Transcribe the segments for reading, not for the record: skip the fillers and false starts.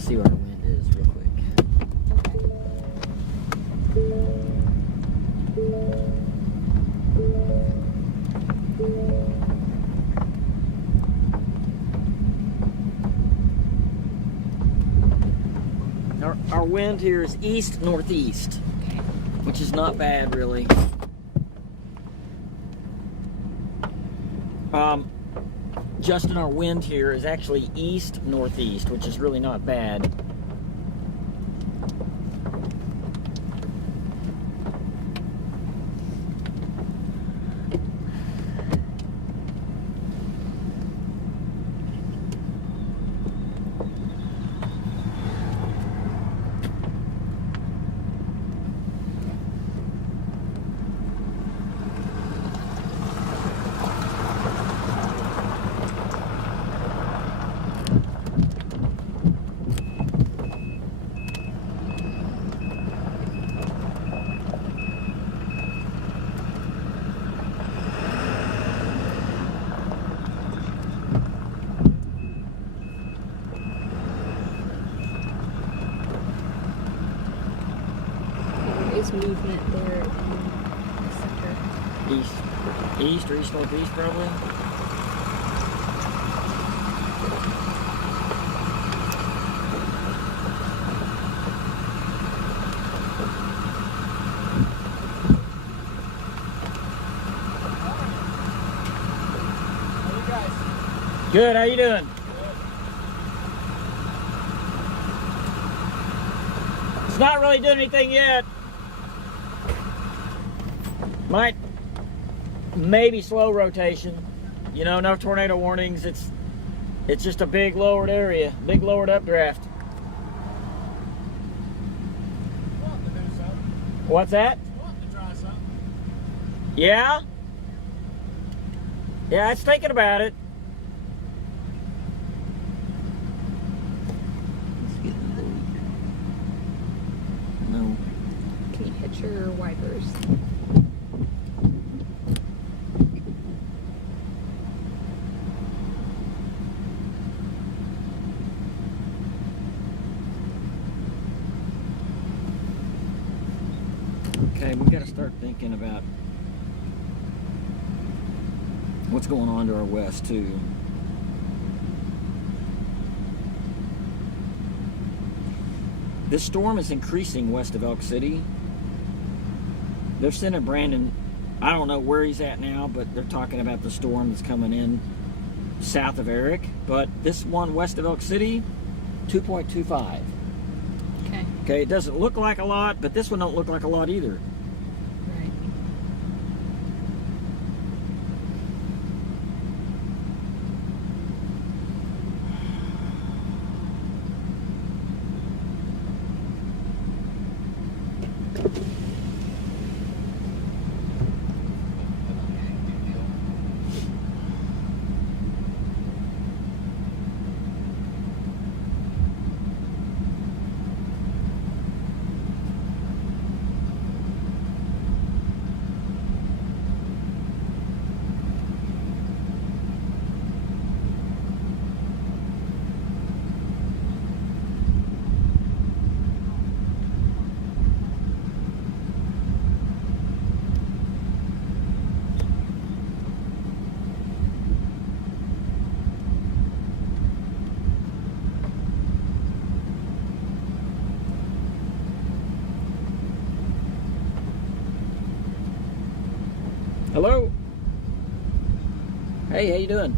to see what our wind is real quick. Our wind here is east-northeast, which is not bad, really. Justin, our wind here is actually east-northeast, which is really not bad. Movement there in the center. East or east-northeast, probably. Good, how you doing? Good. It's not really doing anything yet. Might, maybe slow rotation. You know, no tornado warnings. It's just a big lowered area, big lowered updraft. Want to do something. What's that? Want to try something. Yeah? Yeah, it's thinking about it. No. Can you hit your wipers? Okay, we got to start thinking about what's going on to our west, too. This storm is increasing west of Elk City. They're sending Brandon, I don't know where he's at now, but they're talking about the storm that's coming in south of Eric. But this one west of Elk City, 2.25. Okay. Okay, it doesn't look like a lot, but this one don't look like a lot either. Right. Hello? Hey, how you doing?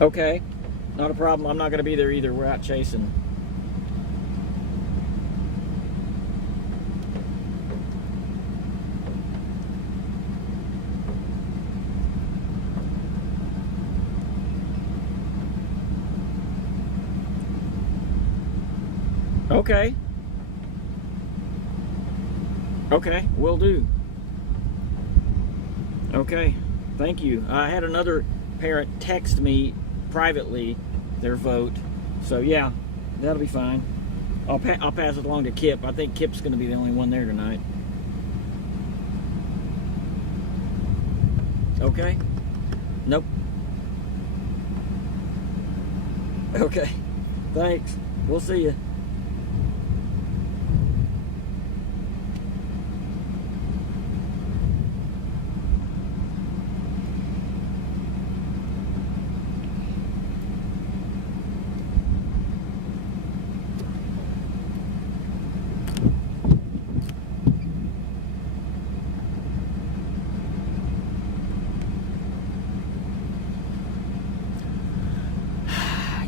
Okay, not a problem. I'm not going to be there either. We're out chasing. Okay. Okay, will do. Okay, thank you. I had another parent text me privately their vote, so yeah, that'll be fine. I'll pass it along to Kip. I think Kip's going to be the only one there tonight. Okay. Nope. Okay. Thanks. We'll see you.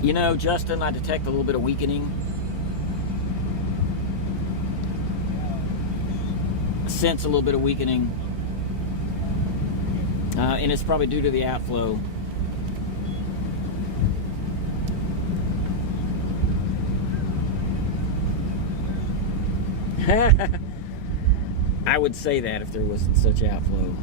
You know, Justin, I detect a little bit of weakening. I sense a little bit of weakening. And it's probably due to the outflow. I would say that if there wasn't such outflow.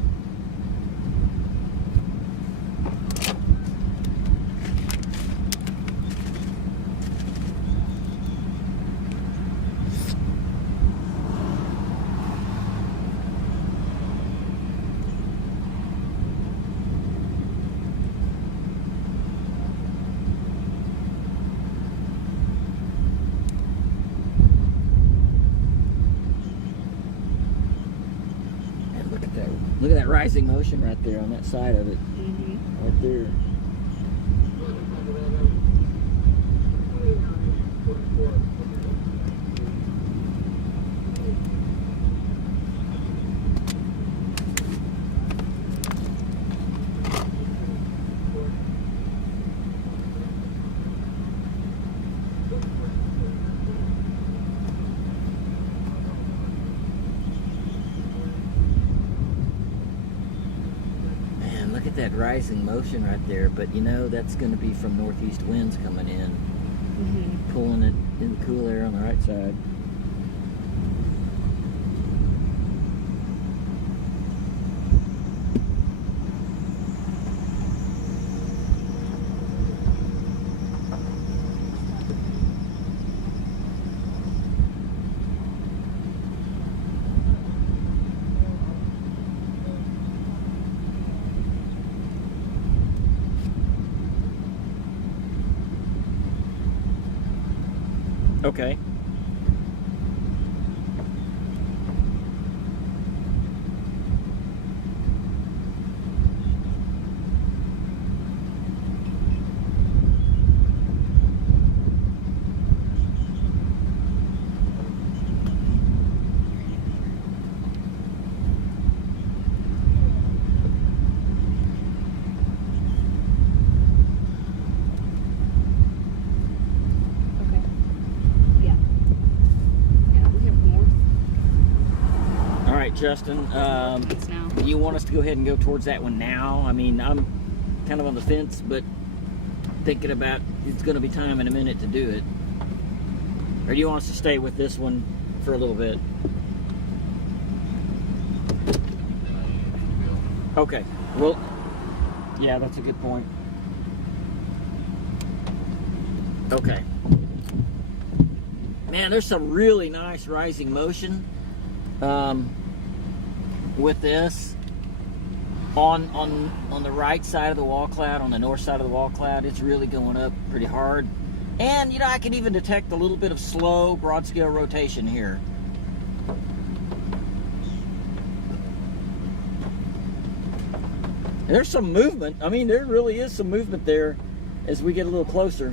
Look at that rising motion right there on that side of it. Mm-hmm. Right there. Look at that rising motion right there, but you know that's going to be from northeast winds coming in, pulling it in the cool air on the right side. Okay. Justin, do you want us to go ahead and go towards that one now? I mean, I'm kind of on the fence, but thinking about it's going to be time in a minute to do it. Or do you want us to stay with this one for a little bit? Okay, well, yeah, that's a good point. Okay. Man, there's some really nice rising motion. With this on the right side of the wall cloud, on the north side of the wall cloud, it's really going up pretty hard. And you know, I can even detect a little bit of slow broad scale rotation here. There's some movement. I mean, there really is some movement there as we get a little closer.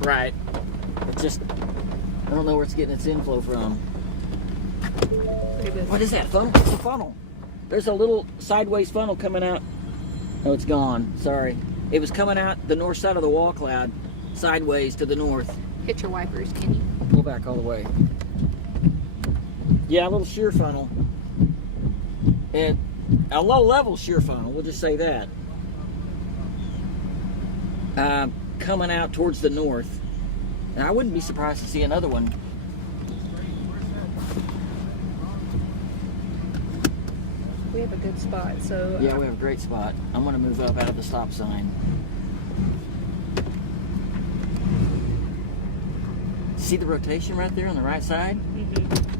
Right. It's just, I don't know where it's getting its inflow from. What is that funnel? It's a funnel. There's a little sideways funnel coming out. Oh, it's gone. Sorry. It was coming out the north side of the wall cloud, sideways to the north. Hit your wipers, can you? I'll pull back all the way. Yeah, a little shear funnel. And a low level shear funnel, we'll just say that. Coming out towards the north. And I wouldn't be surprised to see another one. We have a good spot, so... Yeah, we have a great spot. I'm going to move up out of the stop sign. See the rotation right there on the right side? Mm-hmm.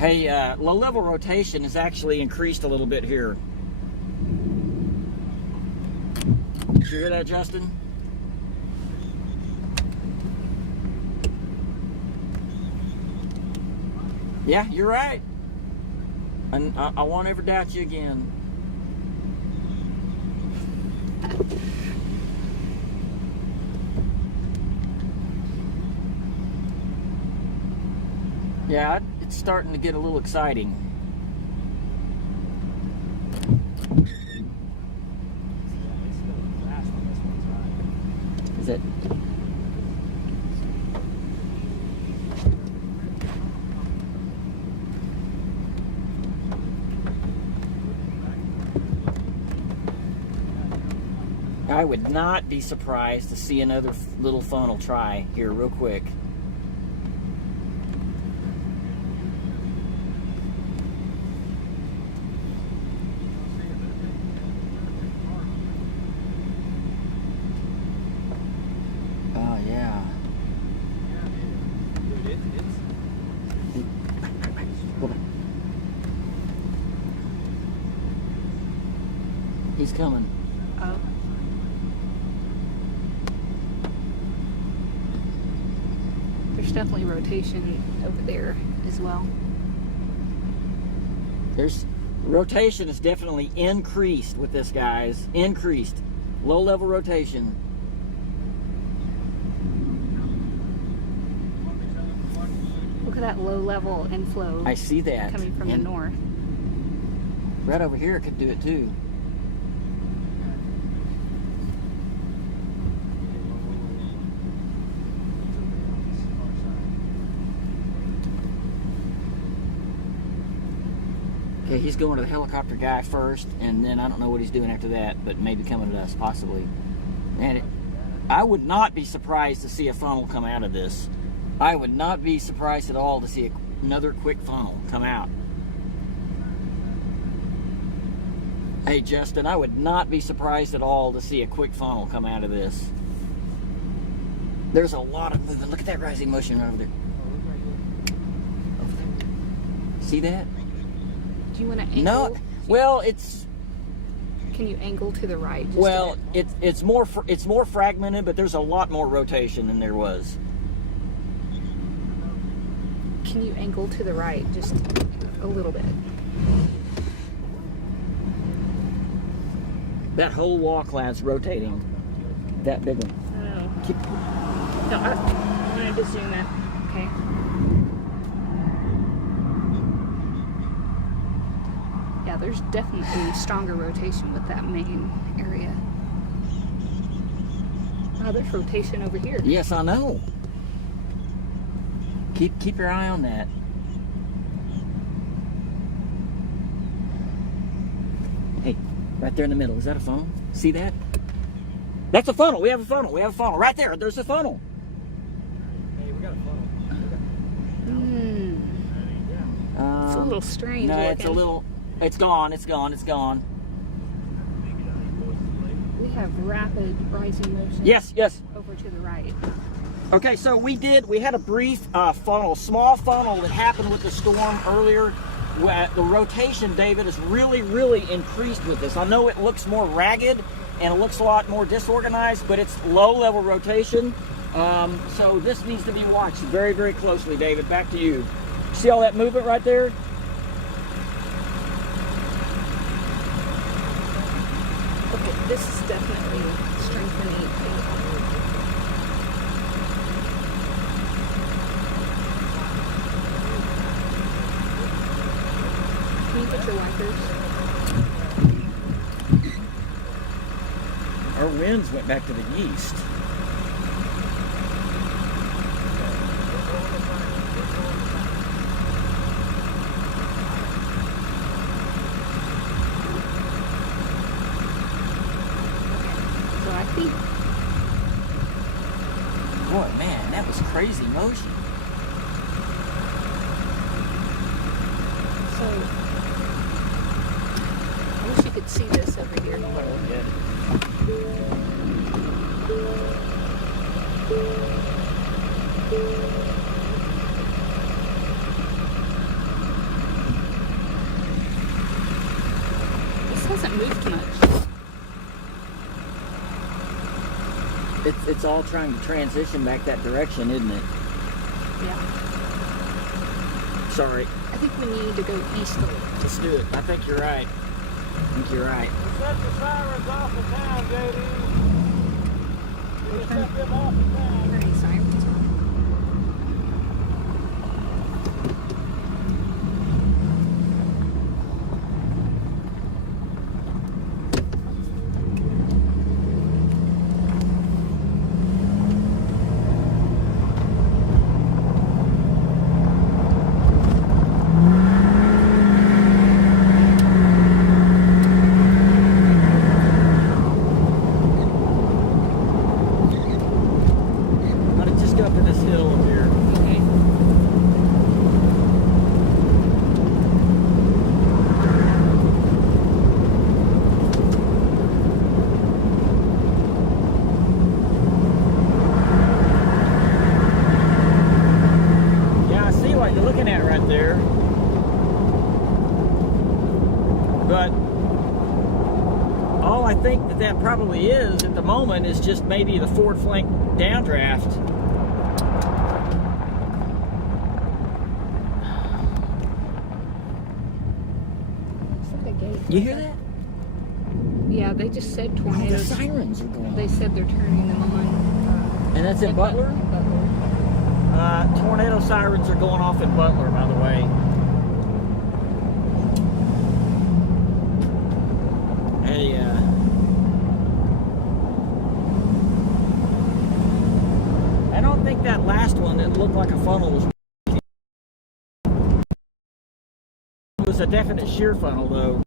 Hey, low level rotation is actually increased a little bit here. Did you hear that, Justin? Yeah, you're right. And I won't ever doubt you again. Yeah, it's starting to get a little exciting. Is it? I would not be surprised to see another little funnel try here real quick. Oh, yeah. Hold on. He's coming. Oh. There's definitely rotation over there as well. There's rotation is definitely increased with this, guys. Increased. Low level rotation. Look at that low level inflow I see that. coming from the And north. right over here it could do it too. Okay, he's going to the helicopter guy first, and then I don't know what he's doing after that, but maybe coming to us, possibly. And I would not be surprised to see a funnel come out of this. I would not be surprised at all to see another quick funnel come out. Hey, Justin, I would not be surprised at all to see a quick funnel come out of this. There's a lot of movement. Look at that rising motion right over there. Over there. See that? Do you want to angle? No, well, it's Can you angle to the right? Just well, a bit? it's more fragmented, but there's a lot more rotation than there was. Can you angle to the right just a little bit? That whole wall cloud's rotating. That big one. I don't know. Keep, No, I wanted to zoom in. Okay. Yeah, there's definitely stronger rotation with that main area. Oh, there's rotation over here. yes, I know. Keep your eye on that. Hey, right there in the middle. Is that a funnel? See that? That's a funnel. We have a funnel. We have a funnel. Right there. There's a funnel. Hey, we got a funnel. It's a little strange. No, looking. it's a little. It's gone. It's gone. It's gone. We have rapid rising motion. Yes, yes. Over to the right. Okay, so we had a brief funnel, small funnel that happened with the storm earlier. The rotation, David, is really, really increased with this. I know it looks more ragged and it looks a lot more disorganized, but it's low level rotation. So this needs to be watched very, very closely, David. Back to you. See all that movement right there? Okay, this is definitely strengthening. Can you get your wipers? Our winds went back to the east. So I think Boy, man, that was crazy motion. so. I wish you could see this over here. It's all trying to transition back that direction, isn't it? Yeah. Sorry. I think we need to go east a little. Let's do it. I think you're right. I think you're right. Set the sirens off the town, JD. You set them off the town. Are there any sirens on? Just go up to this hill up here. Okay. Yeah, I see what you're looking at right there. But all I think that probably is at the moment is just maybe the forward flank downdraft. Is that a gate? You hear that? Yeah, they just said Oh, the tornadoes. sirens are going. They said they're turning them on. And that's in at Butler? Butler. Tornado sirens are going off in Butler, by the way. Hey, I don't think that last one that looked like a funnel was. It was a definite shear funnel, though.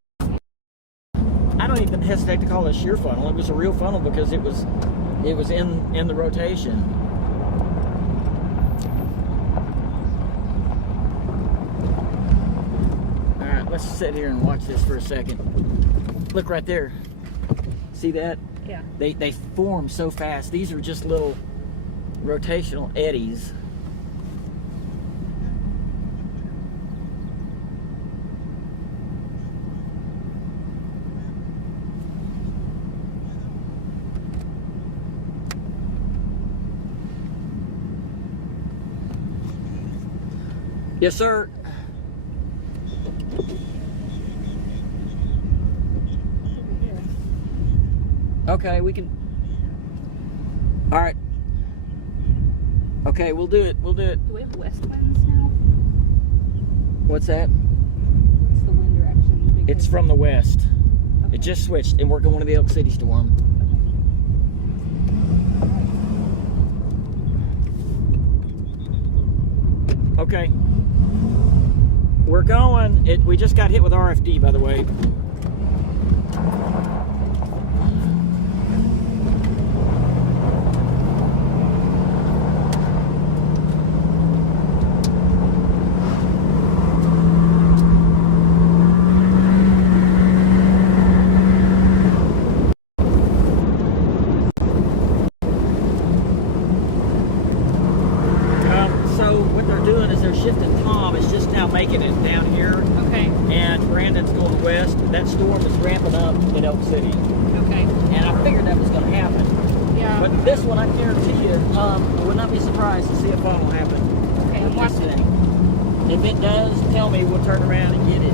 I don't even hesitate to call it a shear funnel. It was a real funnel because it was in the rotation. All right, let's sit here and watch this for a second. Look right there. See that? Yeah. They form so fast. These are just little rotational eddies. Yes, sir. Okay, we can. All right. Okay, we'll do it. We'll do it. Do we have west winds now? What's that? What's the wind direction? It's from the west. Okay. It just switched, and we're going to the Elk City storm. Okay. We're going. We just got hit with RFD, by the way. Shifting Tom is just now making it down here, Okay. and Brandon's going west. That storm is ramping up in Elk City, Okay. and I figured that was going to happen. Yeah. But this one, I guarantee you, I would not be surprised to see a funnel happen. Okay, I'm with this watching. thing. If it does, tell me. We'll turn around and get it.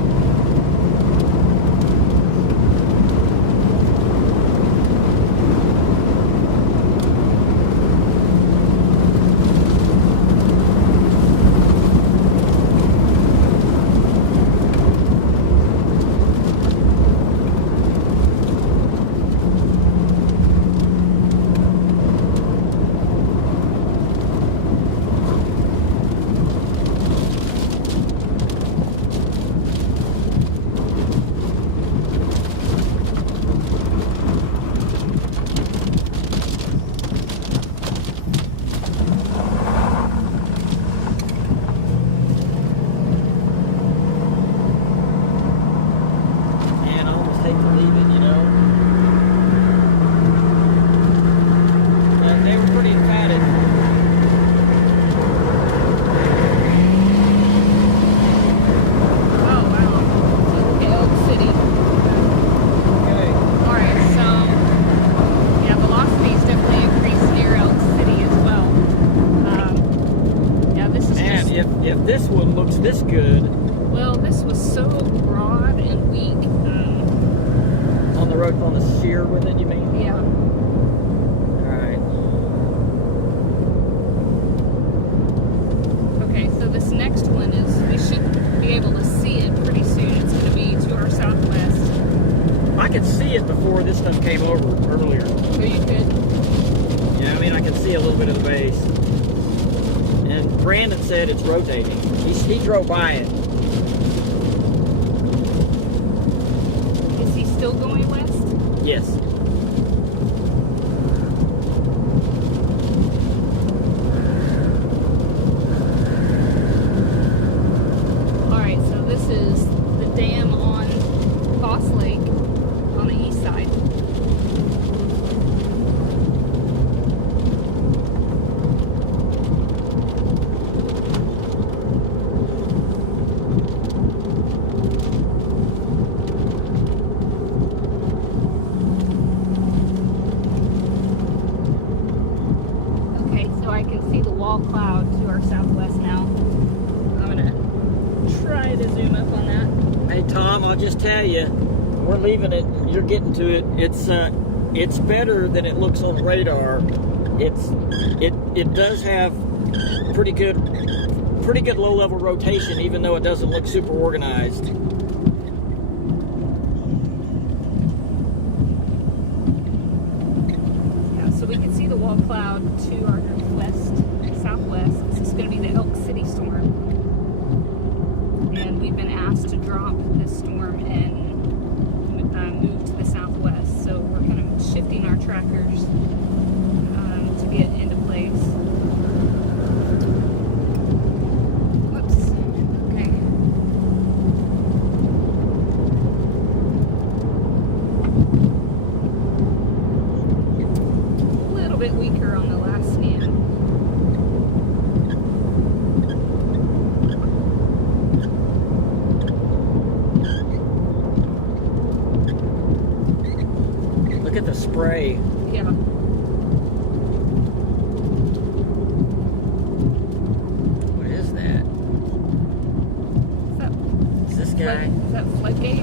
this one looks this good Well, this was so broad and weak. on the road, on the shear with it, you mean? Yeah. Alright. Okay, so this next one is, we should be able to see it pretty soon. It's going to be to our southwest. I could see it before this stuff came over earlier. So you could. Yeah, I mean, I can see a little bit of the base. And Brandon said it's rotating. He drove by it. Is he still going west? Yes. Alright, so this is the dam on Foss Lake on the east side. Okay, so I can see the wall cloud to our southwest now. I'm gonna try to zoom up on that. Hey Tom, I'll just tell you, we're leaving it. You're getting to it. It's better than it looks on radar. It does have pretty good low level rotation, even though it doesn't look super organized. Yeah, so we can see the wall cloud to our southwest. This is going to be the Elk City storm. And we've been asked to drop this storm and move to the southwest. So we're kind of shifting our trackers to get into place. Whoops. Okay. A little bit weaker on the last scan. Look at the spray. Yeah. What is that? Is this guy? Is that floodgates?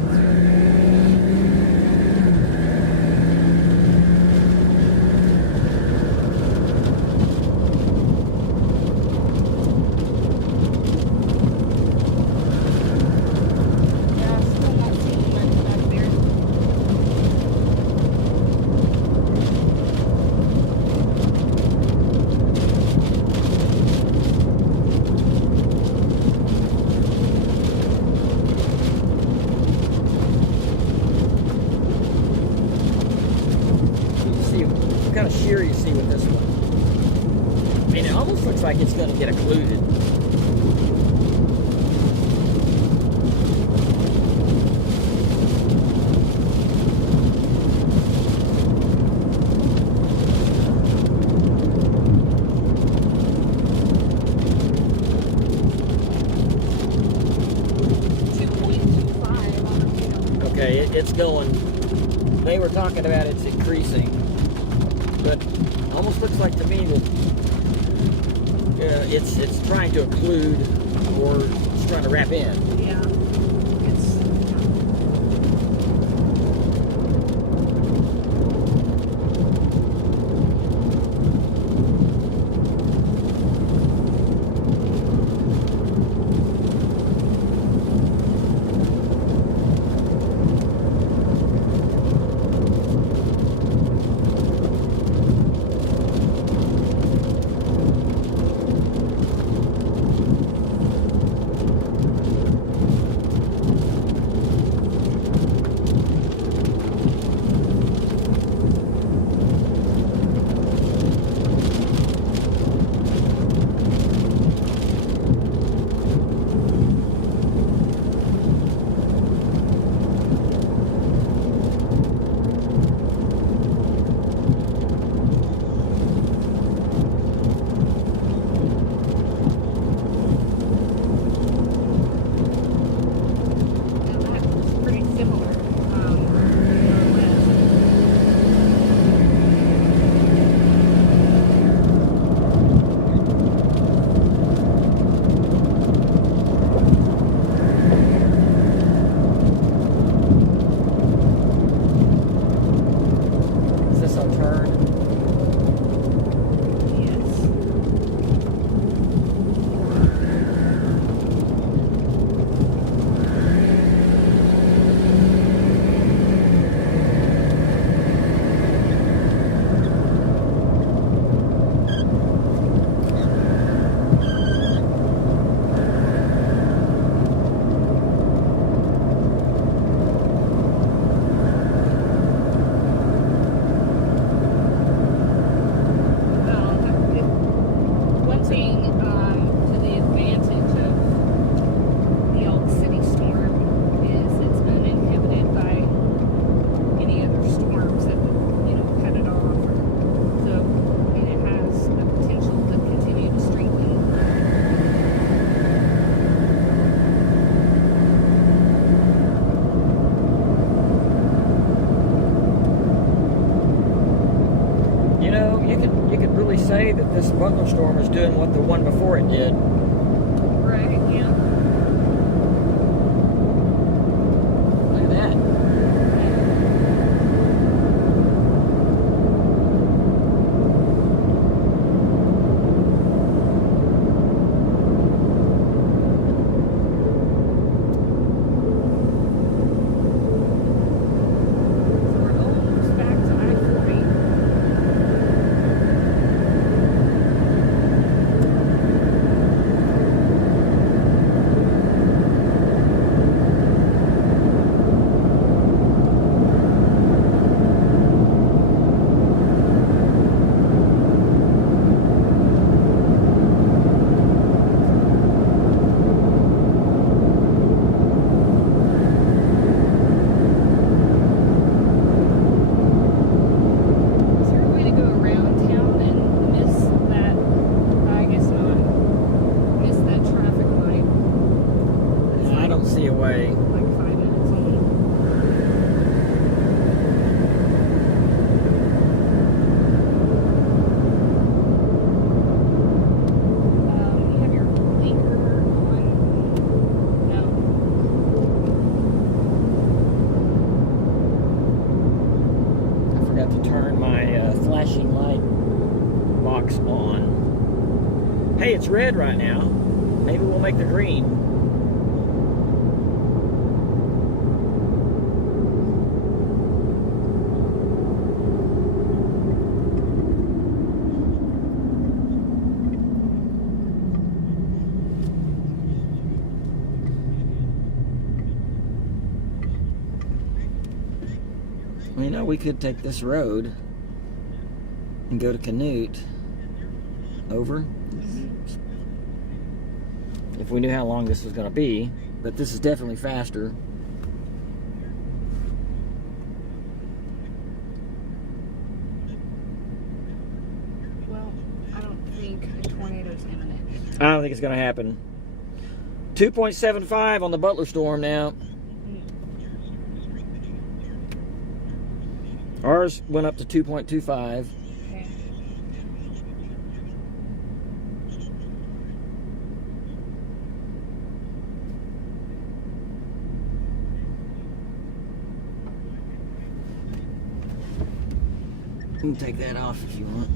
Yeah, still not seeing much back there. You see what kind of shear you see with this one? I mean, it almost looks like it's going to get occluded. Okay, it's going. They were talking about it's increasing, but almost looks like to me that it's trying to occlude or it's trying to wrap in. Yeah. It's know, you could really say that this Butler storm is doing what the one before it did. Right, yeah. Look at that. So we're almost back to I-40. Is there a way to go around town and miss that? I guess not. Miss that traffic light. I don't see a way. Like 5 minutes on. You have your blinker on? No. I forgot to turn my flashing light box on. Hey, it's red right now. Maybe we'll make the green. You know, we could take this road and go to Canute. Over. If we knew how long this was going to be, but this is definitely faster. Well, I don't think a tornado's imminent. I don't think it's going to happen. 2.75 on the Butler storm now. Ours went up to 2.25. Okay. You can take that off if you want.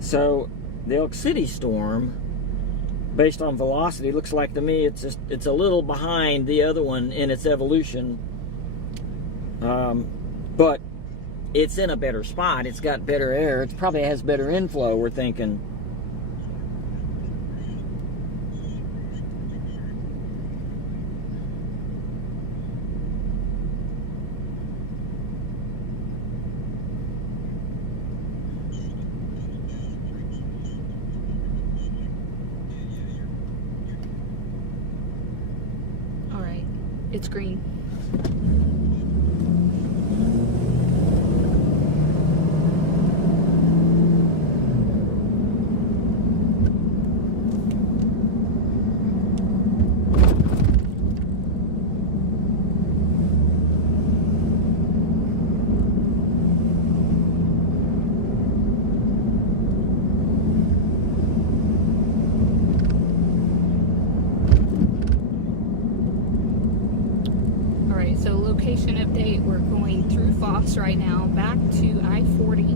So the Elk City storm, based on velocity, looks like to me it's a little behind the other one in its evolution, but it's in a better spot. It's got better air. It probably has better inflow, we're thinking. All right. It's green. So location update, we're going through Foss right now, back to I-40,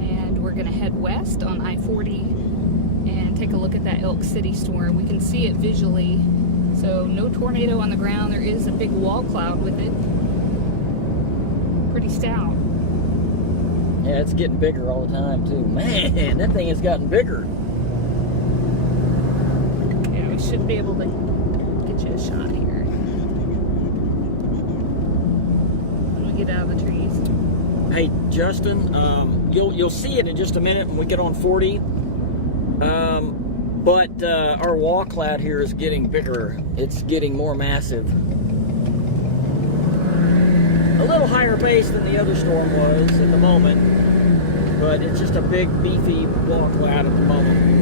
and we're gonna head west on I-40 and take a look at that Elk City storm. We can see it visually, so no tornado on the ground. There is a big wall cloud with it. Pretty stout. Yeah, it's getting bigger all the time too. Man, that thing has gotten bigger. Yeah, we should be able to get you a shot here. Get out of the trees. Hey, Justin, you'll see it in just a minute when we get on 40. But our wall cloud here is getting bigger. It's getting more massive. A little higher base than the other storm was at the moment, but it's just a big, beefy wall cloud at the moment.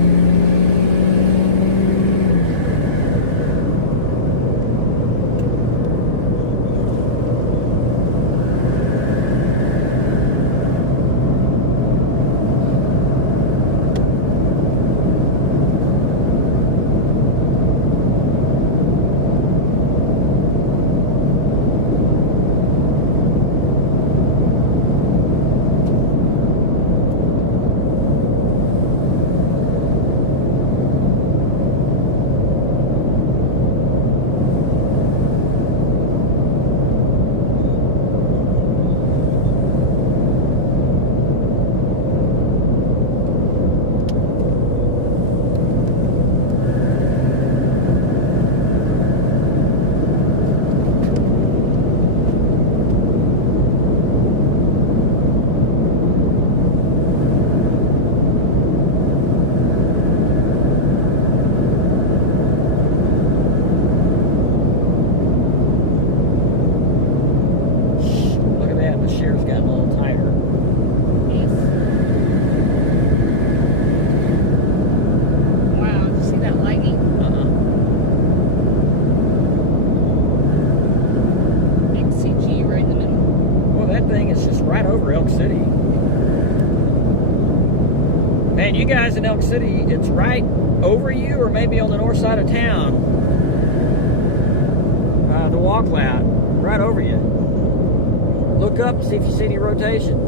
Elk City. Man, you guys in Elk City, it's right over you or maybe on the north side of town. The wall cloud, right over you. Look up and see if you see any rotation.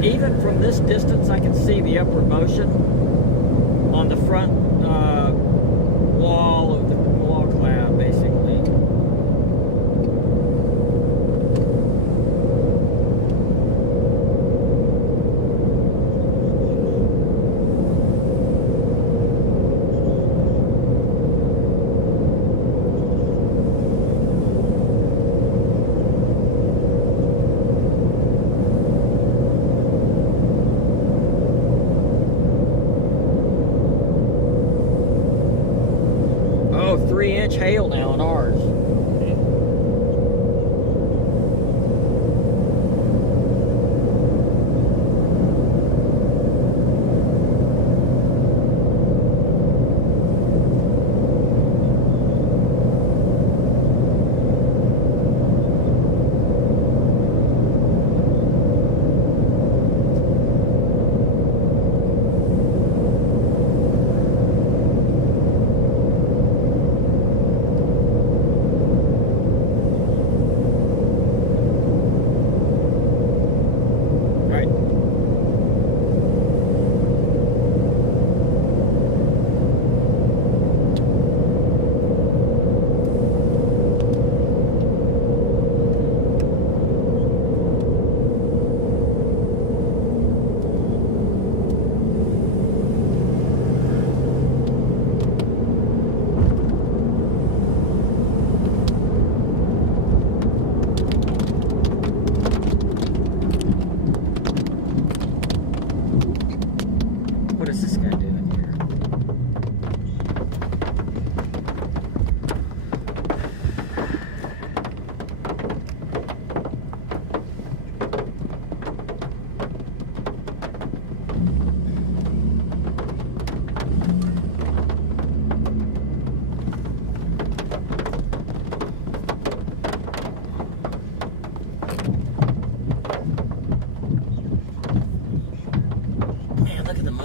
Even from this distance, I can see the upward motion on the front wall of the wall cloud, basically. Oh, 3-inch hail now in ours. What is this guy doing here?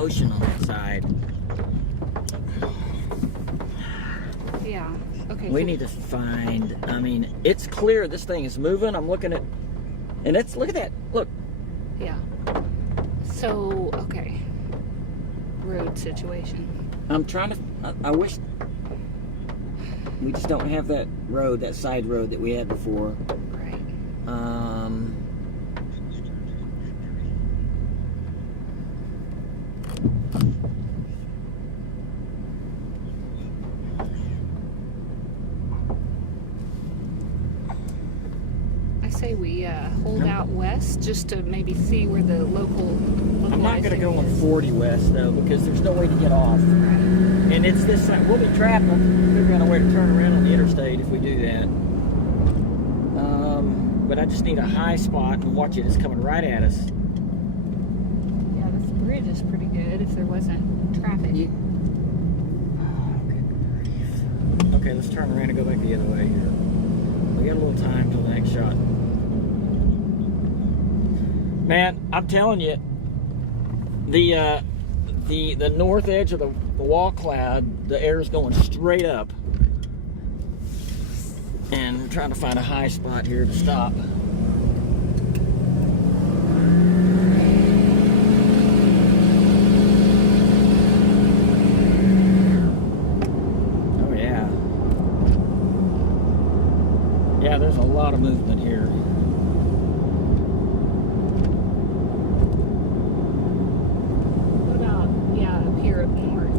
ocean on that side. Yeah. Okay. We so- need to find, I mean, it's clear this thing is moving. I'm looking at, and it's, look at that. Look. Yeah. So, okay. Road situation. I'm trying to, I wish we just don't have that road, that side road that we had before. Right. I say we hold out west just to maybe see where the local. I'm not going to go on is. 40 west, though, because there's no way to get off. Right. And it's this side. We'll be trapped. Figure out a way to turn around on the interstate if we do that. But I just need a high spot, and watch it. It's coming right at us. Yeah, this bridge is pretty good if there wasn't traffic. Oh, good grief. Okay, let's turn around and go back the other way here. We got a little time till the next shot. Man, I'm telling you, the north edge of the wall cloud, the air is going straight up. And we're trying to find a high spot here to stop. Oh yeah. Yeah, there's a lot of movement here. What about, yeah, up here up north?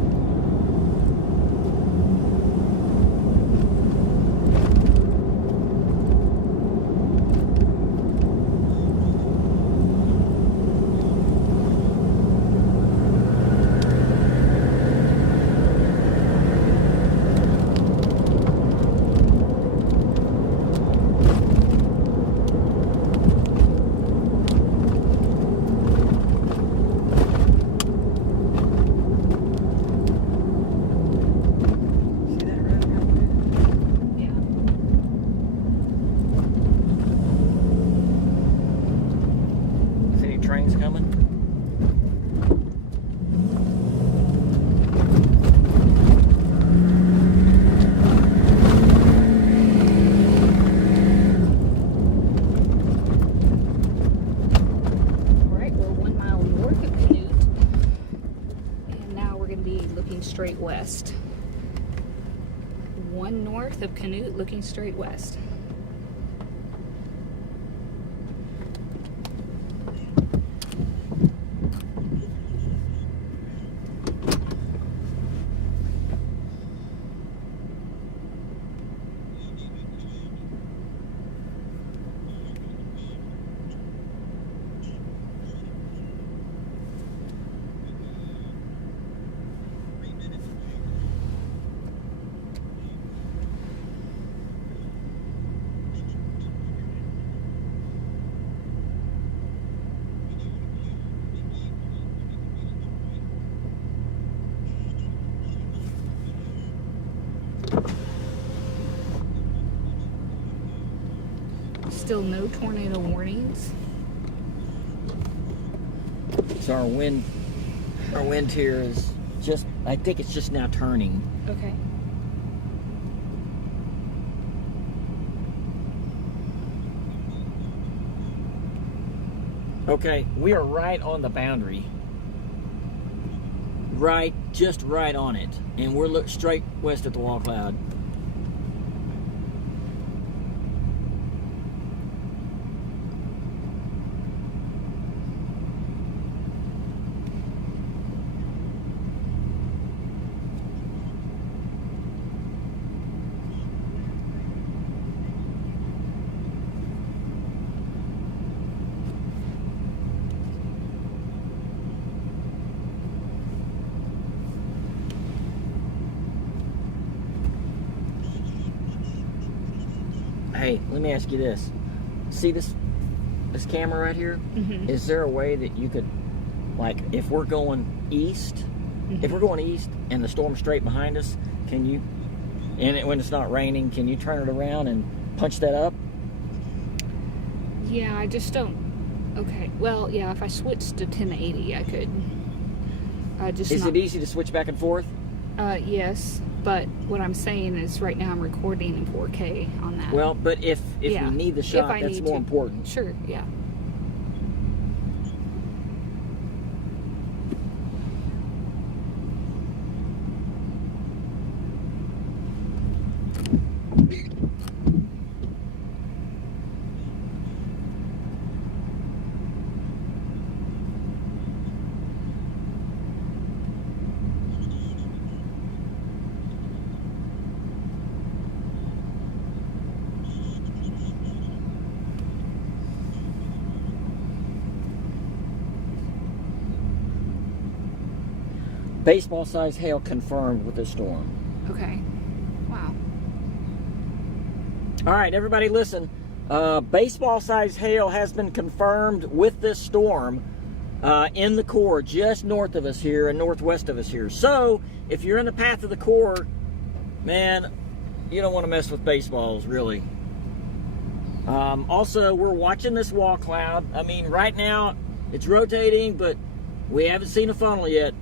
Yeah. See any trains coming? Right, we're 1 mile north of Canute, and now we're going to be looking straight west. 1 north of Canute, looking straight west. Still no tornado warnings. So our wind here is just, I think it's just now turning. Okay. Okay, we are right on the boundary. Right, just right on it. And we're look straight west at the wall cloud. Hey, let me ask you this. See this camera right here? Mm-hmm. Is there a way that you could, like, if we're going east, if we're going east and the storm's straight behind us, can you, when it's not raining, can you turn it around and punch that up? Yeah, I just don't. Okay, well, yeah, if I switched to 1080, I could. Just Is not, it easy to switch back and forth? yes, but what I'm saying is right now I'm recording in 4K on that. Well, but if Yeah, we need the if shot, I that's need more to. important. Sure, yeah. Baseball-sized hail confirmed with this storm. Okay. Wow. All right, everybody listen. Baseball-sized hail has been confirmed with this storm in the core just north of us here and northwest of us here. So, if you're in the path of the core, man, you don't want to mess with baseballs, really. Also, we're watching this wall cloud. I mean, right now, it's rotating, but we haven't seen a funnel yet.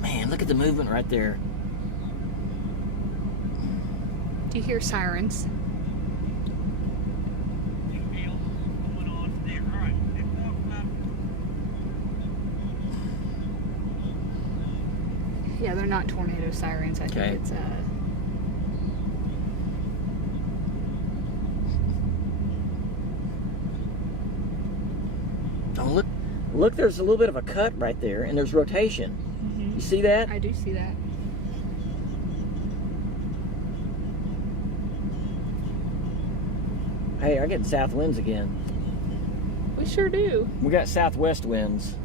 Man, look at the movement right there. Do you hear sirens? Yeah, they're not tornado sirens. I Okay. think it's Oh, look, there's a little bit of a cut right there, and there's rotation. You see that? I do see that. Hey, I'm getting south winds again. We sure do. We got southwest winds.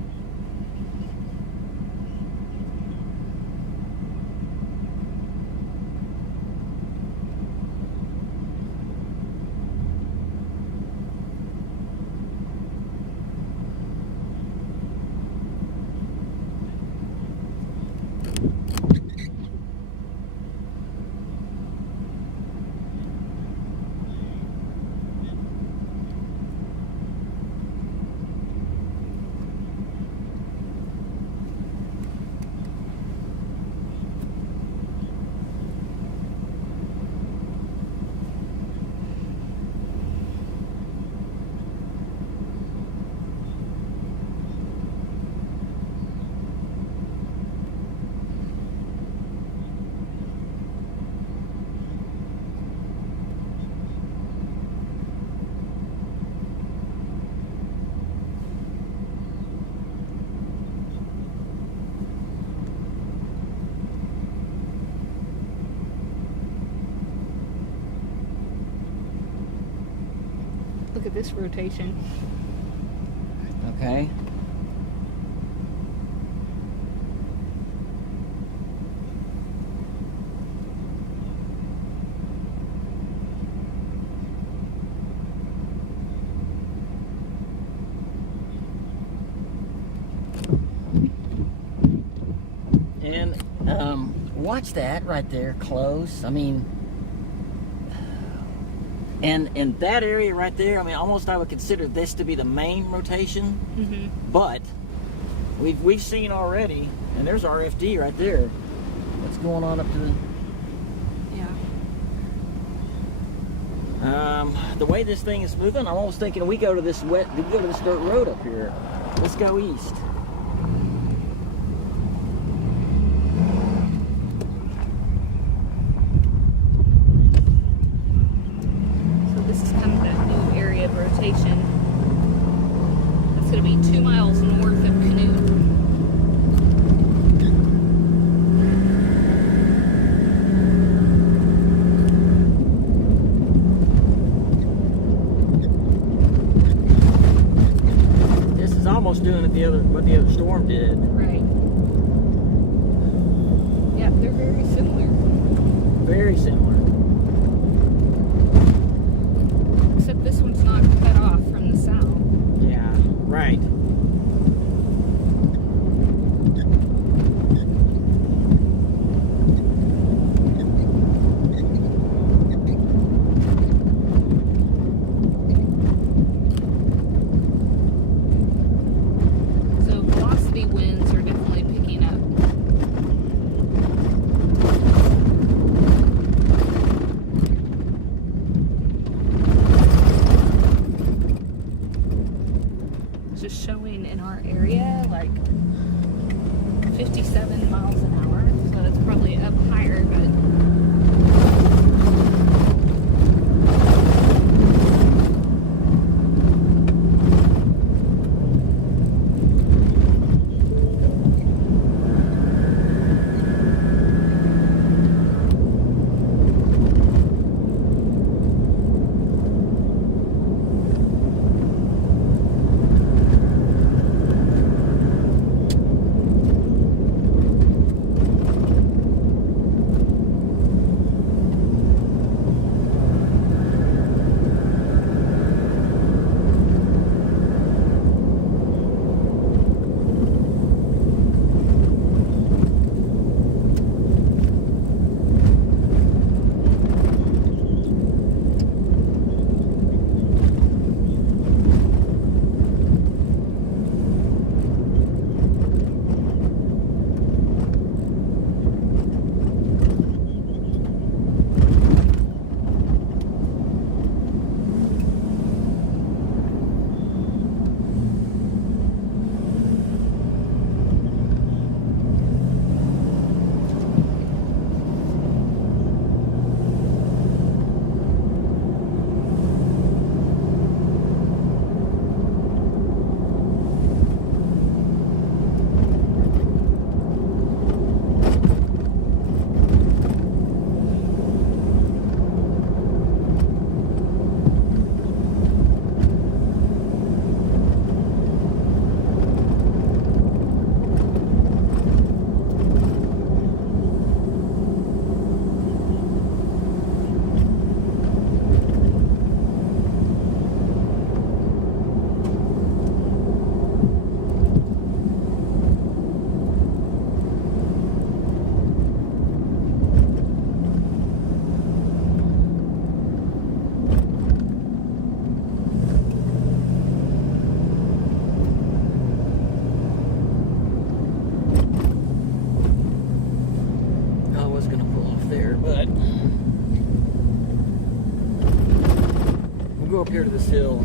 Look at this rotation. Okay. And watch that right there, close. I mean, and in that area right there, I mean, almost I would consider this to be the main rotation. Mm-hmm. But we've seen already, and there's RFD right there. What's going on up to the? Yeah. The way this thing is moving, I'm almost thinking we go to this dirt road up here. Let's go east. So this is kind of that new area of rotation. That's going to be 2 miles north of Canute. Almost doing it what the other storm did. Right. Yeah, they're very similar. Very similar. Except this one's not cut off from the south. Yeah, right. go up here to this hill.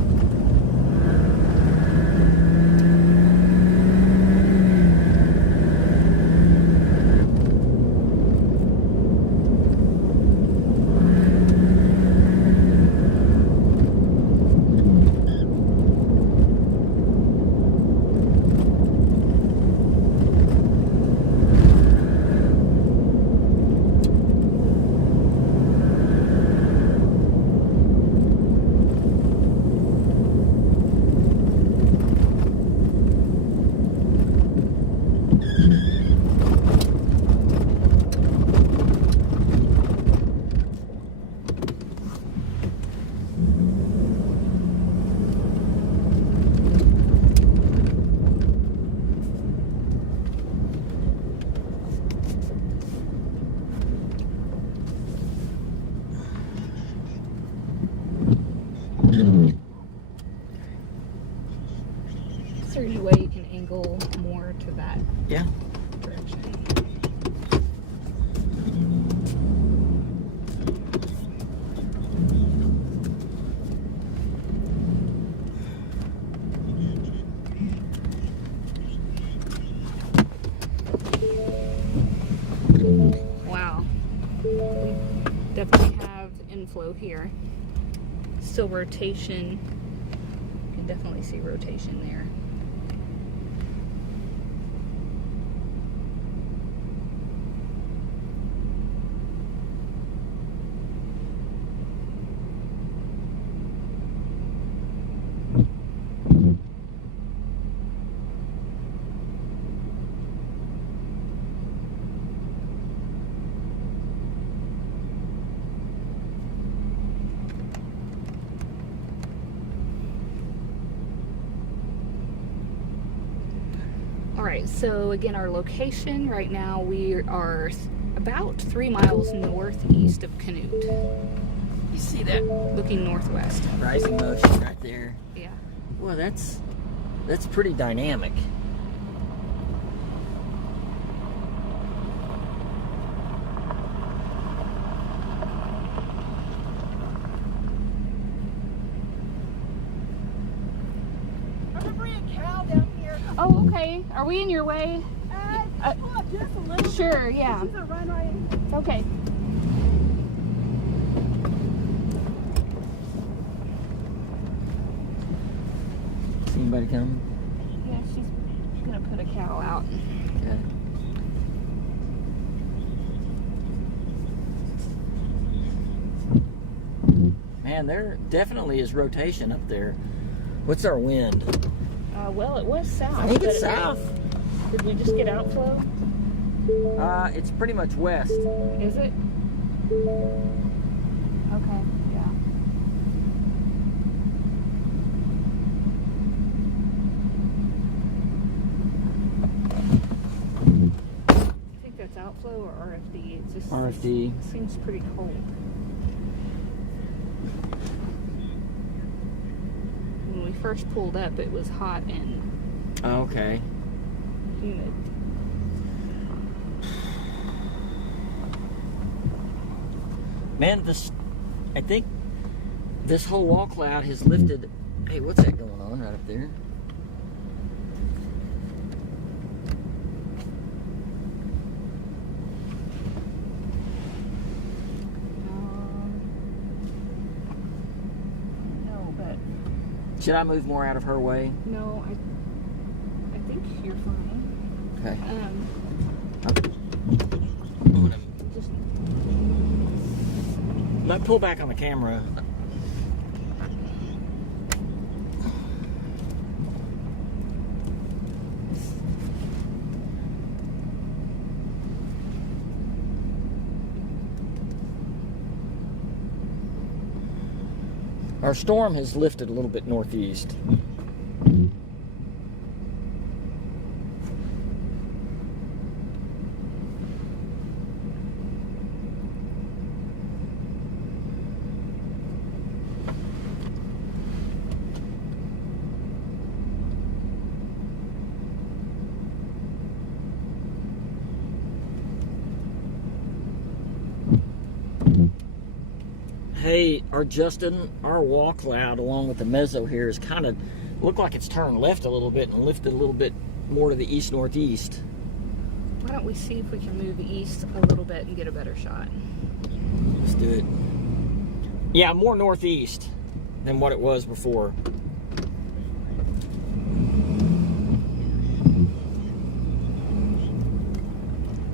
Is there any way you can angle more to that Yeah. direction? Wow. We definitely have inflow here. Still rotation. You can definitely see rotation there. Alright, so again, our location right now, we are about 3 miles northeast of Canute. You see that? Looking northwest. Rising motion right there. Yeah. Well, that's pretty dynamic. I'm gonna bring a cow down here. Oh, okay. Are we in your way? Pull up just a little. Sure, yeah. She's gonna run right in. Okay. See anybody coming? Yeah, she's gonna put a cow out. Okay. Man, there definitely is rotation up there. What's our wind? Well, it was south. I think it's but south. Did we just get outflow? It's pretty much west. Is it? Okay, yeah. I think that's outflow or RFD. It just RFD. seems pretty cold. When we first pulled up, it was hot and Oh, okay. humid. Man, I think this whole wall cloud has lifted. Hey, what's that going on right up there? No, but Should I move more out of her way? no, I think you're fine. Okay. Just Let pull back on the camera. Our storm has lifted a little bit northeast. Hey, our wall cloud along with the mezzo here is kind of look like it's turned left a little bit and lifted a little bit more to the east-northeast. Why don't we see if we can move east a little bit and get a better shot? Let's do it. Yeah, more northeast than what it was before.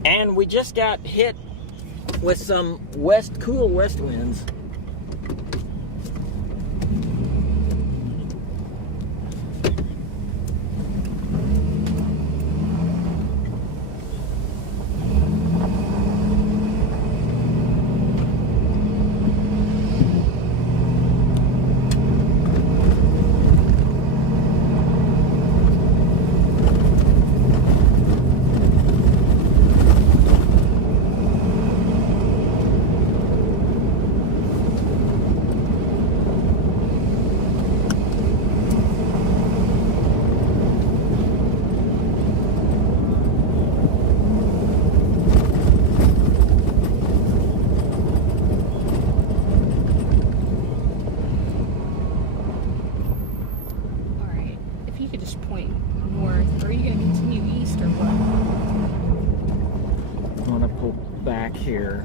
And we just got hit with some cool west winds. Here.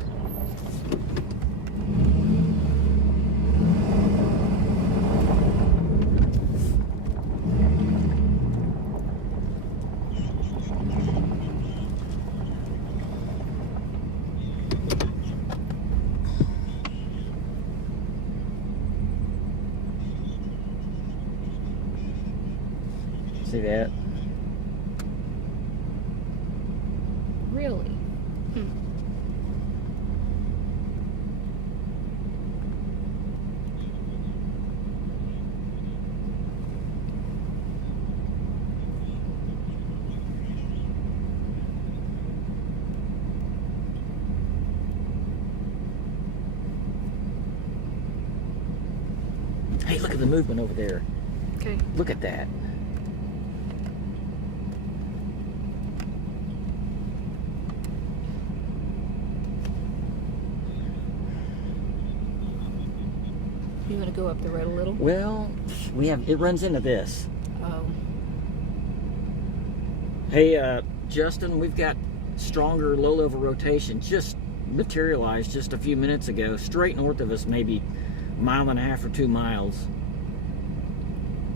See that? Really? Hey, look at the movement over there. Okay. Look at that. You want to go up the road a little? Well, it runs into this. Oh. Hey, Justin, we've got stronger low-level rotation just materialized just a few minutes ago, straight north of us, maybe a mile and a half or 2 miles.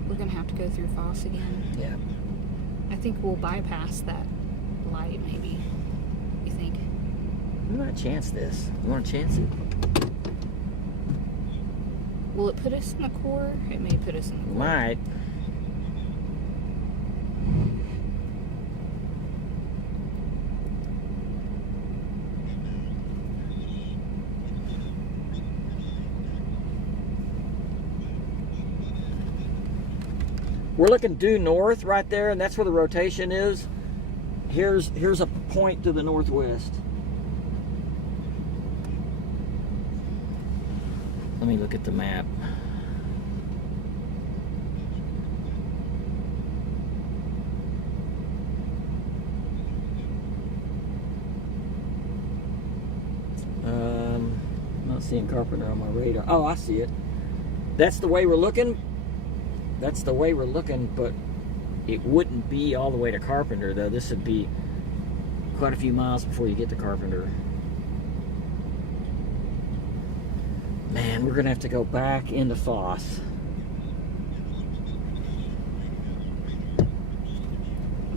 We're going to have to go through Foss again. Yeah. I think we'll bypass that light, maybe. You think? We want to chance this. You want to chance it? Will it put us in the core? It may put us in the core. Might. We're looking due north right there, and that's where the rotation is. Here's a point to the northwest. Let me look at the map. Not seeing Carpenter on my radar. Oh, I see it. That's the way we're looking. That's the way we're looking, but it wouldn't be all the way to Carpenter, though. This would be quite a few miles before you get to Carpenter. Man, we're going to have to go back into Foss.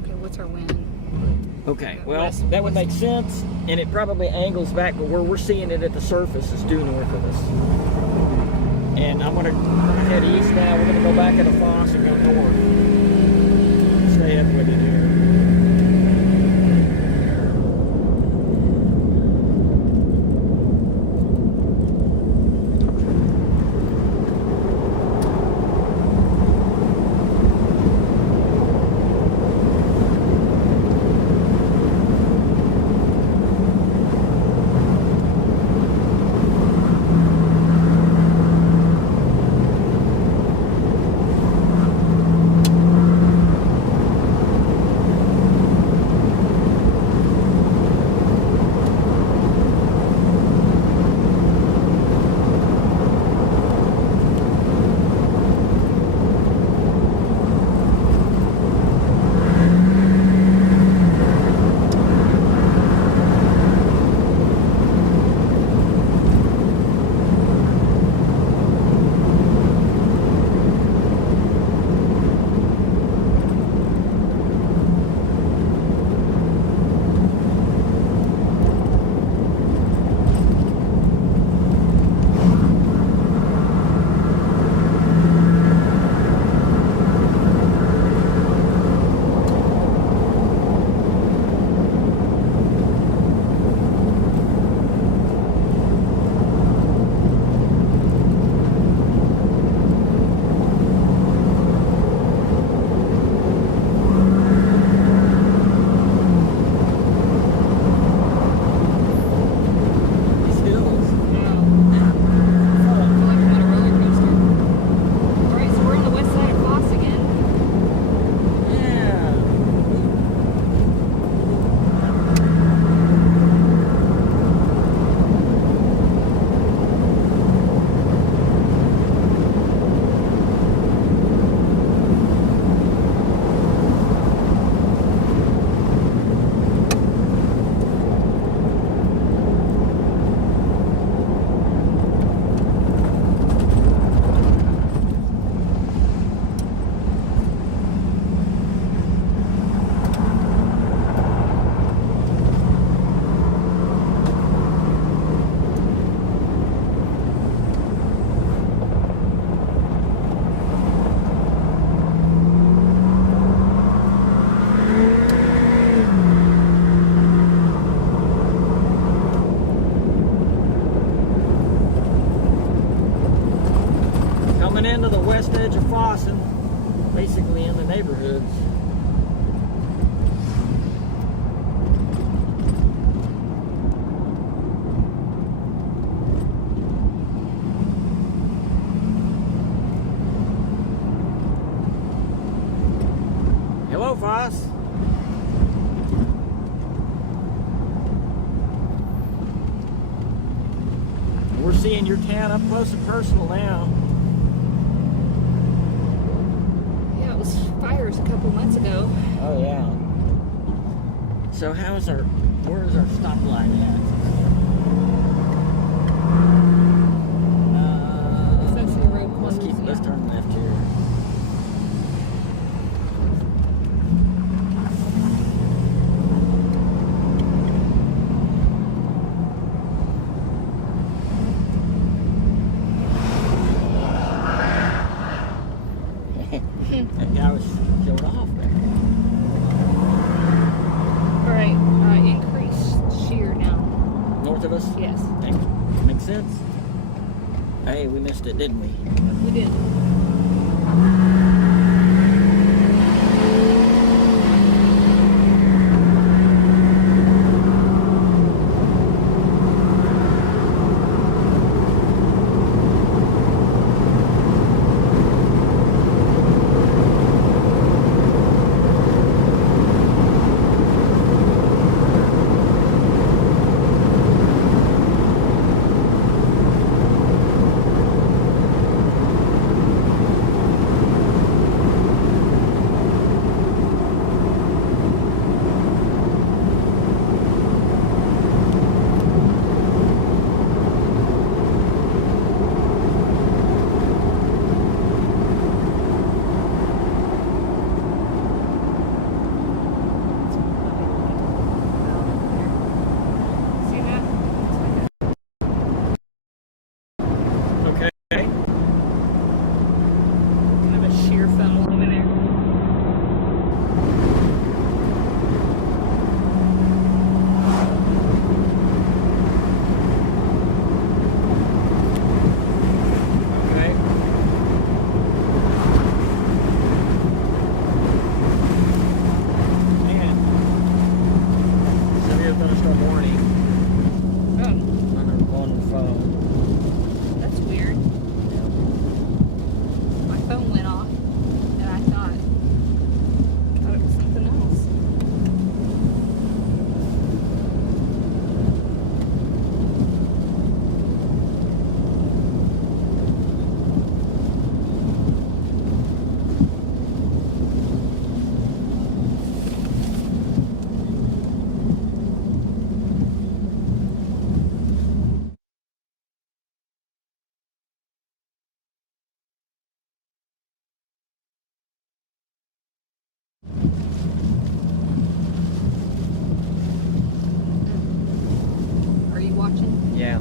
Okay, what's our wind? Okay, well, that would make sense, and it probably angles back, but where we're seeing it at the surface is due north of us. And I'm gonna head east now. We're gonna go back into Foss and go north. Stay up with it here. coming into the west edge of Foss and basically in the neighborhoods. Hello, Foss. We're seeing your town up close and personal now. Yeah, it was fires a couple months ago. Oh yeah. So where is our stoplight at? It's actually a road Let's closed, turn left here. That guy was showing off there. All right, increase shear now. North of us? Yes, Makes sense. Hey, we missed it, didn't we? we did. See that? Okay. Kind of a shear funnel over there. Okay. Man. Severe thunderstorm warning Oh, on the phone. that's weird. My phone went off, and I thought it was something else. Are you watching? Yeah.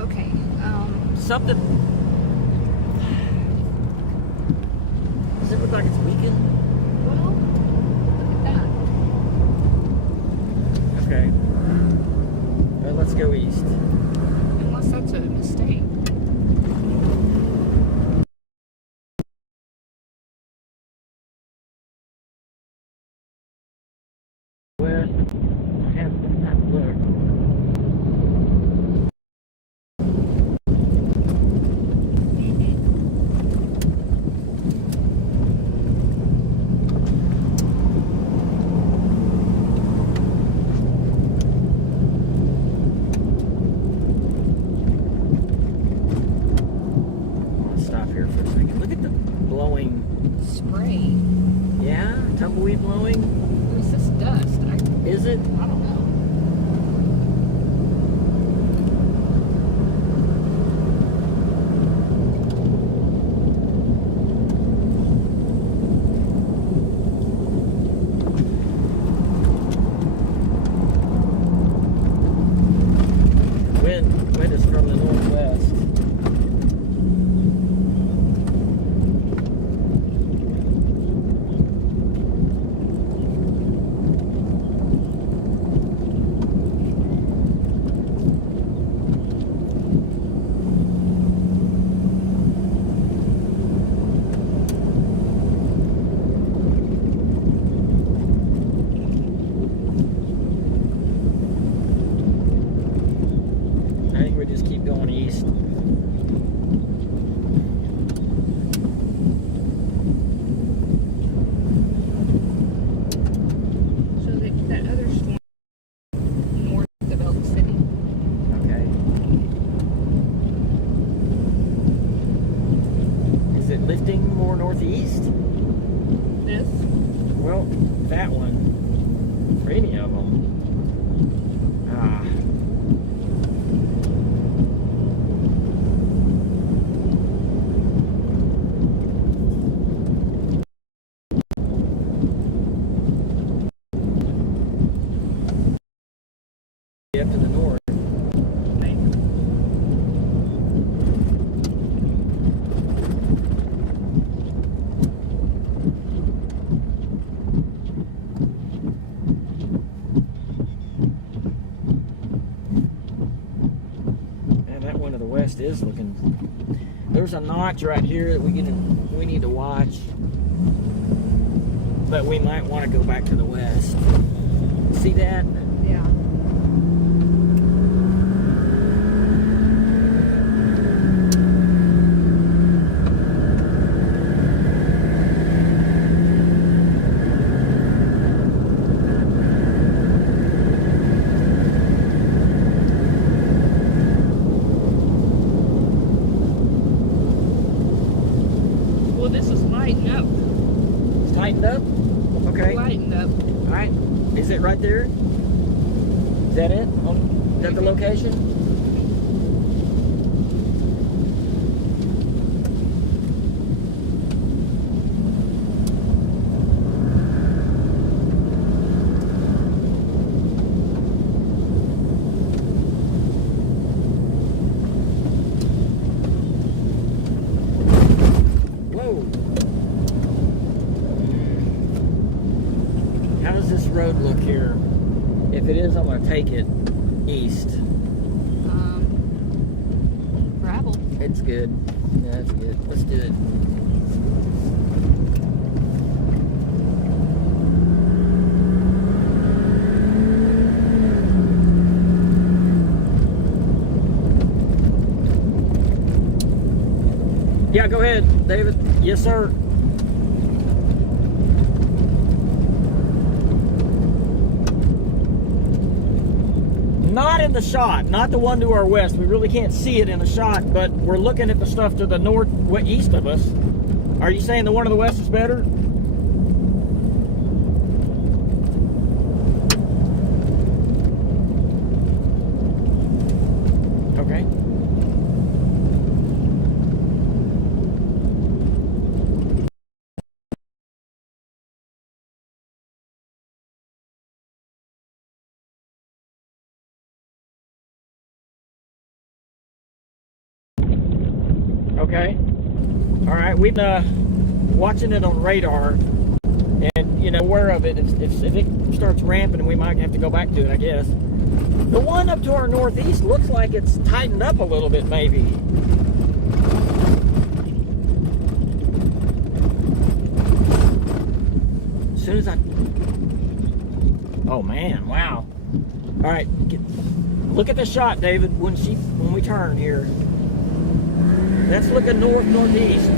Okay. Something. Does it look like it's weakened? Well, look at that. Okay. Let's go east. Unless that's a mistake. West. I have look. Stop here for a second. Look at the blowing. Spray. Yeah, tumbleweed blowing. Or is this dust? Is it? I don't know. or northeast? This? Well, that one. Or any of them. Ah. Up to the north. And that one to the west is looking. There's a notch right here that we need to watch, but we might want to go back to the west. See that? Yeah. Well, this is lighting up. It's tightened up? Okay. Lightened up. All right. Is it right there? Is that it? Is that the location? Whoa. How does this road look here? If it is, I'm going to take it east. Gravel. It's good. Yeah, that's good. Let's do it. Yeah, go ahead, David. Yes, sir. Not in the shot, not the one to our west. We really can't see it in the shot, but we're looking at the stuff to the north, east of us. Are you saying the one to the west is better? Okay. Okay. All right. We've watching it on radar, and aware of it. If it starts ramping, we might have to go back to it, I guess. The one up to our northeast looks like it's tightened up a little bit, maybe. As soon as I. Oh man! Wow. All right. Look at the shot, David. When we turn here. That's looking northeast.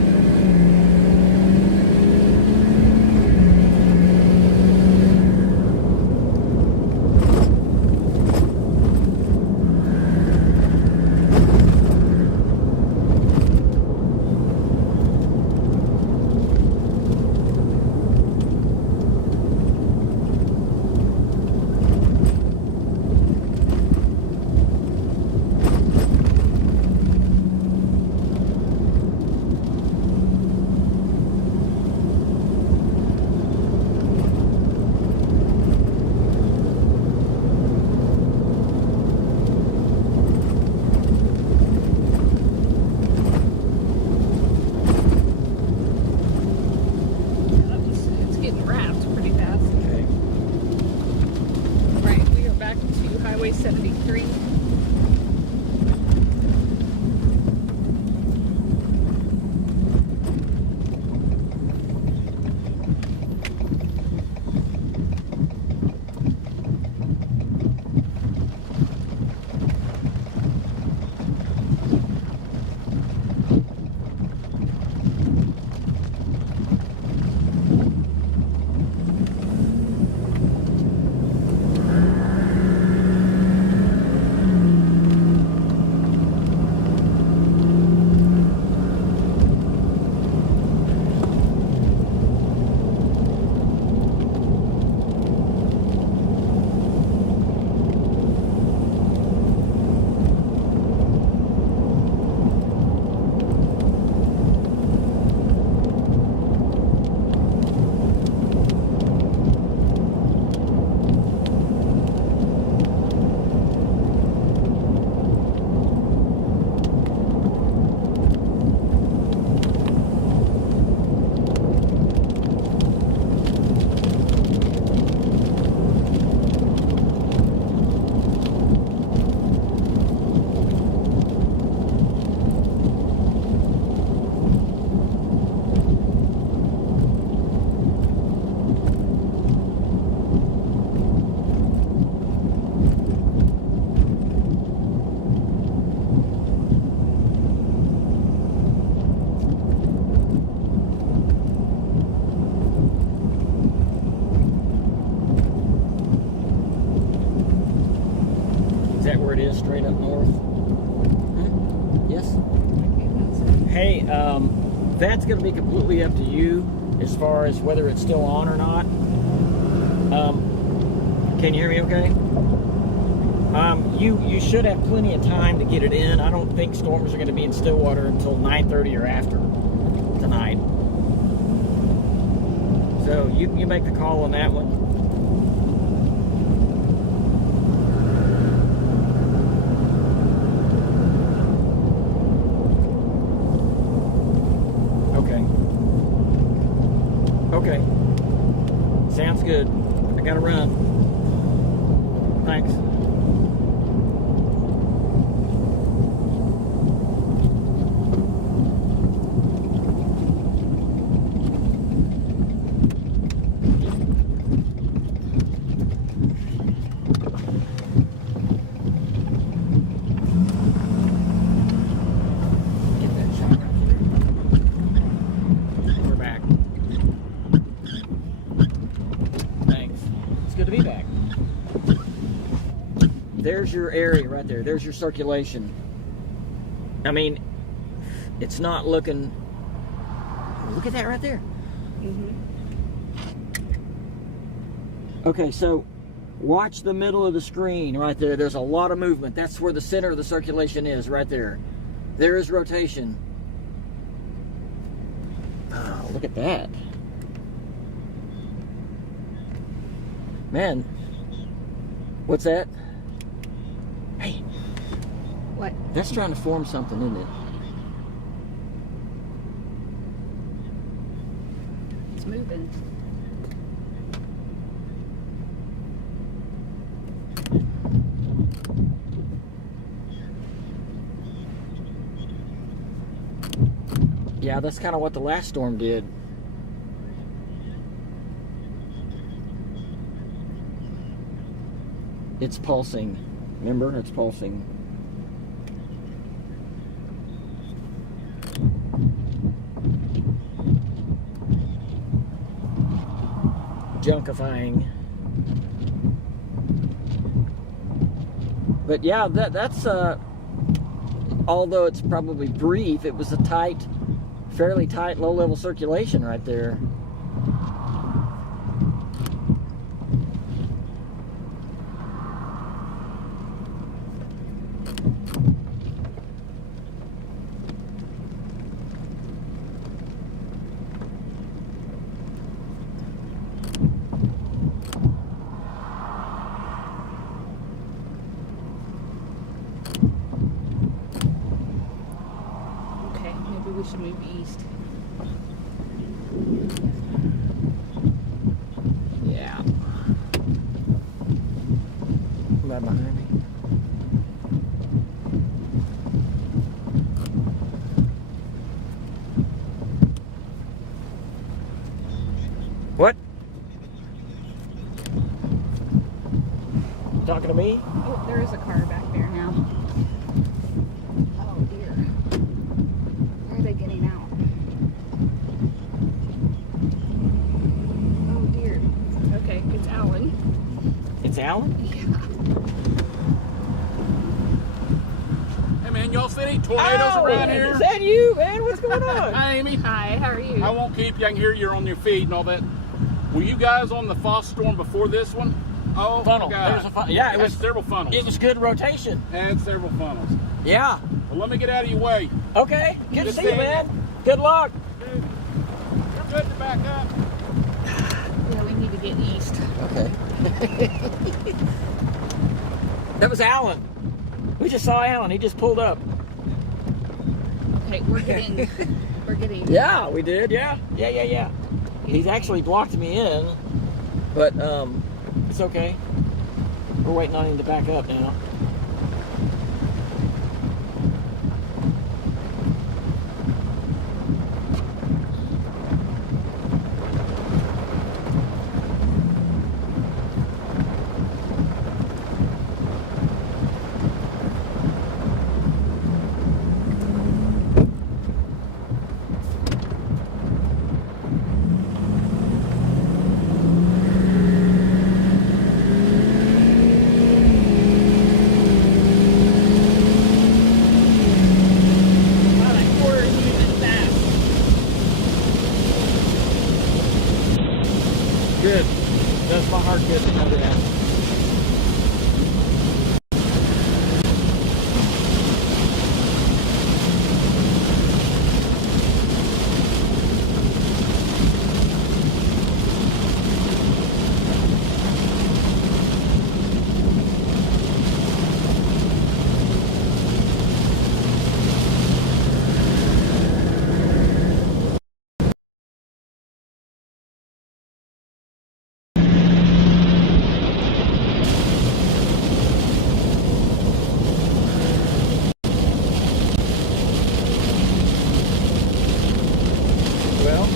is straight up north. Yes? Hey, that's going to be completely up to you as far as whether it's still on or not. Can you hear me okay? You should have plenty of time to get it in. I don't think storms are going to be in Stillwater until 9:30 or after tonight. So you make the call on that one. Okay. Sounds good. I gotta run. Thanks. Get that shot right there. We're back. Thanks. It's good to be back. There's your area right there. There's your circulation. I mean, it's not looking... Look at that right there. Okay, so watch the middle of the screen right there. There's a lot of movement. That's where the center of the circulation is, right there. There is rotation. Oh, look at that. Man, what's that? Hey, What? that's trying to form something, isn't it? It's moving. Yeah, that's kind of what the last storm did. It's pulsing. Remember, it's pulsing. Junkifying. But yeah, that's although it's probably brief, it was a tight, fairly tight low-level circulation right there. Okay, maybe we should move east. Yeah. Right behind me. What? You talking to me? Oh, there is a car back there now. Oh dear. Where are they getting out? Oh dear. Okay, it's Alan. It's Alan? Yeah. Hey man, y'all see any tornadoes around here? Is that you, man? What's going on? Hi Amy. Hi, how are you? I won't keep you. I can hear you're on your feet and all that. Were you guys on the Foss storm before this one? Oh, Funnel. God. There's a funnel. Yeah, it Had was. several funnels. It was good rotation. Had several funnels. Yeah. Well, let me get out of your way. Okay. Good to Good see you, seeing man. Good luck. Dude, you're good to back up. Yeah, we need to get east. Okay. That was Alan. We just saw Alan. He just pulled up. Okay, we're getting Yeah, we did. Yeah. He's actually blocked me in, but it's okay. We're waiting on him to back up now. Good. Does my heart good to know that. Well,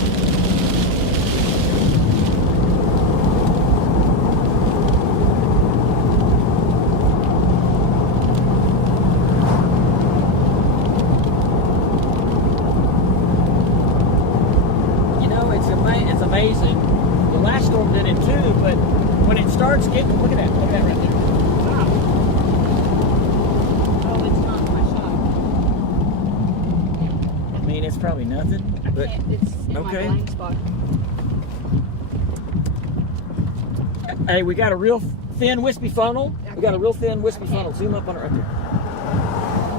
you know, it's amazing. The last storm did it too, but when it starts getting, look at that right there. Wow. Oh, it's not my shot. I mean, it's probably nothing, but It's in okay. my blind spot. hey, we got a real thin wispy funnel. We got a real thin wispy funnel. Zoom up on it right there.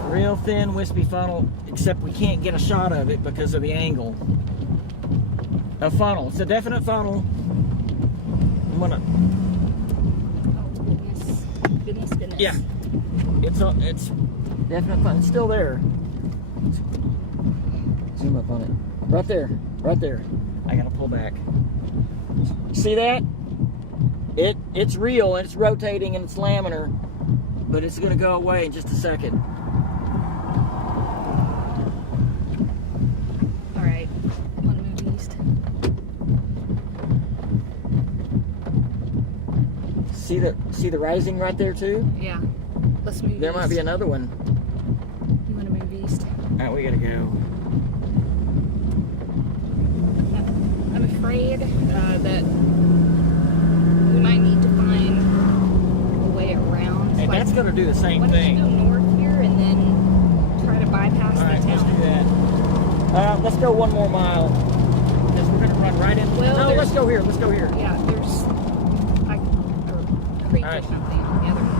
Real thin wispy funnel, except we can't get a shot of it because of the angle. A funnel. It's a definite funnel. I'm gonna. Oh, goodness. Yeah. It's definite funnel. It's still there. Zoom up on it. Right there. Right there. I gotta pull back. See that? It's real and it's rotating and it's laminar, but it's gonna go away in just a second. All right, want to move east. See the rising right there too? Yeah, let's move There east. might be another one. You want to move east? All right, we gotta go. I'm afraid that we might need to find a way around. And that's gonna do the same why don't thing. you go north here and then try to bypass All right, the let's do town? that. Let's go one more mile. Because we're gonna run right in. Well, no, there's- let's go here. Let's go here. Yeah, there's a creek All right. or something on the other one.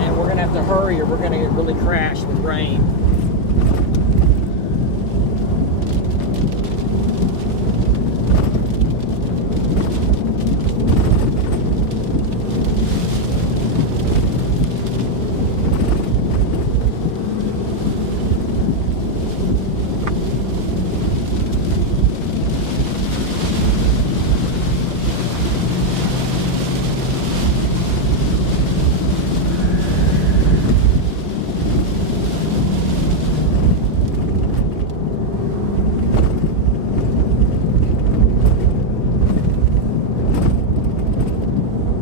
And we're gonna have to hurry or we're gonna get really crashed with rain.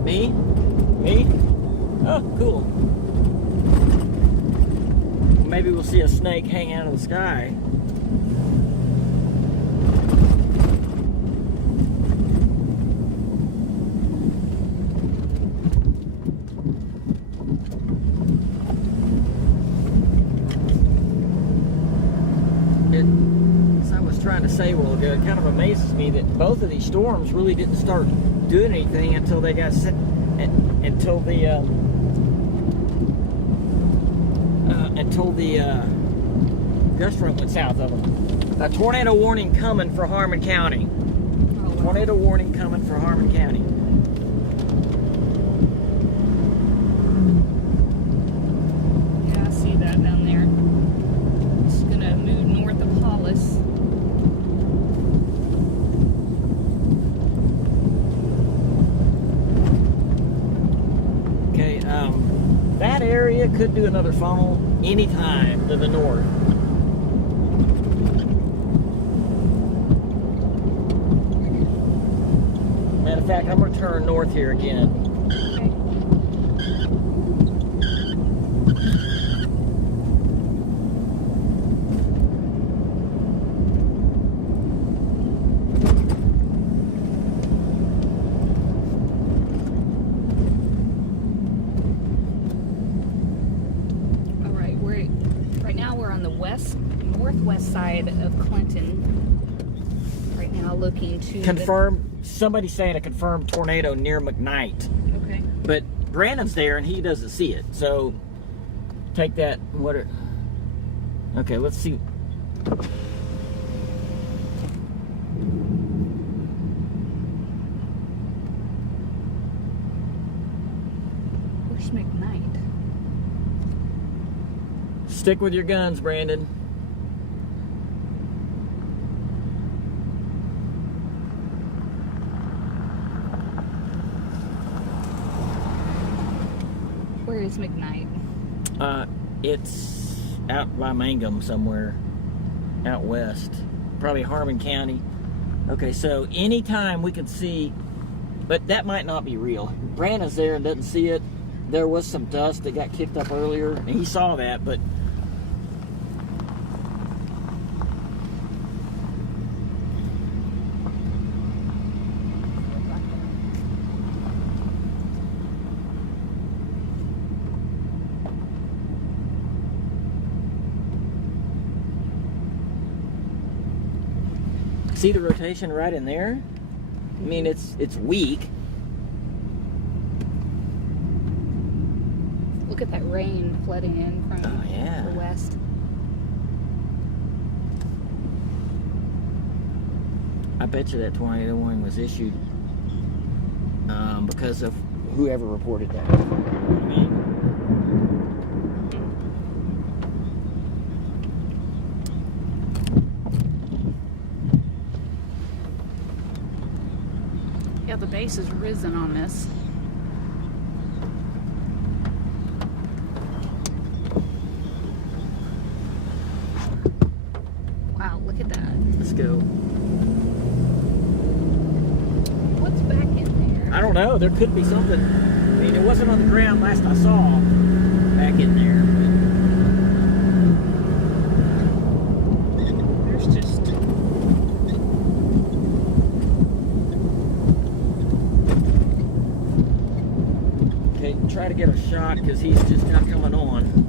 Me? Oh, cool. Maybe we'll see a snake hang out of the sky. As I was trying to say a while ago, it kind of amazes me that both of these storms really didn't start doing anything until they got set, until the gust front went south of them. A tornado warning coming for Harmon County. Oh, wow. Tornado warning coming for Harmon County. Yeah, I see that down there. It's gonna move north of Hollis. Okay, that area could do another funnel anytime to the north. Matter of fact, I'm going to turn north here again. Okay. northwest side of Clinton. Right now, looking to Somebody's saying a confirmed tornado near McKnight. Okay. But Brandon's there and he doesn't see it. So take that. Okay, let's see. Where's McKnight? Stick with your guns, Brandon. Where is McKnight? It's out by Mangum somewhere, out west, probably Harmon County. Okay, so anytime we can see, but that might not be real. Brandon's there and doesn't see it. There was some dust that got kicked up earlier, and he saw that, but see the rotation right in there? I mean, it's weak. Look at that rain flooding in from the west. I bet you that tornado warning was issued because of whoever reported that. You know what I mean? Yeah, the base has risen on this. Wow, look at that. Let's go. What's back in there? I don't know. There could be something. I mean, it wasn't on the ground last I saw back in there. There's just... Okay, try to get a shot because he's just not coming on.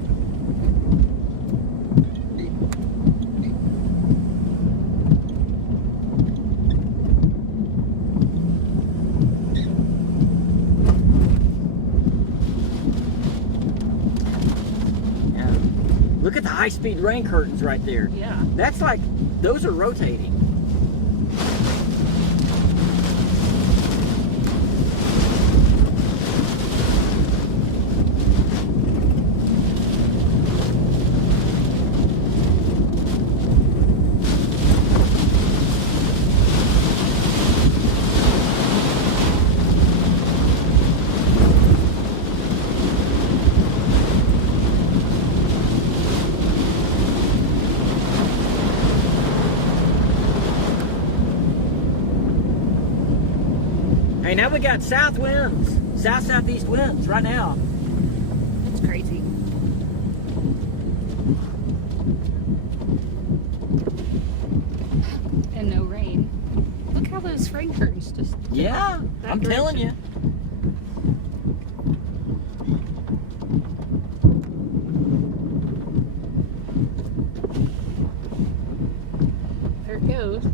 Look at the high-speed rain curtains right there. Yeah. That's like, those are rotating. Hey, now we got south winds, south-southeast winds right now. That's crazy. And no rain. Look how those rain curtains just... Yeah, I'm telling you. There it goes.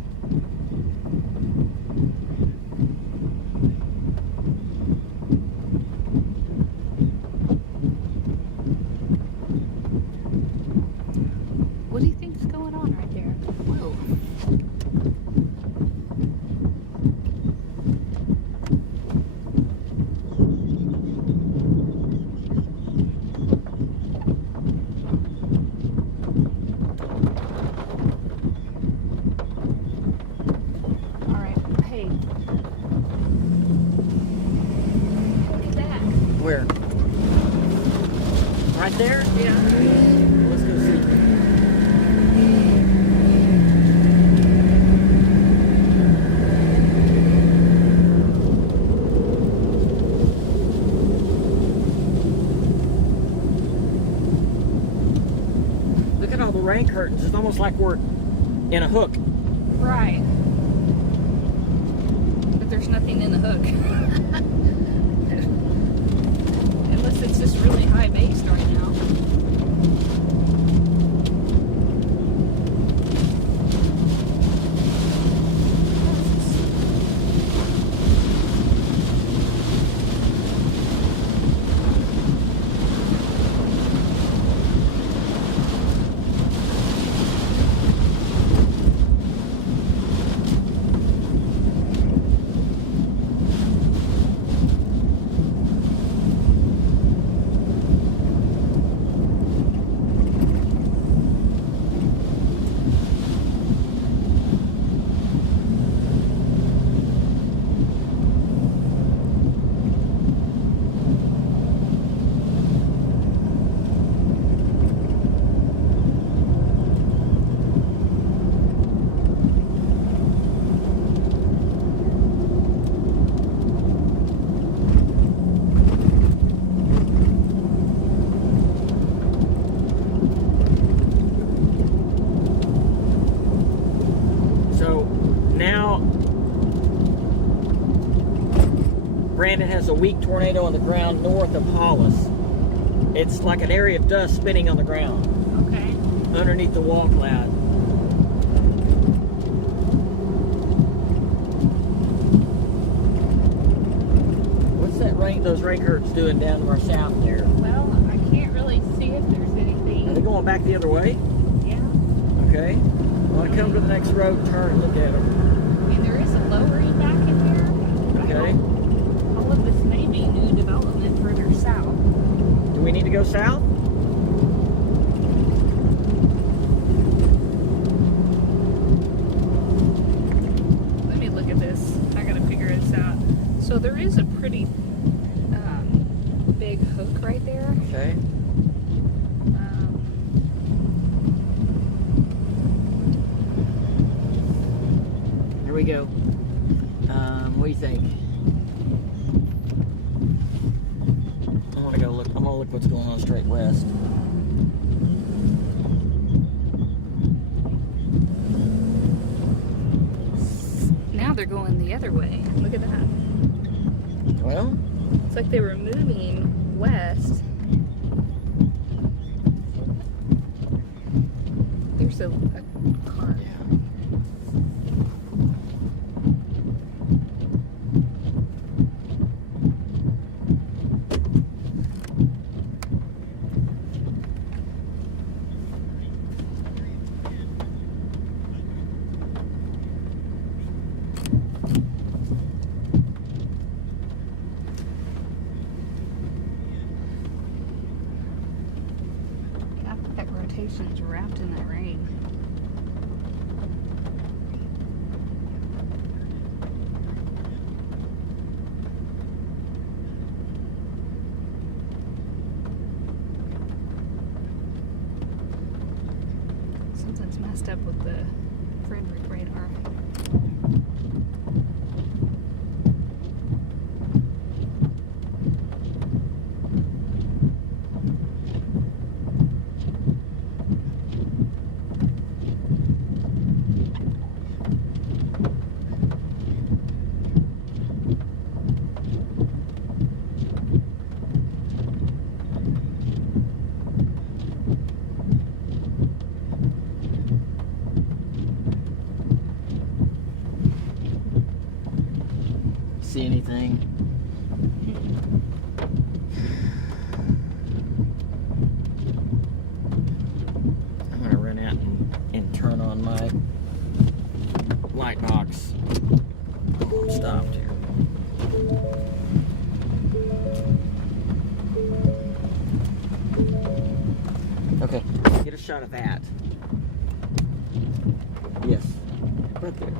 What do you think is going on right there? Whoa. All right. Hey. Look at that. Where? Right there? Yeah. Let's go see. Look at all the rain curtains. It's almost like we're in a hook. Right. But there's nothing in the hook. Unless it's just really high based right now. weak tornado on the ground north of Hollis. It's like an area of dust spinning on the ground Okay. underneath the wall cloud. What's that rain? Those rain curtains doing down to our south there? Well, I can't really see if there's Are they anything. going back the other way? Yeah. Okay. Well, I come to the next road, turn and look at them. I mean, there is a lowering back in here. Okay. All of this may be new development further south. Do we need to go south? Let me look at this. I gotta figure this out. So there is a pretty big hook right there. Okay. Here we go. What do you think? I want to go look. I'm gonna look what's going on straight west. Now they're going the other way. Look at that. Well, It's like they were moving west. There's a car. I think that rotation is wrapped in that rain. Something's messed up with the Frederick radar. see anything? I'm gonna run out and turn on my light box. Oh, I'm stopped here. Okay, get a shot of that. Yes, right there.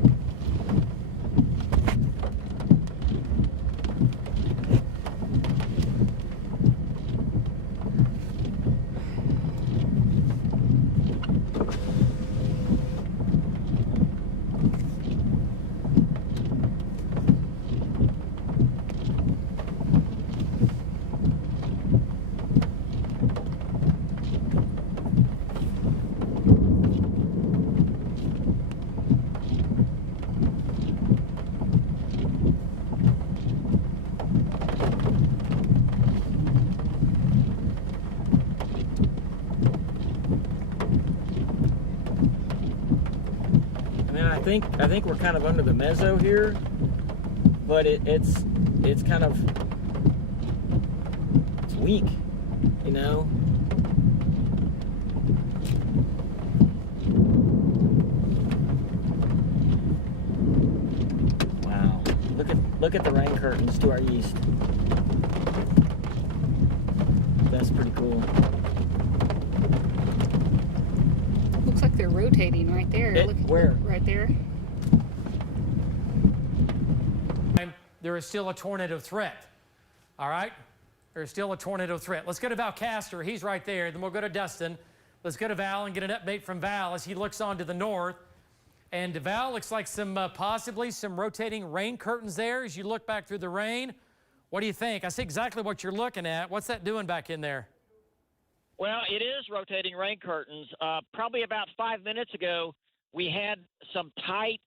I think we're kind of under the mezzo here, but it's kind of, it's weak, you know. Wow, look at the rain curtains to our east. That's pretty cool. Looks like they're rotating right there. Look, where? Right there. There is still a tornado threat. All right? There is still a tornado threat. Let's go to Val Castor. He's right there. Then we'll go to Dustin. Let's go to Val and get an update from Val as he looks on to the north. And Val, looks like some possibly some rotating rain curtains there as you look back through the rain. What do you think? I see exactly what you're looking at. What's that doing back in there? Well, it is rotating rain curtains. Probably about 5 minutes ago, we had some tight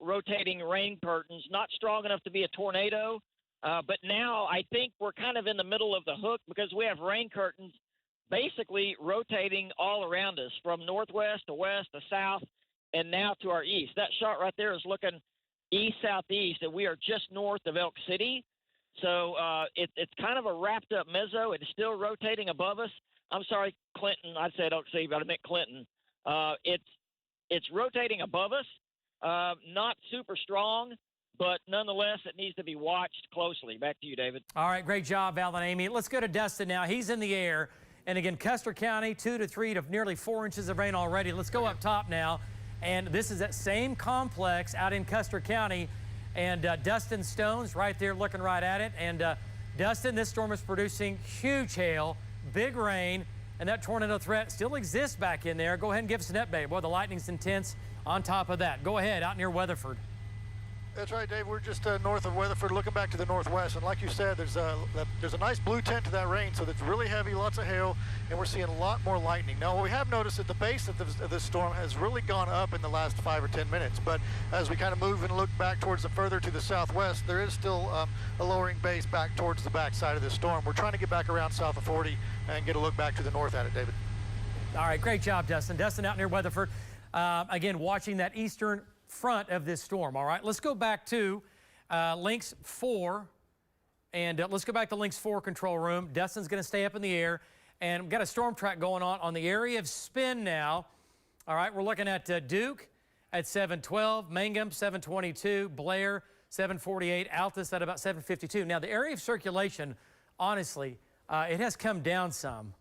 rotating rain curtains, not strong enough to be a tornado, But now I think we're kind of in the middle of the hook because we have rain curtains basically rotating all around us from northwest to west to south and now to our east. That shot right there is looking east-southeast, and we are just north of Elk City. So it's kind of a wrapped-up mezzo. It is still rotating above us. I'm sorry, Clinton. I said Elk City, but I meant Clinton. It's rotating above us, not super strong, but nonetheless, it needs to be watched closely. Back to you, David. All right, great job, Val and Amy. Let's go to Dustin now. He's in the air. And again, Castor County, 2 to 3 to nearly 4 inches of rain already. Let's go up top now. And this is that same complex out in Castor County. And Dustin Stone's right there looking right at it. And Dustin, this storm is producing huge hail, big rain, and that tornado threat still exists back in there. Go ahead and give us an update. Boy, the lightning's intense on top of that. Go ahead, out near Weatherford. That's right, Dave. We're just north of Weatherford, looking back to the northwest. And like you said, there's a nice blue tint to that rain, so it's really heavy, lots of hail, and we're seeing a lot more lightning. Now, what we have noticed that the base of this storm has really gone up in the last 5 or 10 minutes. But as we kind of move and look back towards the further to the southwest, there is still a lowering base back towards the backside of this storm. We're trying to get back around south of 40 and get a look back to the north at it, David. All right, great job, Dustin. Dustin out near Weatherford. Again, watching that eastern front of this storm. All right, let's go back to Lynx 4, and let's go back to Lynx 4 control room. Dustin's going to stay up in the air, and we've got a storm track going on the area of spin now. All right, we're looking at Duke at 712, Mangum 722, Blair 748, Altus at about 752. Now, the area of circulation, honestly, it has come down some.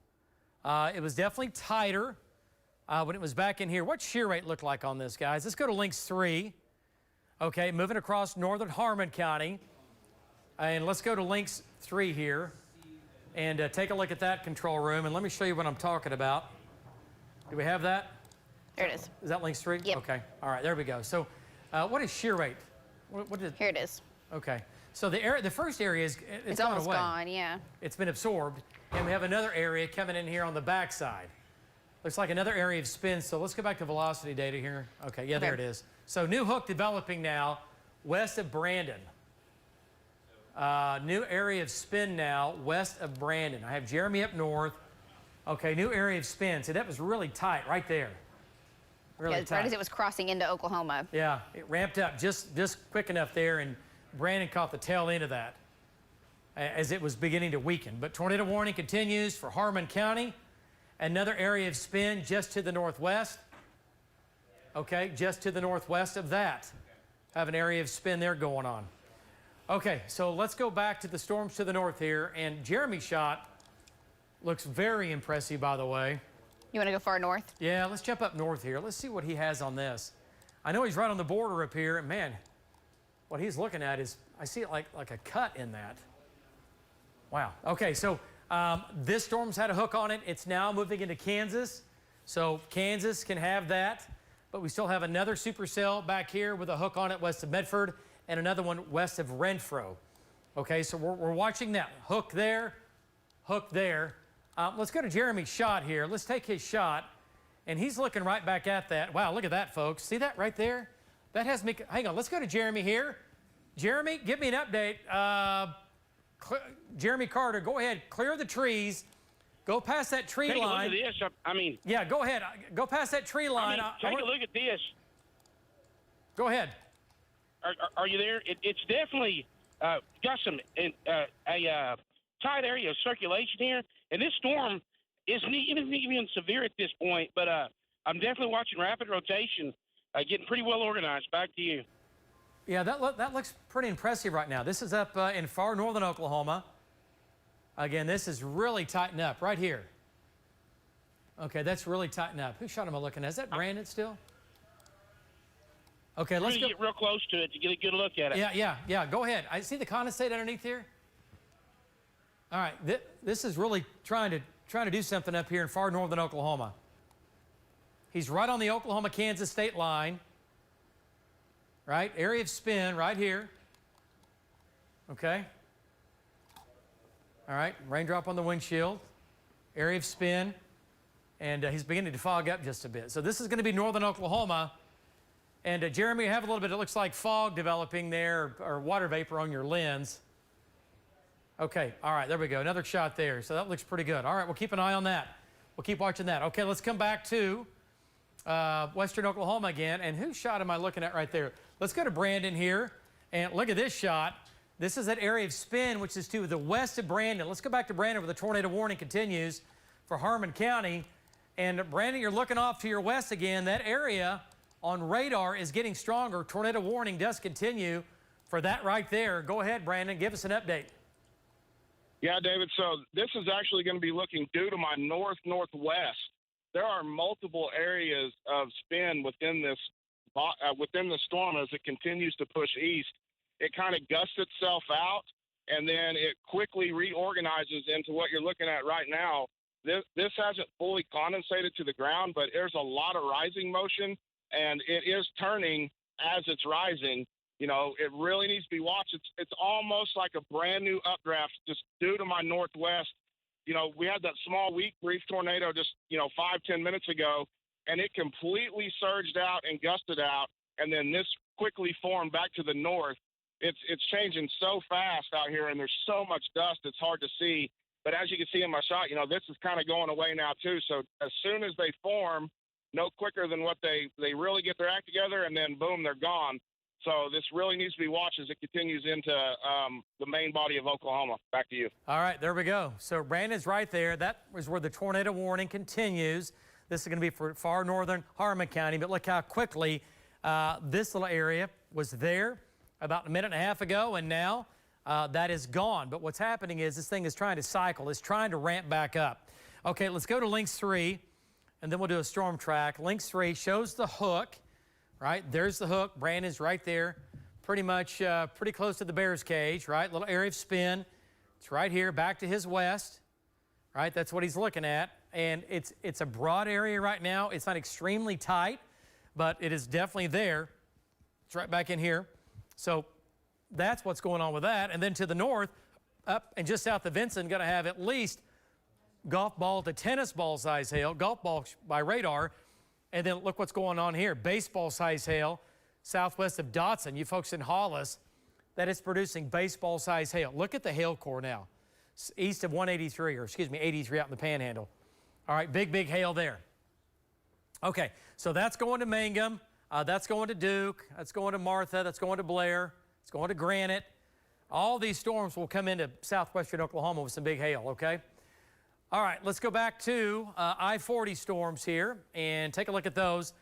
It was definitely tighter when it was back in here. What's shear rate look like on this, guys? Let's go to Lynx 3. Okay, moving across northern Harmon County. And let's go to Lynx 3 here and take a look at that control room. And let me show you what I'm talking about. Do we have that? There it is. Is that Lynx 3? Yep. Okay, all right, there we go. So what is shear rate? What did? Here it is. Okay, so the first area is it's gone almost away. gone, yeah. It's been absorbed. And we have another area coming in here on the backside. Looks like another area of spin, so let's go back to velocity data here. Okay, yeah, there it is. So new hook developing now west of Brandon. New area of spin now west of Brandon. I have Jeremy up north. Okay, new area of spin. See, that was really tight right there. Really Yeah, tight. right as it was crossing into Oklahoma. Yeah, it ramped up just quick enough there, and Brandon caught the tail end of that as it was beginning to weaken. But tornado warning continues for Harmon County. Another area of spin just to the northwest. Okay, just to the northwest of that. Have an area of spin there going on. Okay, so let's go back to the storms to the north here. And Jeremy's shot looks very impressive, by the way. You want to go far north? Yeah, let's jump up north here. Let's see what he has on this. I know he's right on the border up here, and man, what he's looking at is, I see it like a cut in that. Wow. Okay, so this storm's had a hook on it. It's now moving into Kansas. So Kansas can have that. But we still have another supercell back here with a hook on it west of Medford and another one west of Renfro. Okay, so we're watching that. Hook there, hook there. Let's go to Jeremy's shot here. Let's take his shot. And he's looking right back at that. Wow, look at that, folks. See that right there? That has me, hang on, let's go to Jeremy here. Jeremy, give me an update. Jeremy Carter, go ahead, clear the trees. Go past that tree line. Take a look at this. I mean. Yeah, go ahead. Go past that tree line. Take a look at this. Go ahead. Are you there? It's definitely got some a tight area of circulation here, and this storm isn't even severe at this point. But I'm definitely watching rapid rotation, getting pretty well organized. Back to you. Yeah, that looks pretty impressive right now. This is up in far northern Oklahoma. Again, this is really tightened up right here. Okay, that's really tightened up. Whose shot am I looking at? Is that Brandon still? Okay, let's go. Get real close to it to get a good look at it. Yeah. Go ahead. I see the condensate underneath here. All right, this is really trying to do something up here in far northern Oklahoma. He's right on the Oklahoma-Kansas state line. Right, area of spin right here. Okay. All right, raindrop on the windshield, area of spin, and he's beginning to fog up just a bit. So this is going to be northern Oklahoma. And Jeremy, you have a little bit, it looks like fog developing there, or water vapor on your lens. Okay, all right, there we go. Another shot there. So that looks pretty good. All right, we'll keep an eye on that. We'll keep watching that. Okay, let's come back to western Oklahoma again. And whose shot am I looking at right there? Let's go to Brandon here. And look at this shot. This is that area of spin, which is to the west of Brandon. Let's go back to Brandon where the tornado warning continues for Harmon County. And Brandon, you're looking off to your west again. That area on radar is getting stronger. Tornado warning does continue for that right there. Go ahead, Brandon. Give us an update. Yeah, David. So this is actually going to be looking due to my northwest. There are multiple areas of spin within this within the storm as it continues to push east. It kind of gusts itself out, and then it quickly reorganizes into what you're looking at right now. This hasn't fully condensated to the ground, but there's a lot of rising motion, and it is turning as it's rising. You know, it really needs to be watched. It's almost like a brand new updraft just due to my northwest. You know, we had that small weak brief tornado just, 5-10 minutes ago, and it completely surged out and gusted out, and then this quickly formed back to the north. It's changing so fast out here, and there's so much dust it's hard to see. But as you can see in my shot, this is kind of going away now too. So as soon as they form, no quicker than what they really get their act together, and then boom, they're gone. So this really needs to be watched as it continues into the main body of Oklahoma. Back to you. All right, there we go. So Brandon's right there. That was where the tornado warning continues. This is going to be for far northern Harmon County, but look how quickly this little area was there about a minute and a half ago, and now that is gone. But what's happening is this thing is trying to cycle. It's trying to ramp back up. Okay, let's go to Lynx 3, and then we'll do a storm track. Lynx 3 shows the hook, right? There's the hook. Brandon's right there, pretty much pretty close to the bear's cage, right? Little area of spin. It's right here, back to his west, right? That's what he's looking at. And it's a broad area right now. It's not extremely tight, but it is definitely there. It's right back in here. So that's what's going on with that. And then to the north, up and just south of Vincent, going to have at least golf ball to tennis ball size hail, golf ball by radar. And then look what's going on here. Baseball size hail, southwest of Dotson. You folks in Hollis, that is producing baseball size hail. Look at the hail core now. East of 183, or excuse me, 83 out in the Panhandle. All right, big hail there. Okay, so that's going to Mangum. That's going to Duke. That's going to Martha. That's going to Blair. It's going to Granite. All these storms will come into southwestern Oklahoma with some big hail, okay? All right, let's go back to I-40 storms here and take a look at those.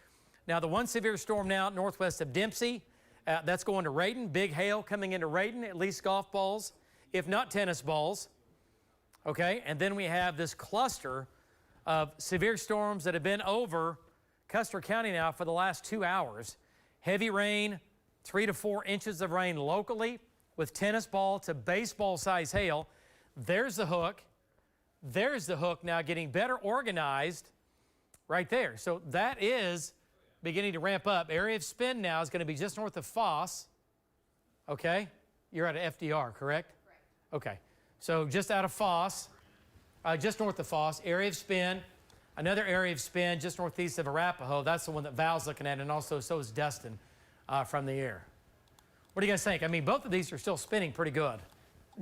Now, the one severe storm now northwest of Dempsey, that's going to Rayton. Big hail coming into Rayton, at least golf balls, if not tennis balls. Okay, and then we have this cluster of severe storms that have been over Castor County now for the last 2 hours. Heavy rain, 3 to 4 inches of rain locally with tennis ball to baseball size hail. There's the hook. There's the hook now getting better organized right there. So that is beginning to ramp up. Area of spin now is going to be just north of Foss. Okay, you're at an FDR, correct? Okay, so just out of Foss, just north of Foss, area of spin. Another area of spin just northeast of Arapahoe. That's the one that Val's looking at, and also so is Dustin from the air. What do you guys think? I mean, both of these are still spinning pretty good.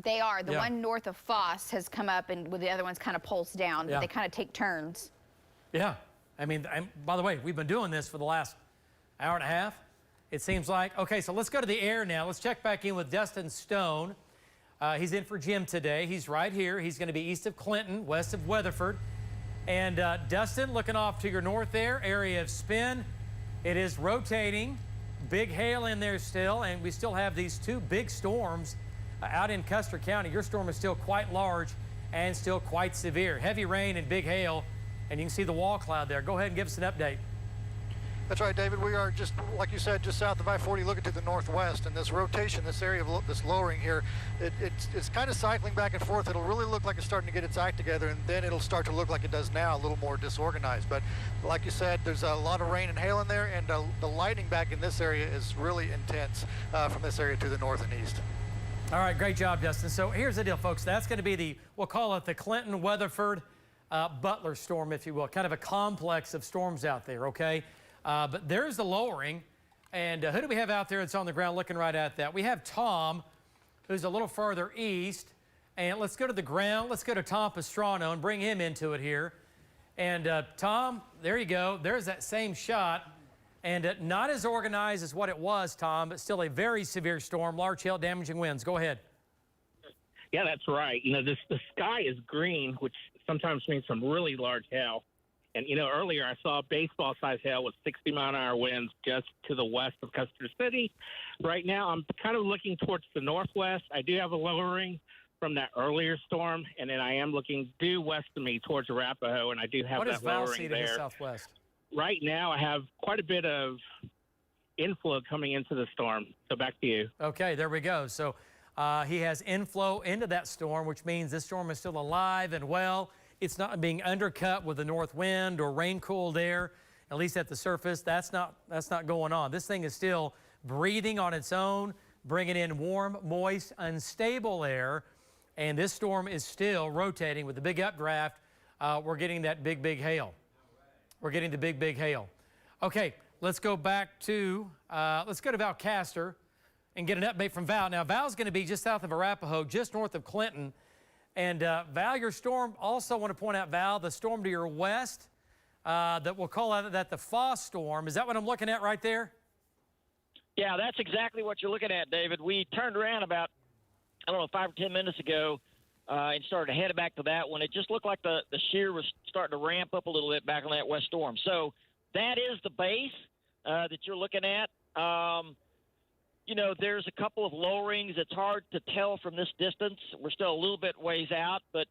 They are. The one north of Foss has come up, and with the other ones kind of pulse down. But they kind of take turns. Yeah. I mean, by the way, we've been doing this for the last hour and a half, it seems like. Okay, so let's go to the air now. Let's check back in with Dustin Stone. He's in for Jim today. He's right here. He's going to be east of Clinton, west of Weatherford. And Dustin, looking off to your north there, area of spin. It is rotating. Big hail in there still, and we still have these two big storms out in Castor County. Your storm is still quite large and still quite severe. Heavy rain and big hail, and you can see the wall cloud there. Go ahead and give us an update. That's right, David. We are just, like you said, just south of I-40, looking to the northwest, and this rotation, this area of this lowering here, it's kind of cycling back and forth. It'll really look like it's starting to get its act together, and then it'll start to look like it does now, a little more disorganized. But like you said, there's a lot of rain and hail in there, and the lightning back in this area is really intense from this area to the north and east. All right, great job, Dustin. So here's the deal, folks. That's going to be we'll call it the Clinton, Weatherford, Butler storm, if you will, kind of a complex of storms out there, okay? But there's the lowering, and who do we have out there that's on the ground looking right at that? We have Tom, who's a little further east, And let's go to the ground. Let's go to Tom Pastrano and bring him into it here. And Tom, there you go. There's that same shot. And not as organized as what it was, Tom, but still a very severe storm, large hail, damaging winds. Go ahead. Yeah, that's right. You know, the sky is green, which sometimes means some really large hail. And, you know, earlier I saw baseball-sized hail with 60-mile-an-hour winds just to the west of Castor City. Right now I'm kind of looking towards the northwest. I do have a lowering from that earlier storm, and then I am looking due west of me towards Arapahoe, and I do have that lowering there. What is Val see to the southwest? Right now I have quite a bit of inflow coming into the storm. So back to you. Okay, there we go. So he has inflow into that storm, which means this storm is still alive and well. It's not being undercut with the north wind or rain-cooled air, at least at the surface. That's not going on. This thing is still breathing on its own, bringing in warm, moist, unstable air. And this storm is still rotating with the big updraft. We're getting that big, big hail. We're getting the big, big hail. Okay, let's go back to, let's go to Val Castor and get an update from Val. Now, Val's going to be just south of Arapahoe, just north of Clinton. And Val, your storm, also want to point out, Val, the storm to your west, that we'll call out that the Foss storm. Is that what I'm looking at right there? Yeah, that's exactly what you're looking at, David. We turned around about, I don't know, 5 or 10 minutes ago and started to head back to that one. It just looked like the shear was starting to ramp up a little bit back on that west storm. So that is the base that you're looking at. You know, there's a couple of lowerings. It's hard to tell from this distance. We're still a little bit ways out, but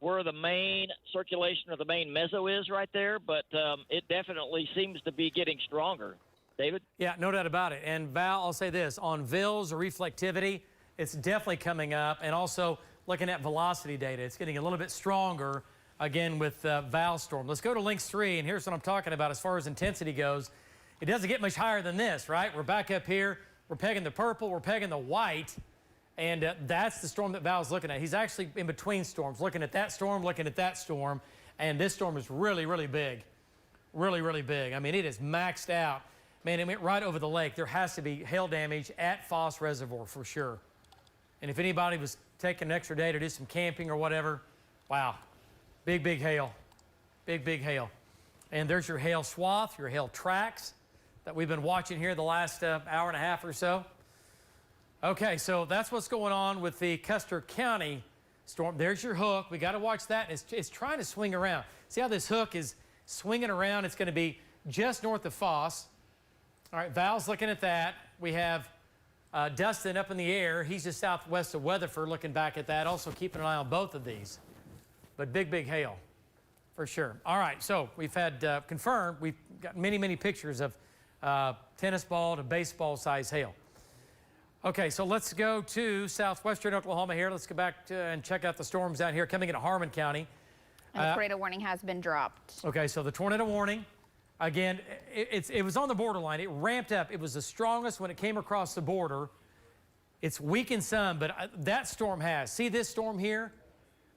where the main circulation or the main meso is right there. But it definitely seems to be getting stronger. David? Yeah, no doubt about it. And Val, I'll say this, on VILs or reflectivity, it's definitely coming up. And also looking at velocity data, it's getting a little bit stronger again with Val storm. Let's go to Lynx 3, and here's what I'm talking about as far as intensity goes. It doesn't get much higher than this, right? We're back up here. We're pegging the purple. We're pegging the white. And that's the storm that Val's looking at. He's actually in between storms, looking at that storm, looking at that storm. And this storm is really, really big. Really, really big. I mean, it is maxed out. Man, it went right over the lake. There has to be hail damage at Foss Reservoir for sure. And if anybody was taking an extra day to do some camping or whatever, wow, big, big hail. Big, big hail. And there's your hail swath, your hail tracks that we've been watching here the last hour and a half or so. Okay, so that's what's going on with the Custer County storm. There's your hook. We got to watch that. It's trying to swing around. See how this hook is swinging around? It's going to be just north of Foss. All right, Val's looking at that. We have Dustin up in the air. He's just southwest of Weatherford looking back at that, also keeping an eye on both of these. But big, big hail for sure. All right, so we've had confirmed, we've got many, many pictures of tennis ball to baseball size hail. Okay, so let's go to southwestern Oklahoma here. Let's go back and check out the storms out here coming into Harmon County. And the tornado warning has been dropped. Okay, so the tornado warning, again, it was on the borderline. It ramped up. It was the strongest when it came across the border. It's weakened some, but that storm has. See this storm here?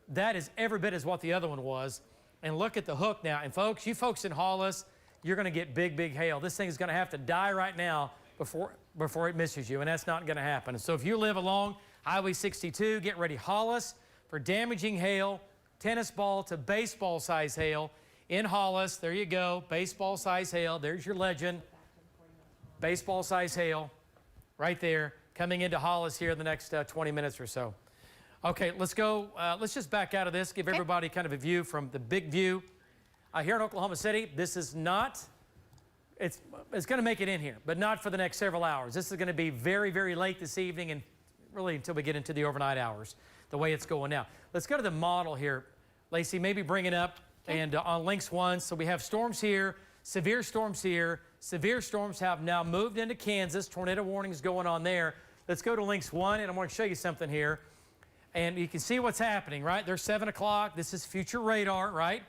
That is every bit as what the other one was. And look at the hook now. And folks, you folks in Hollis, you're going to get big, big hail. This thing is going to have to die right now before it misses you, and that's not going to happen. So if you live along Highway 62, get ready, Hollis, for damaging hail, tennis ball to baseball size hail in Hollis. There you go, baseball size hail. There's your legend. Baseball size hail right there coming into Hollis here in the next 20 minutes or so. Okay, let's go. Let's just back out of this, give everybody kind of a view from the big view. Here in Oklahoma City, this is not, it's going to make it in here, but not for the next several hours. This is going to be very, very late this evening and really until we get into the overnight hours, the way it's going now. Let's go to the model here. Lacey, maybe bring it up and on Lynx 1. So we have storms here, severe storms here. Severe storms have now moved into Kansas. Tornado warnings going on there. Let's go to Lynx 1, and I want to show you something here. And you can see what's happening, right? There's 7 o'clock. This is future radar, right?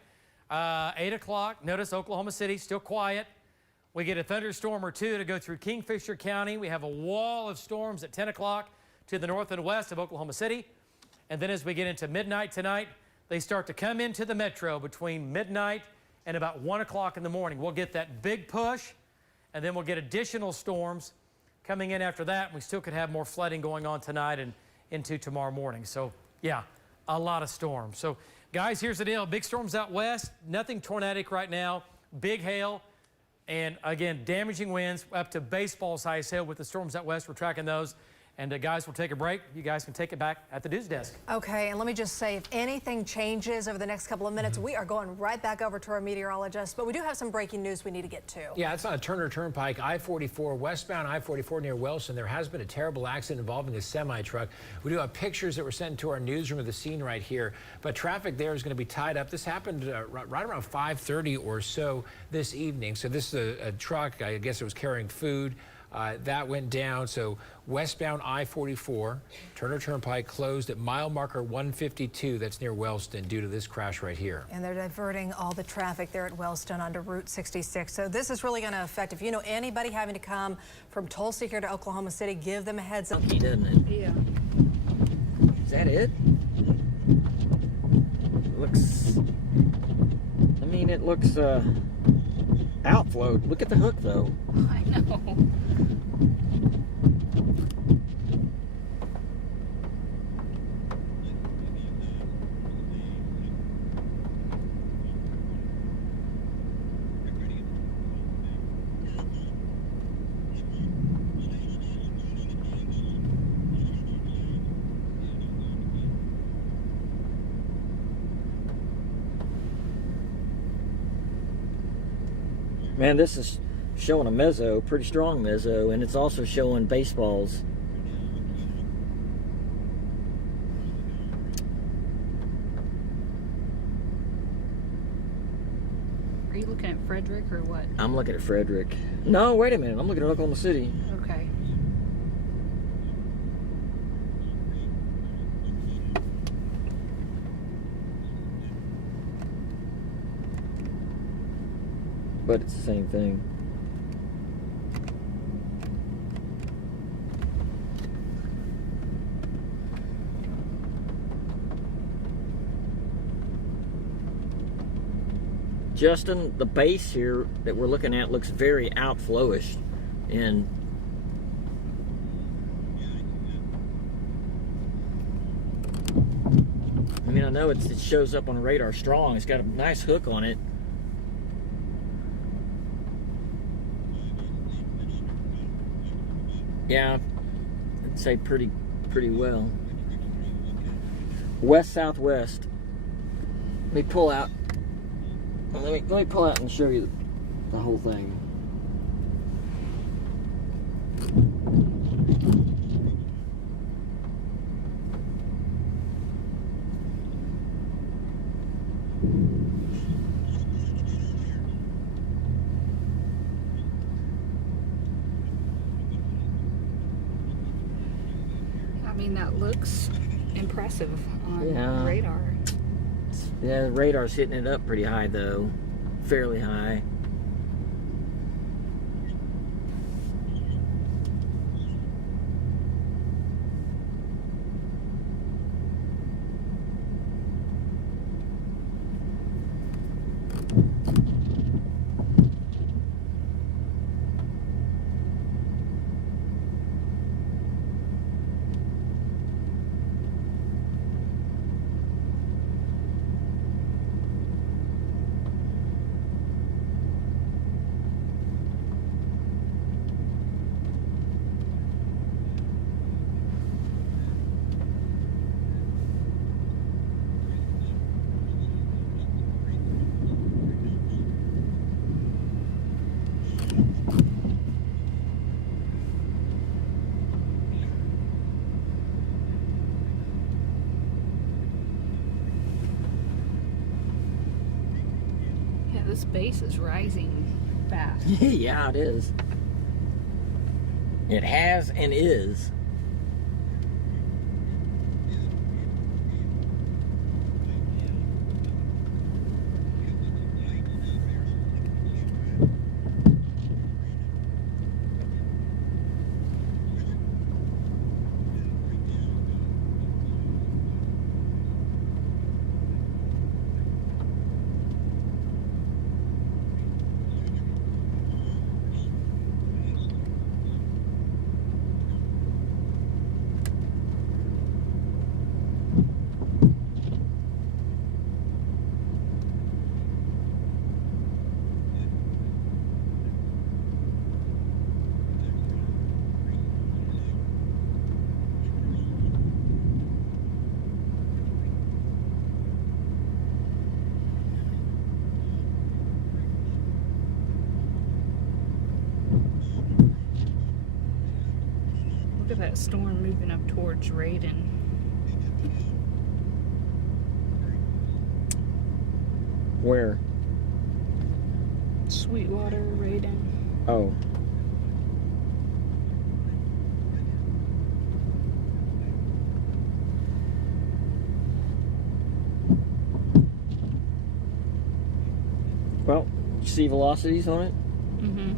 8 o'clock. Notice Oklahoma City still quiet. We get a thunderstorm or two to go through Kingfisher County. We have a wall of storms at 10 o'clock to the north and west of Oklahoma City. And then as we get into midnight tonight, they start to come into the metro between midnight and about 1 o'clock in the morning. We'll get that big push, and then we'll get additional storms coming in after that. We still could have more flooding going on tonight and into tomorrow morning. So, yeah, a lot of storms. So, guys, here's the deal. Big storms out west, nothing tornadic right now, big hail, and again, damaging winds up to baseball-sized hail with the storms out west. We're tracking those. And guys, we'll take a break. You guys can take it back at the news desk. Okay, and let me just say, if anything changes over the next couple of minutes, we are going right back over to our meteorologist. But we do have some breaking news we need to get to. Yeah, it's on a Turner Turnpike, I-44, westbound I-44 near Wilson. There has been a terrible accident involving a semi-truck. We do have pictures that were sent to our newsroom of the scene right here. But traffic there is going to be tied up. This happened right around 5:30 or so this evening. So this is a truck. I guess it was carrying food. That went down. So westbound I-44, Turner Turnpike closed at mile marker 152. That's near Wellston due to this crash right here. And they're diverting all the traffic there at Wellston onto Route 66. So this is really going to affect, if you know anybody having to come from Tulsa here to Oklahoma City, give them a heads up. Funky, doesn't it? Yeah. Is that it? Looks, I mean, it looks outflowed. Look at the hook, though. I know. Man, this is showing a mezzo, pretty strong mezzo, and it's also showing baseballs. Are you looking at Frederick or what? I'm looking at Frederick. No, wait a minute. I'm looking at Oklahoma City. Okay. But it's the same thing. Justin, the base here that we're looking at looks very outflowish, and I mean, I know it shows up on radar strong. It's got a nice hook on it. Yeah, I'd say pretty well. West-southwest. Let me pull out. Let me pull out and show you the whole thing. I mean, that looks impressive on radar. Yeah, the radar's hitting it up pretty high, though. Fairly high. This base is rising fast. Yeah, it is. It has and is. at that storm moving up towards Raiden. Where? Sweetwater, Raiden. Oh. Well, you see velocities on it? Mm-hmm.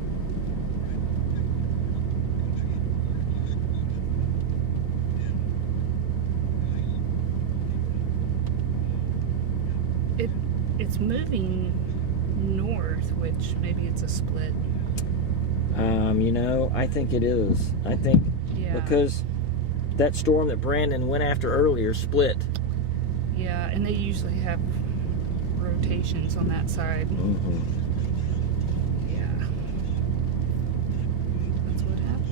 It's moving north, which maybe it's a split. You know, I think it is. I think because that storm that Brandon went after earlier split. Yeah, and they usually have rotations on that side. Mm-hmm. Yeah. That's what happened.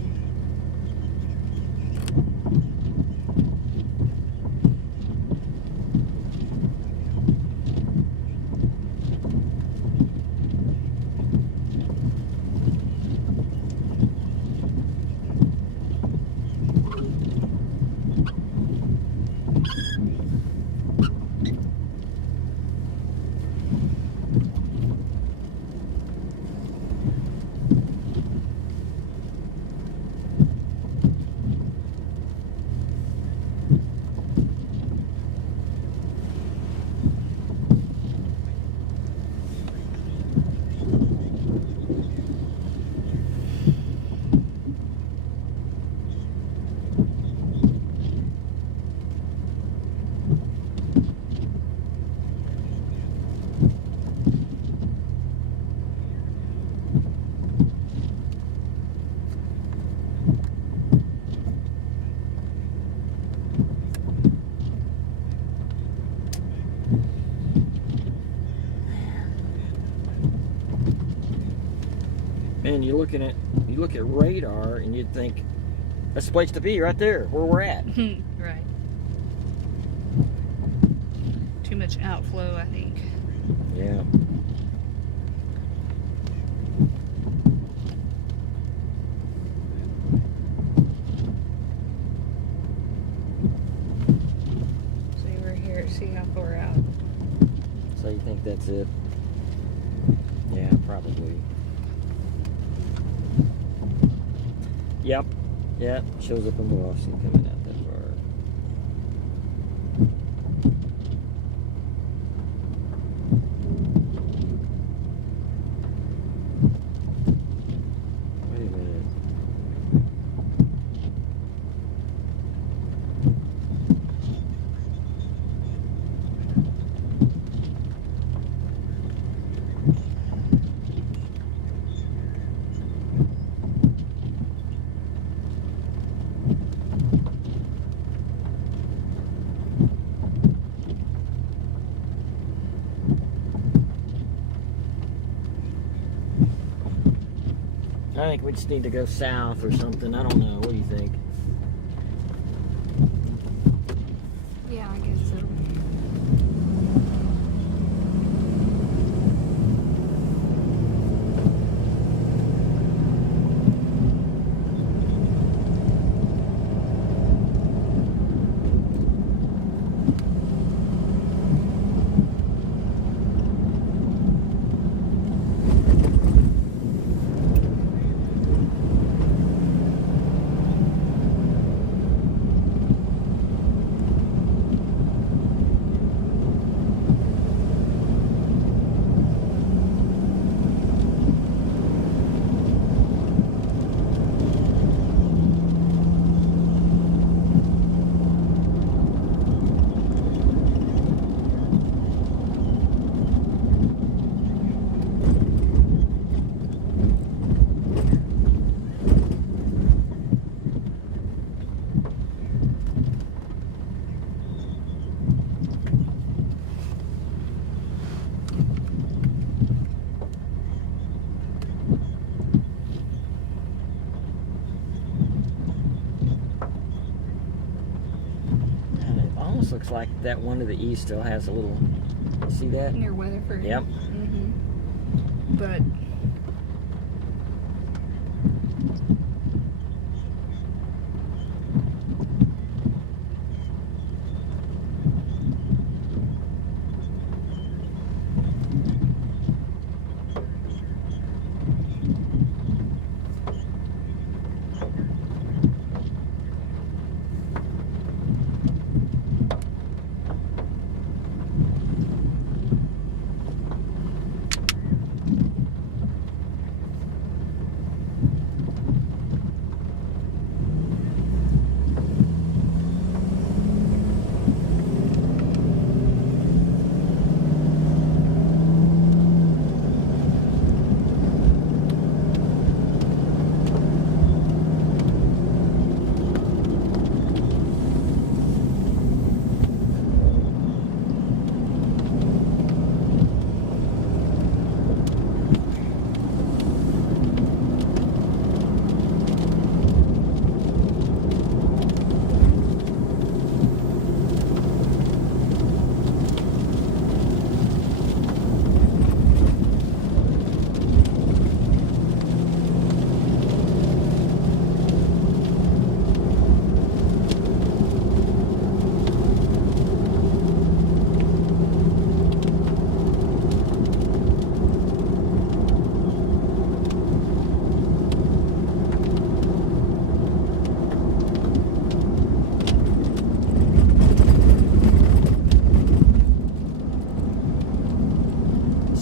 Man, you look at radar and you'd think that's the place to be right there where we're at. Right. Too much outflow, I think. Yeah. See, we're here. See how far out. So you think that's it? Yeah, probably. Yep. Yeah, shows up in velocity coming out that far. Wait a minute. I think we just need to go south or something. I don't know. What do you think? Yeah, I guess so. Looks like that one to the east still has a little. See that? Near Weatherford. Yep. Mm-hmm. But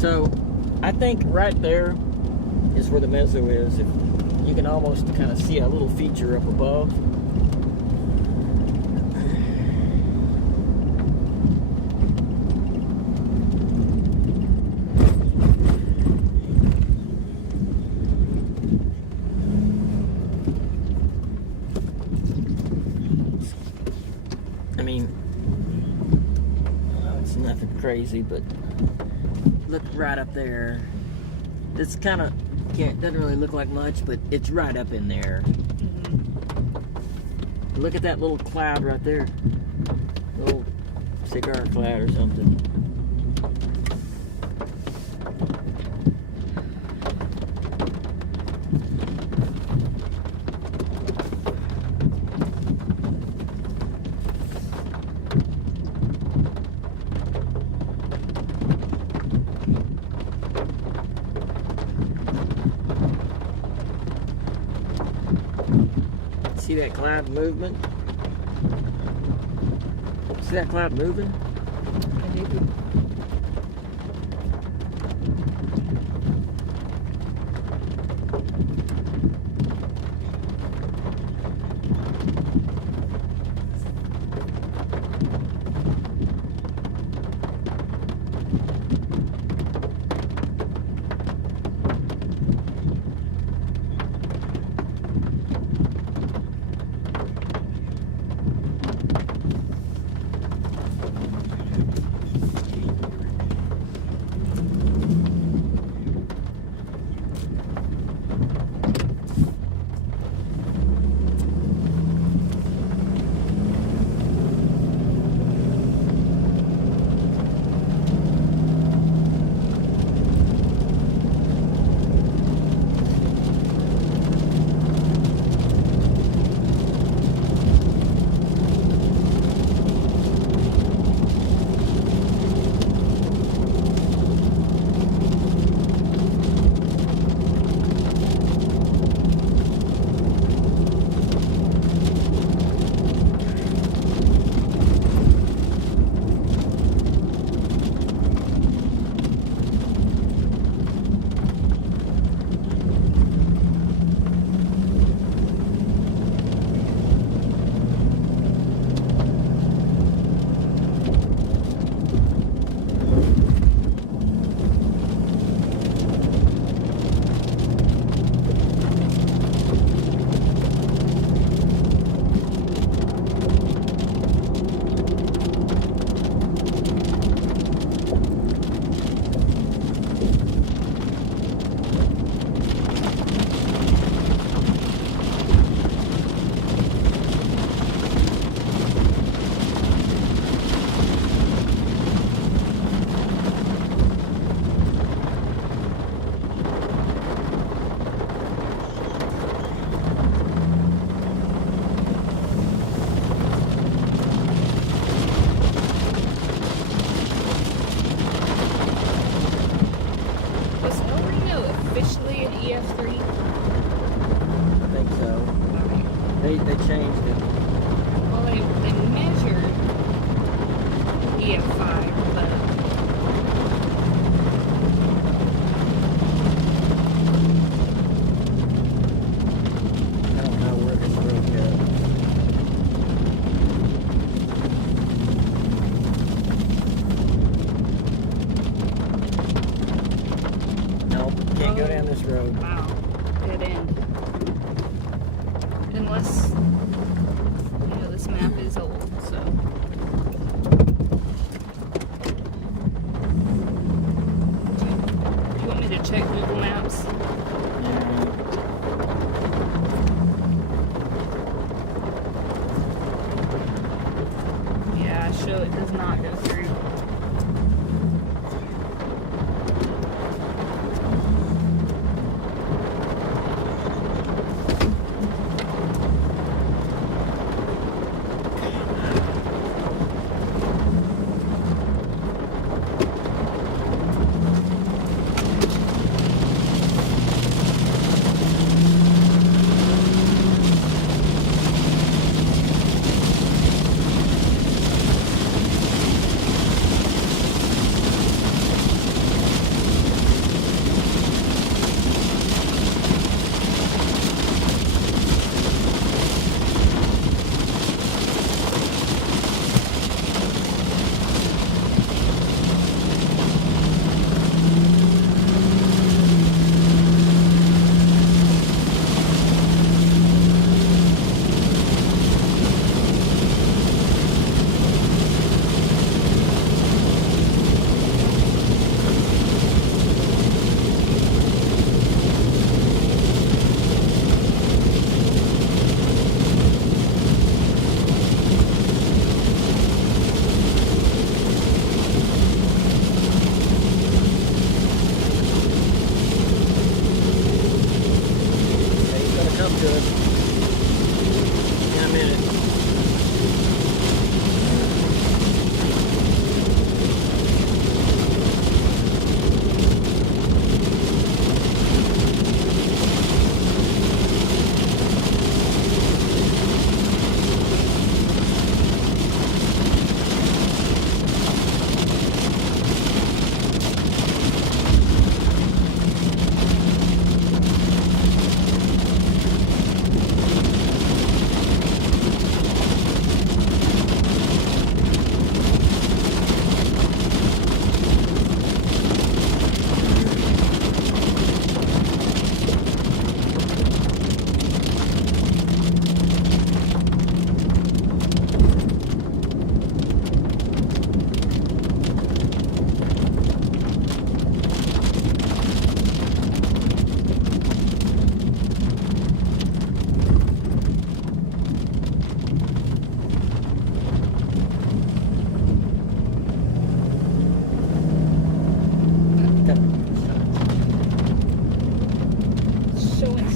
So I think right there is where the mezzo is. If you can almost kind of see a little feature up above. I mean, well, it's nothing crazy, but look right up there. It's kind of, doesn't really look like much, but it's right up in there. Mm-hmm. Look at that little cloud right there. Little cigar cloud or something. See that cloud movement? See that cloud moving? They changed it. Well, they measured EF5, but I don't know where this road goes. Nope, can't go down this road. wow, dead end. Unless, you know, this map is old, so. Do you want me to check Google Maps? Yeah, show it does not go through.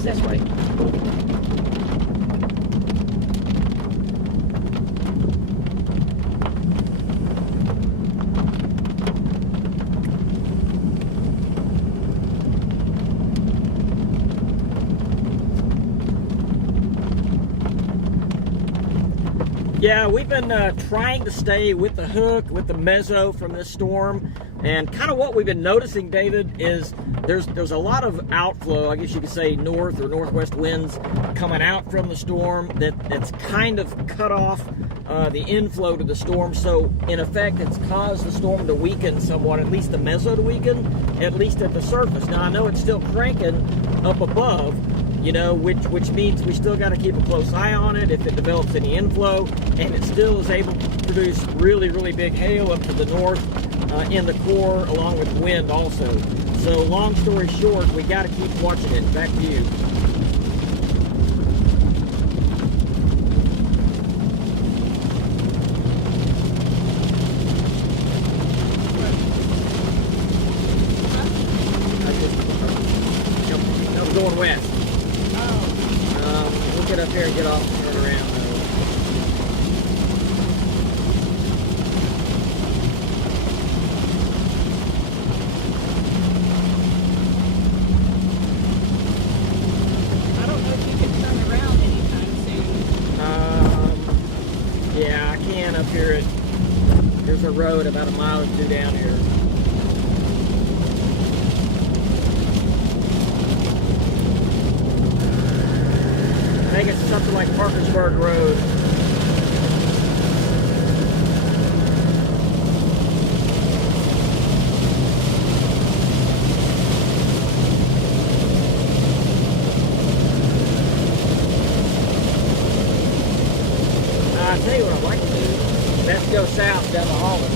this way. Yeah, we've been trying to stay with the hook, with the mezzo from this storm, and kind of what we've been noticing, David, is there's a lot of outflow, I guess you could say north or northwest winds coming out from the storm that's kind of cut off the inflow to the storm. So in effect, it's caused the storm to weaken somewhat, at least the mezzo to weaken, at least at the surface. Now I know it's still cranking up above, you know, which means we still got to keep a close eye on it if it develops any inflow, and it still is able to produce really, really big hail up to the north in the core, along with wind also. So long story short, we got to keep watching it. Back to you. Going west. We'll get up here and get off and turn around. I don't know if you can turn around anytime soon. Yeah, I can up here. There's a road about a mile or two down here. I think it's something like Parkersburg Road. I'll tell you what I'd like to do. Let's go south down the Holland.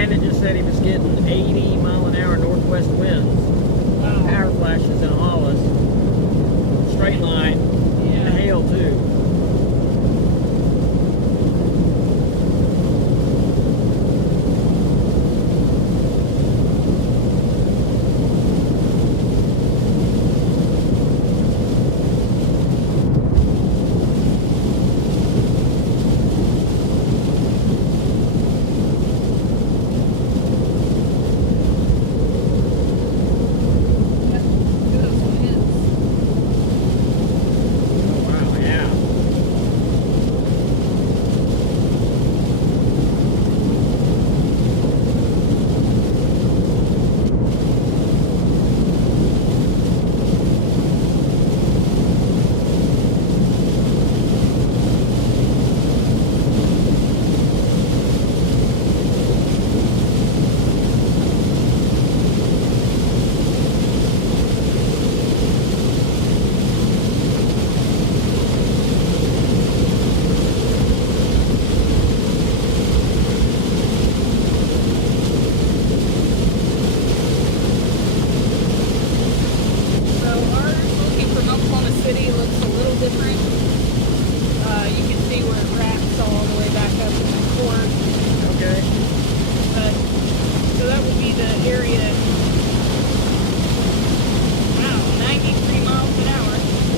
Brandon just said he was getting 80 mile an hour northwest winds. Wow. Power flashes in Hollis. Straight line. Yeah. And hail too.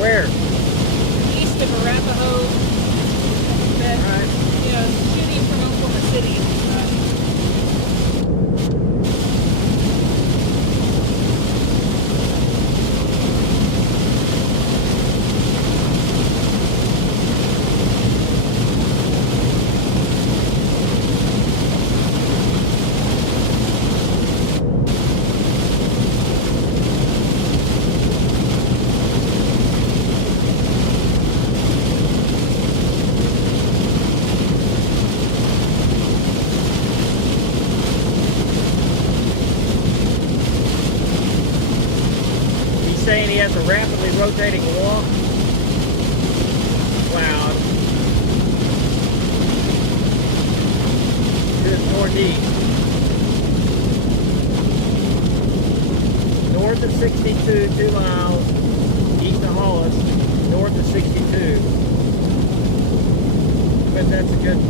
Where? East of Arapahoe. That, you know, shooting from Oklahoma City. Saying he has a rapidly rotating cloud to his northeast. North of 62, 2 miles, east of Hollis, north of 62. But that's a good.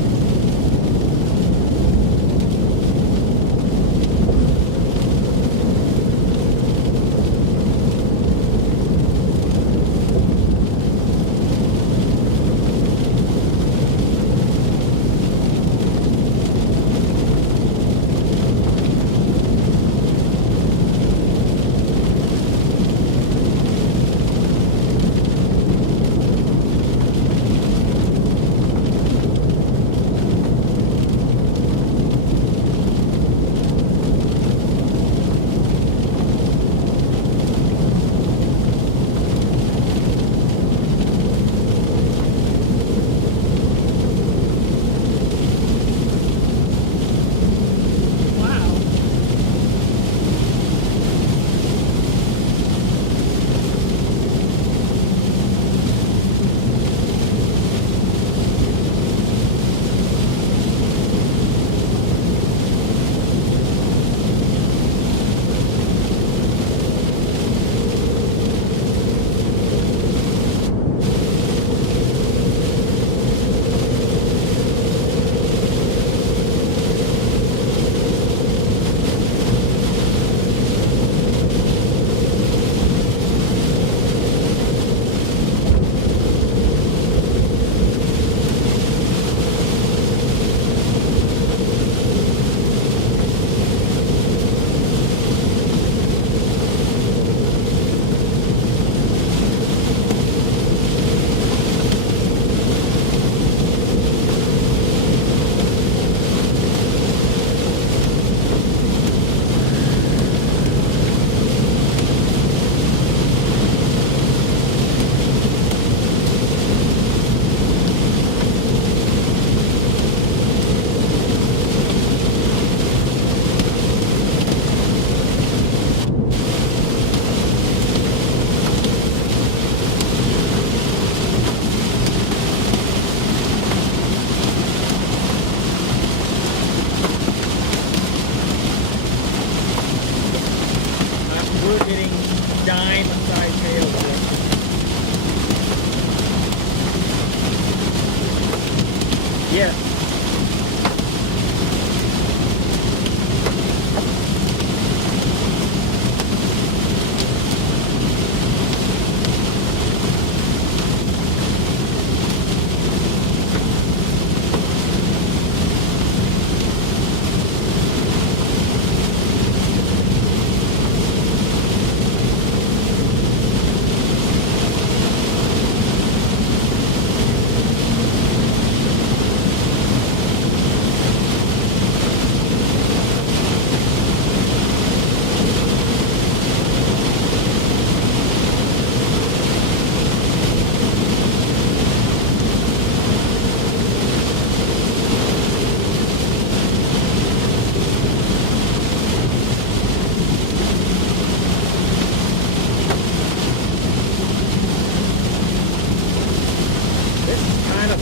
Yes.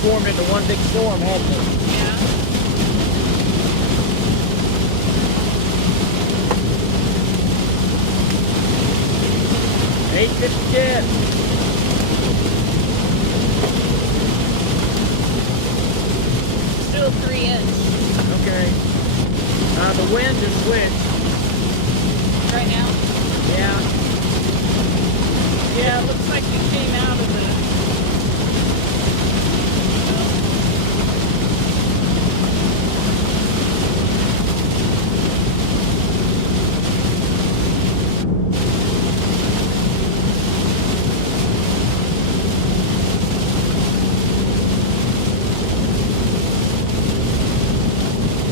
Formed into one big storm, hasn't it? Yeah. $8.50 Still 3 inch. Okay. The wind just switched. Right now? Yeah. Yeah, it looks like we came out of the...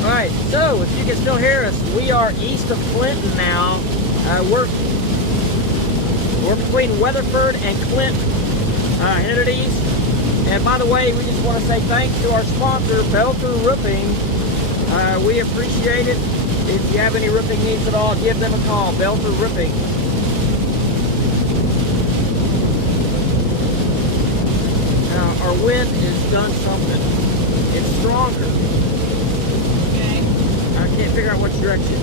Alright, so if you can still hear us, we are east of Clinton now. We're between Weatherford and Clinton, headed east. And by the way, we just want to say thanks to our sponsor, Belter Roofing. We appreciate it. If you have any roofing needs at all, give them a call, Belter Roofing. Now, our wind has done something. It's stronger. Okay. I can't figure out which direction.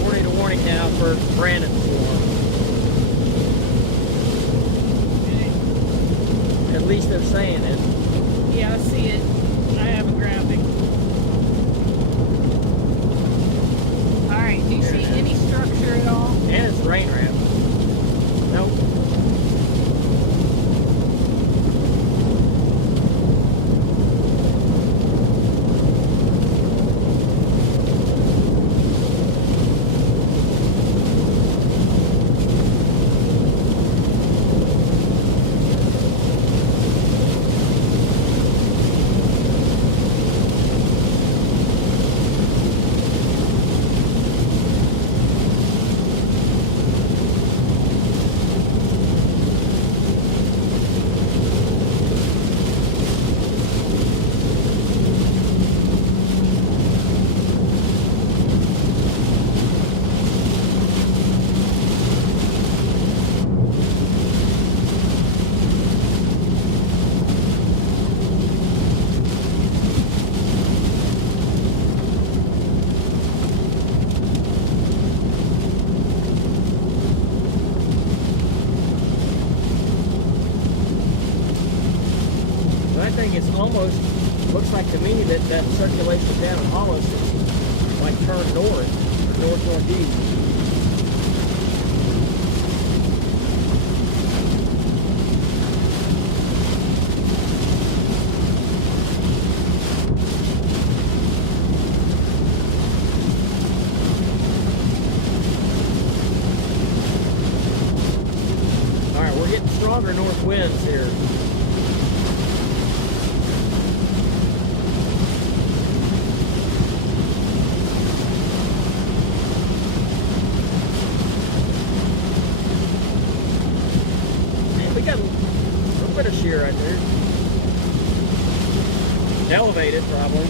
Tornado warning now for Brandon storm. Okay. At least they're saying it. Yeah, I see it. I have a graphic. Alright, do you see any structure at all? And it's rain wrap. Nope. I think it's almost, looks like to me that that circulation down in Hollis is like turned north, or north-northeast. All right, we're getting stronger north winds here. Shear right there. It's elevated, probably.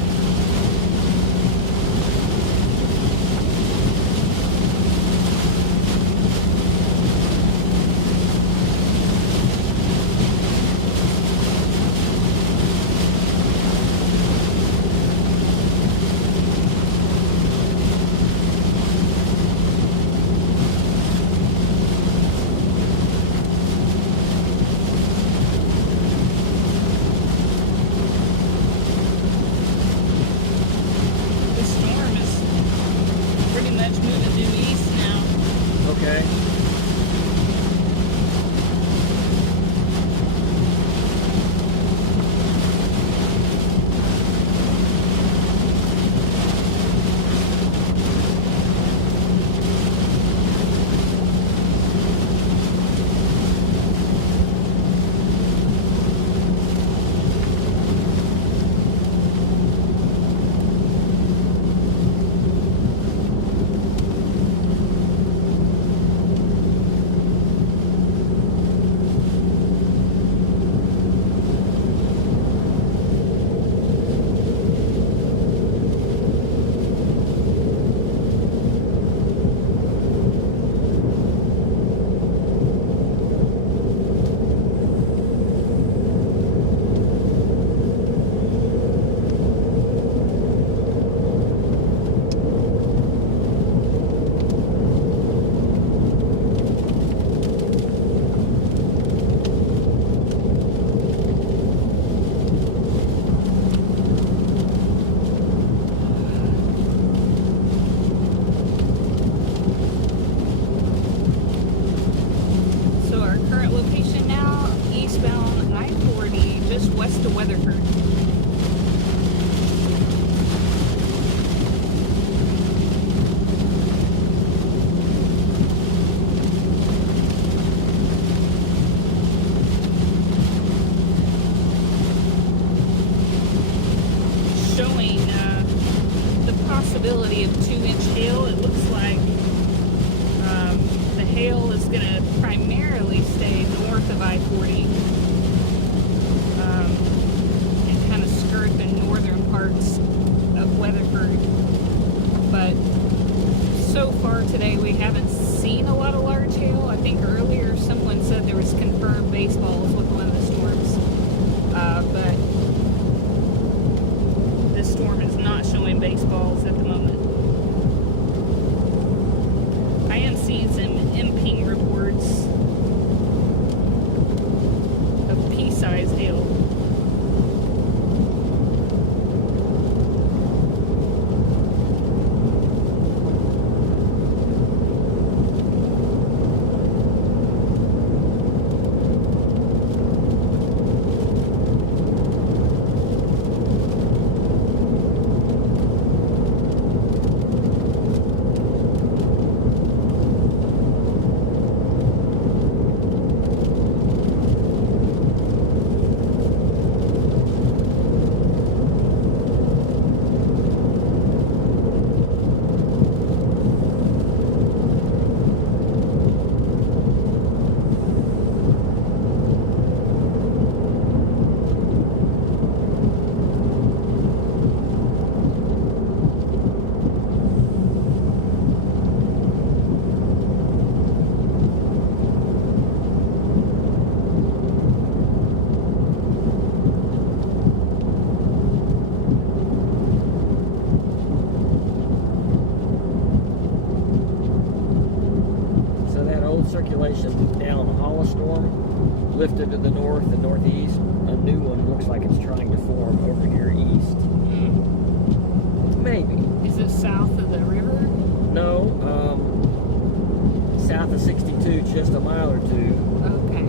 possibility of 2-inch hail. It looks like the hail is going to primarily stay north of I-40 and kind of skirt the northern parts of Weatherford. But so far today we haven't seen a lot of large hail. I think earlier someone said there was confirmed baseballs with one of the storms, but this storm is not showing baseballs at the moment. I am seeing some imping reports of pea-sized hail. Circulation down the hollow storm lifted to the north and northeast. A new one looks like it's trying to form over here east. Maybe. Is it south of the river? No, south of 62, just a mile or two. Okay.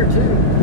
there too.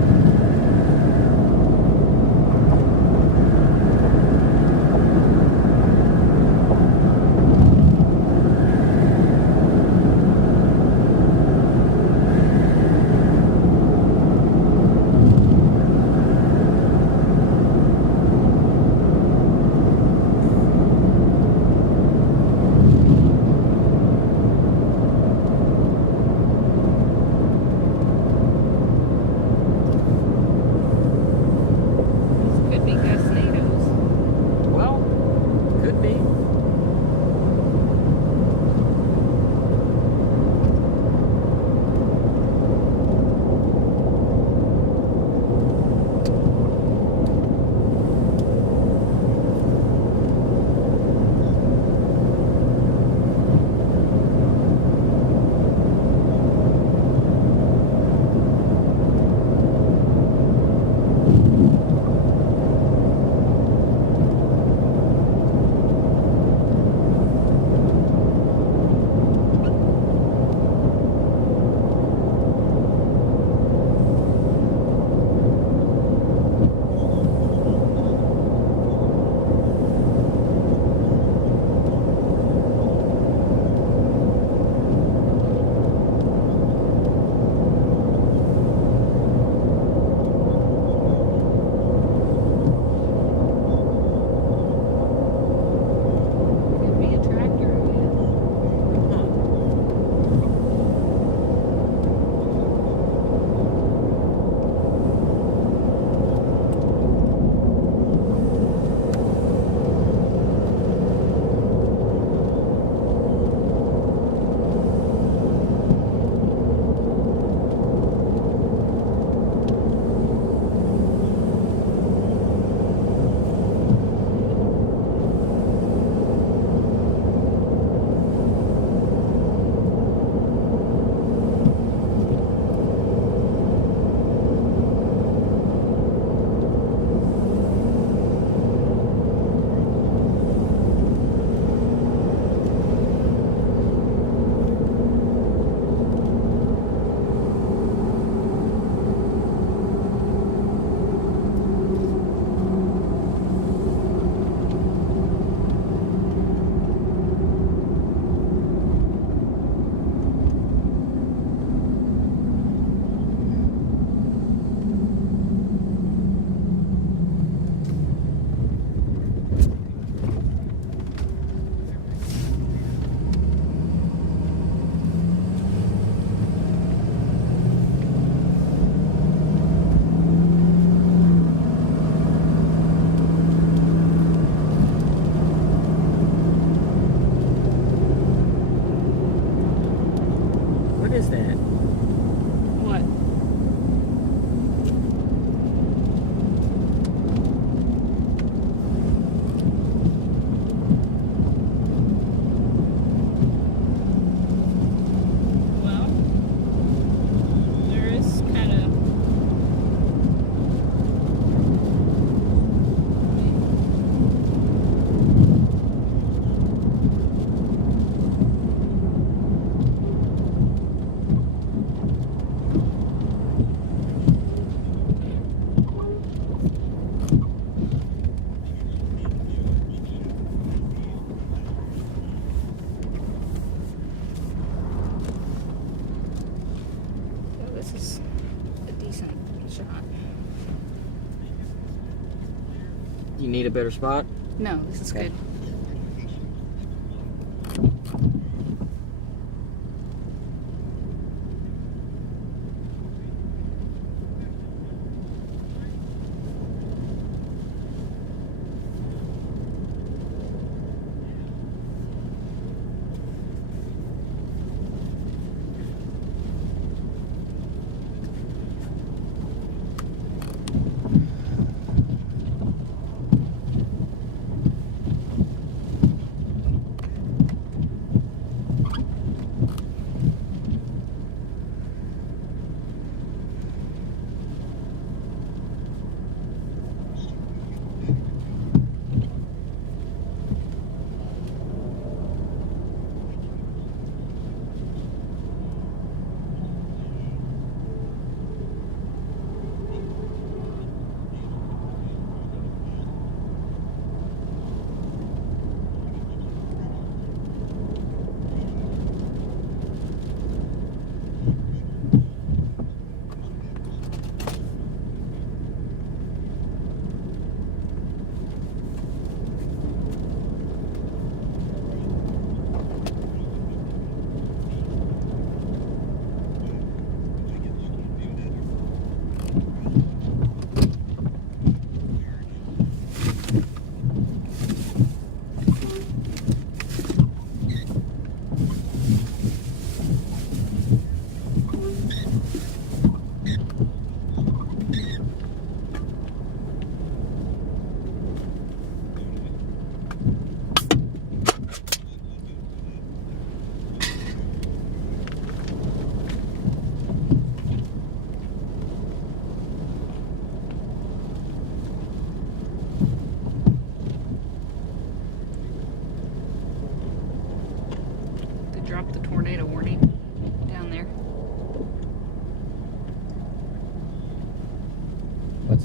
You need a better spot? No, this is good.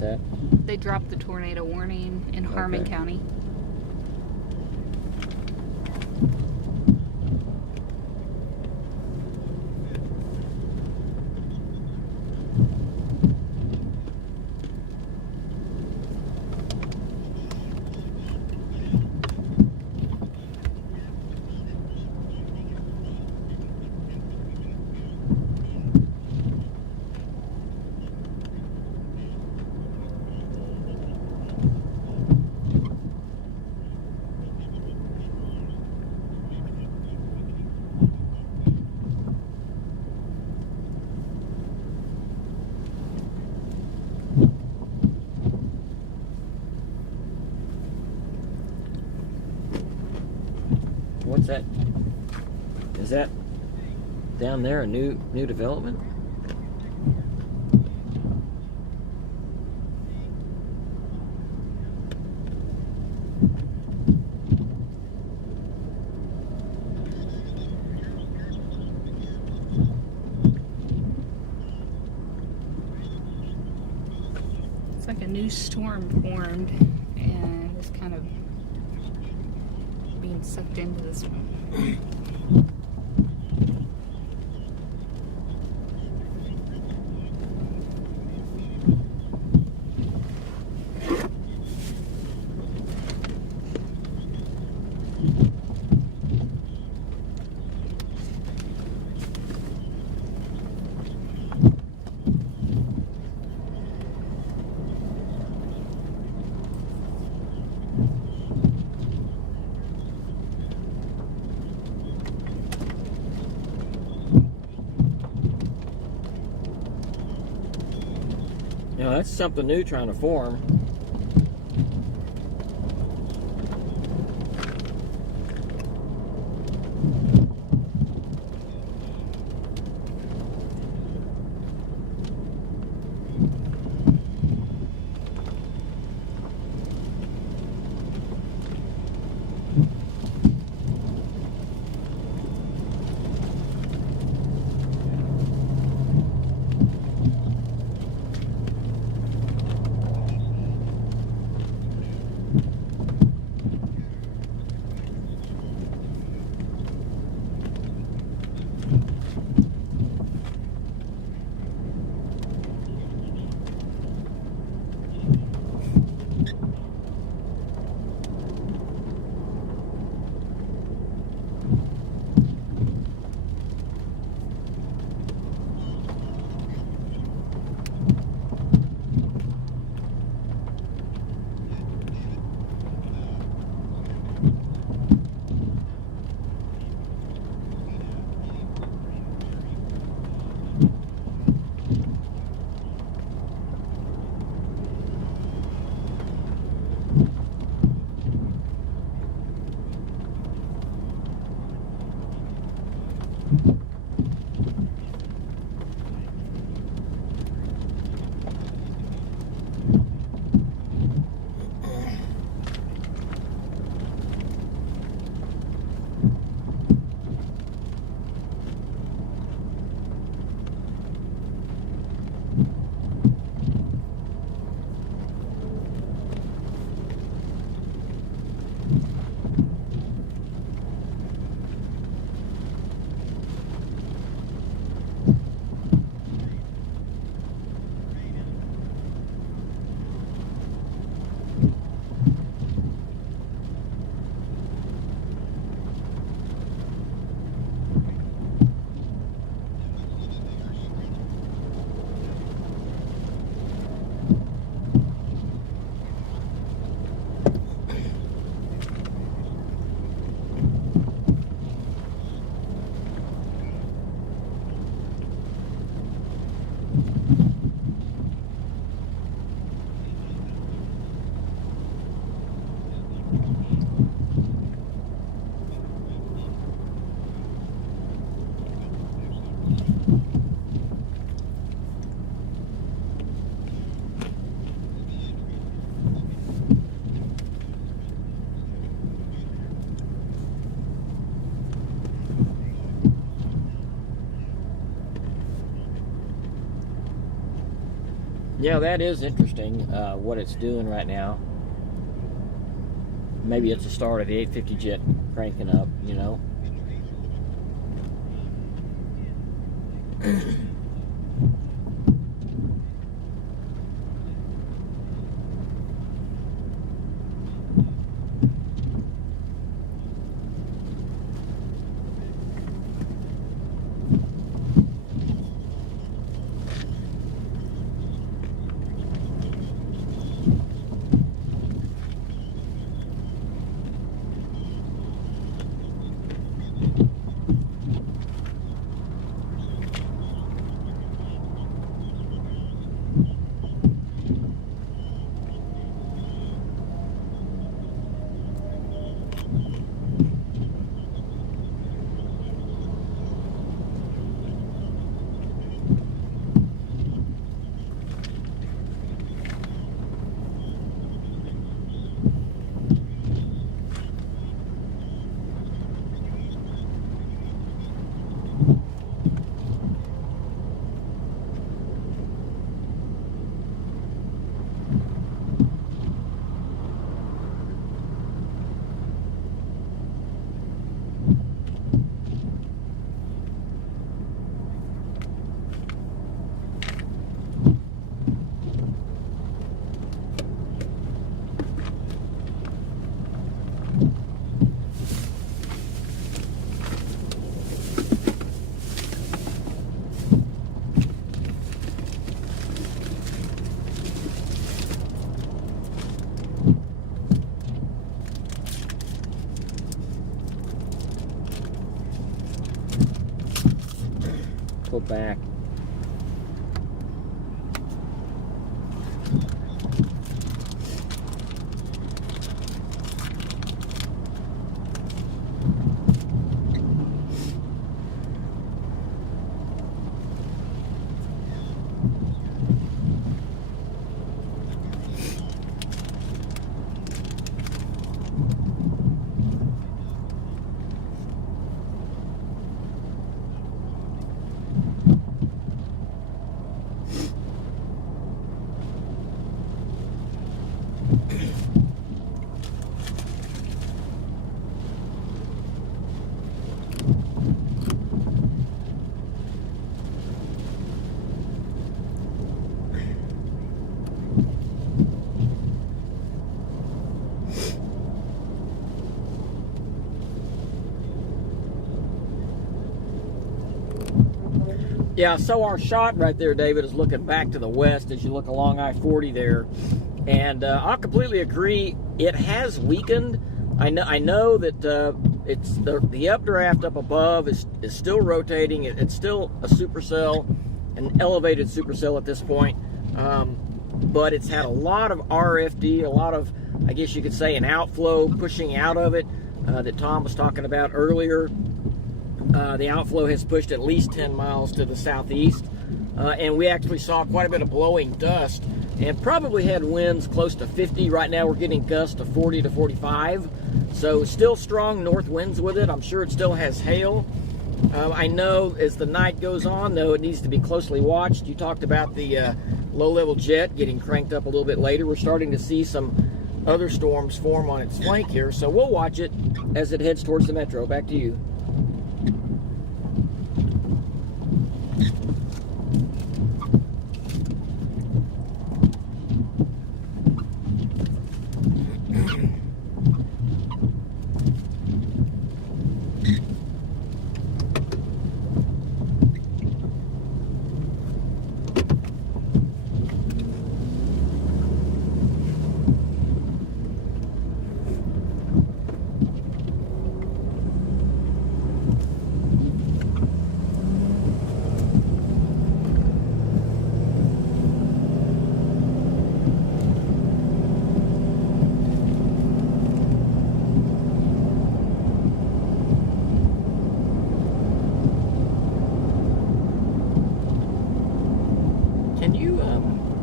that? They dropped the tornado warning in Harmon County. What's that? Is that down there a new development? It's like a new storm formed and it's kind of being sucked into this one. You know, that's something new trying to form. Yeah, that is interesting, what it's doing right now. Maybe it's the start of the 850 jet cranking up, you know. Pull back. Yeah, so our shot right there, David, is looking back to the west as you look along I-40 there. And I'll completely agree. It has weakened. I know that it's the updraft up above is still rotating. It's still a supercell, an elevated supercell at this point. But it's had a lot of RFD, a lot of, I guess you could say, an outflow pushing out of it that Tom was talking about earlier. The outflow has pushed at least 10 miles to the southeast, and we actually saw quite a bit of blowing dust and probably had winds close to 50. Right now we're getting gusts of 40 to 45, so still strong north winds with it. I'm sure it still has hail. I know as the night goes on, though, it needs to be closely watched. You talked about the low-level jet getting cranked up a little bit later. We're starting to see some other storms form on its flank here, so we'll watch it as it heads towards the metro. Back to you.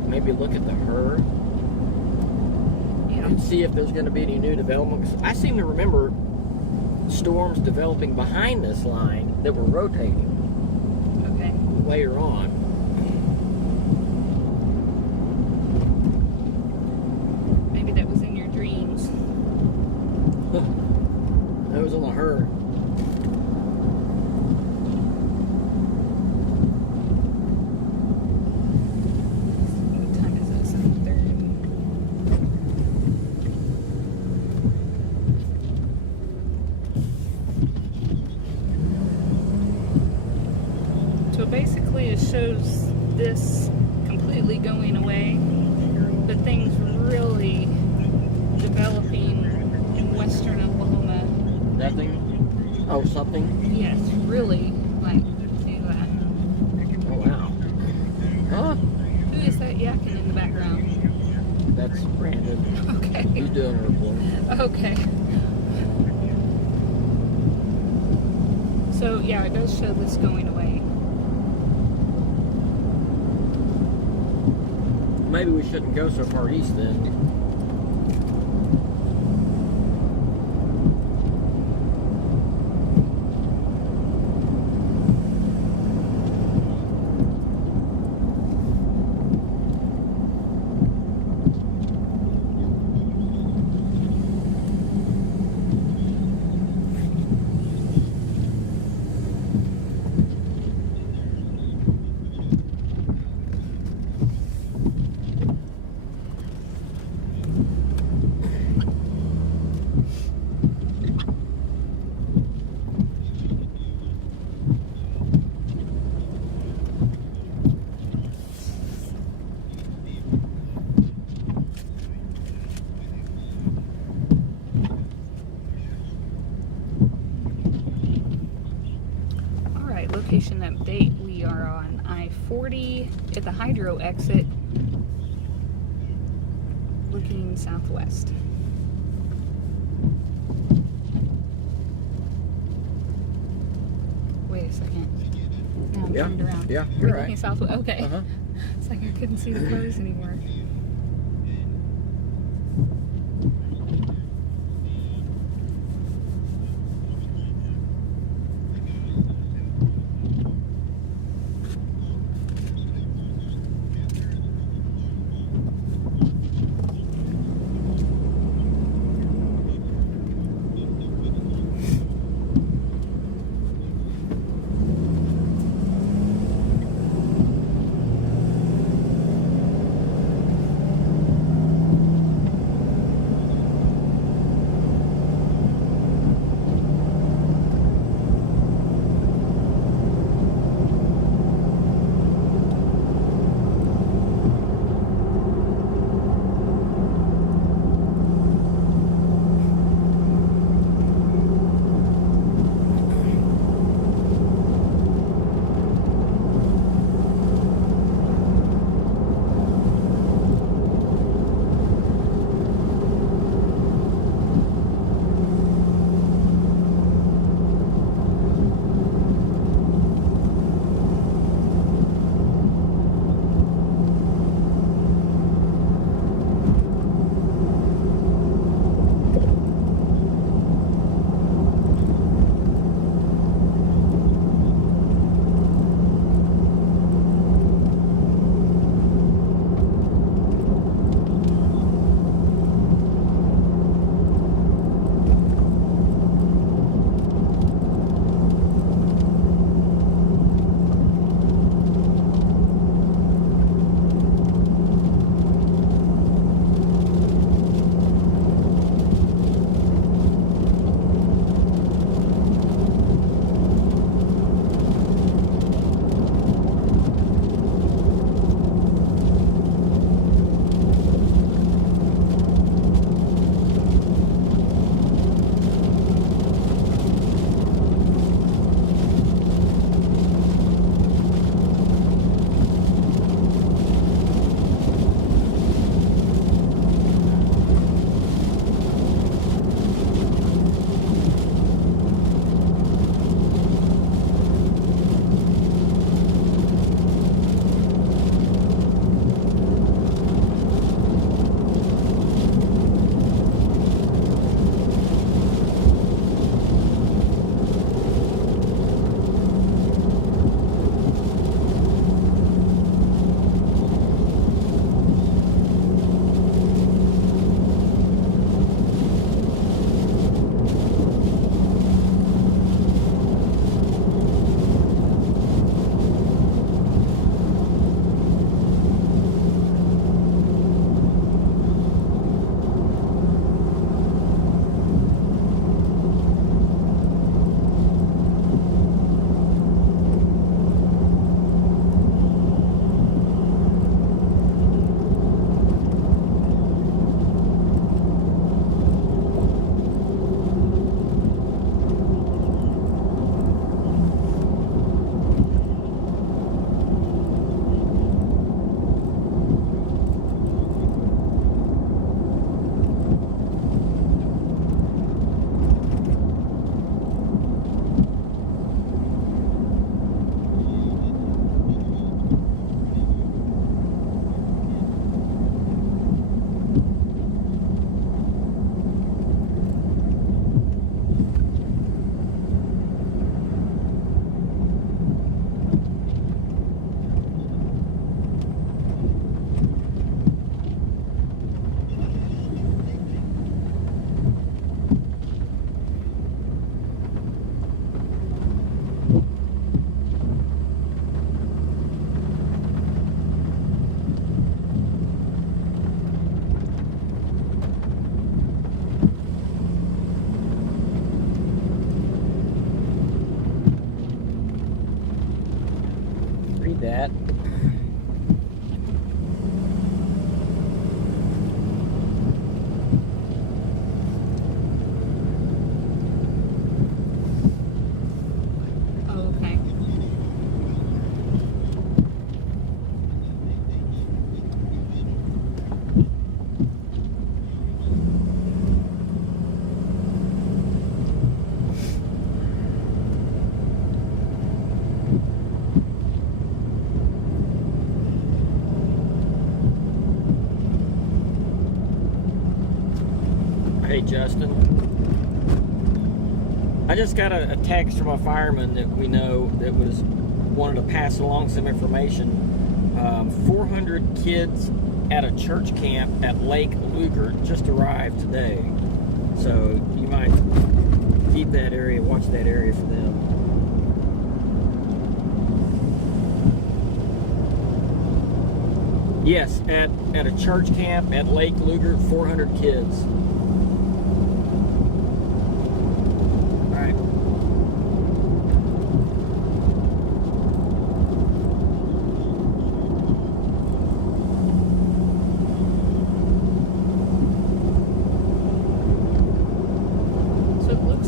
Maybe look at the HER and see if there's going to be any new developments. I seem to remember storms developing behind this line that were rotating later on. So basically it shows this completely going away, but things really developing in western Oklahoma. Nothing? Oh, something? Yes, really, like, do that. Oh, wow. Huh? Who is that yakking in the background? That's Brandon. Okay. He's doing a report. Okay. So, yeah, it does show this going away. Maybe we shouldn't go so far east then. Location update, we are on I-40 at the Hydro exit, looking southwest. Wait a second. Now I'm turned around. Yeah, We're you're looking right. southwest. Okay. Uh-huh. It's like I couldn't see the cars anymore. read that. Oh, okay. Hey Justin, I just got a text from a fireman that we know that wanted to pass along some information. 400 kids at a church camp at Lake Luger just arrived today, so you might keep that area, watch that area for them. Yes, at a church camp at Lake Luger, 400 kids.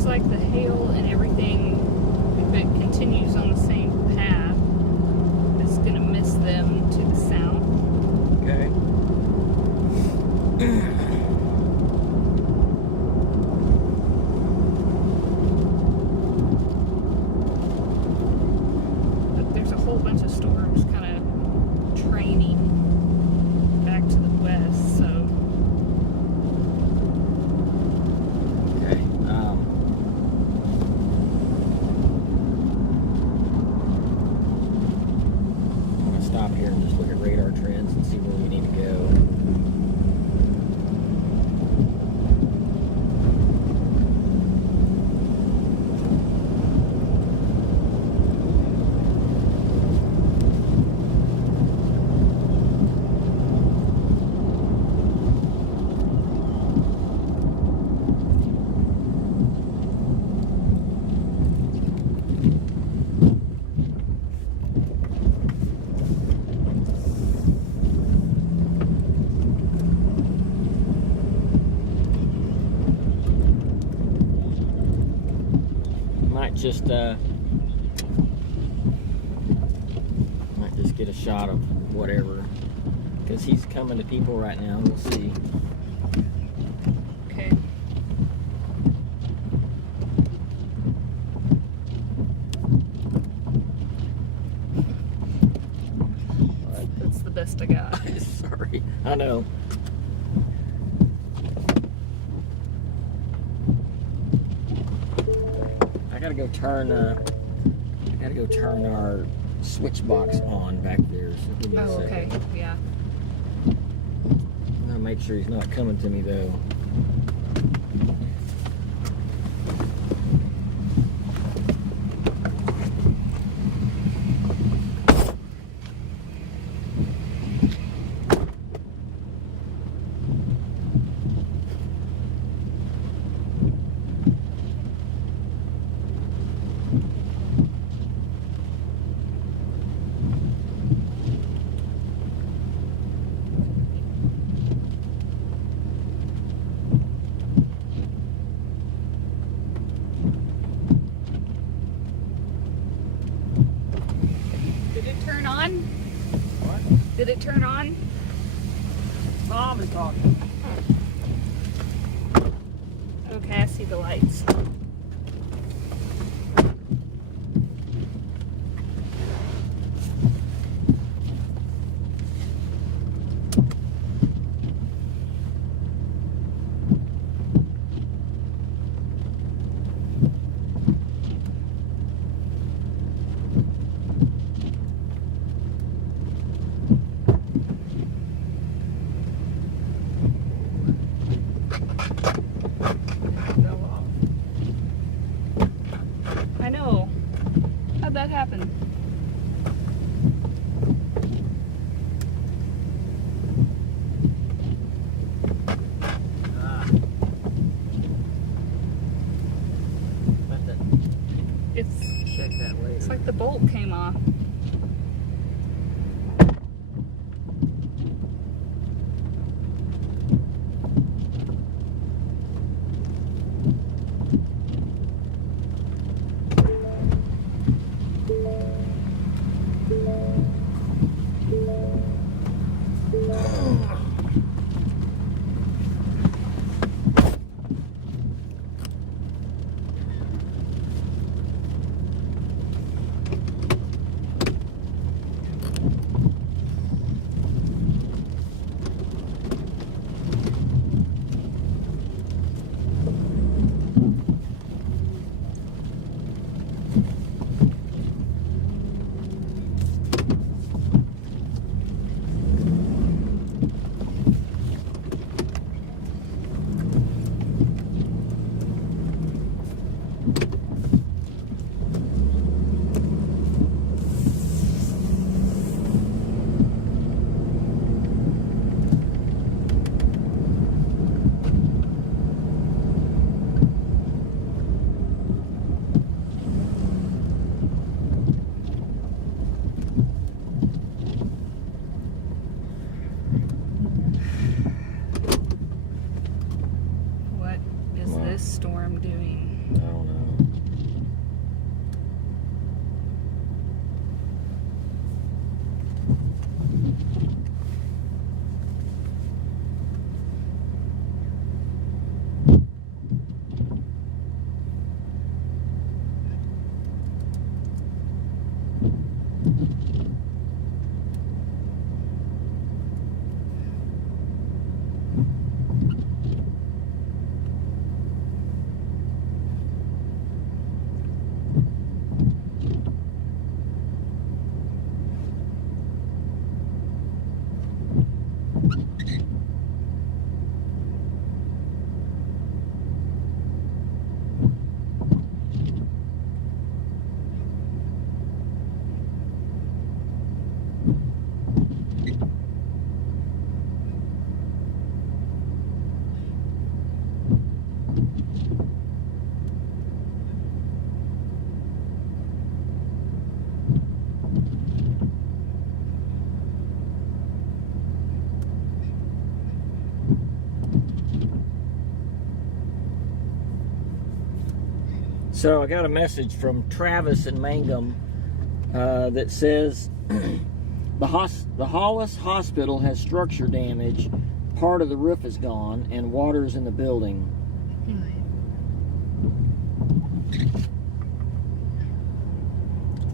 Like the hail and everything, if it continues on the same path, is going to miss them to the south. Okay. But there's a whole bunch of storms kind of training back to the west, so. Stop here and just look at radar trends and see where we need to go. Might just get a shot of whatever, because he's coming to people right now. We'll see. Okay. That's the best I got. Sorry, I know. I gotta go turn our switch box on back there. So give me a second. Okay, yeah. I'm gonna make sure he's not coming to me though. Did it turn on? Tom is talking. Okay, I see the lights. So I got a message from Travis in Mangum that says the Hollis Hospital has structure damage. Part of the roof is gone and water's in the building.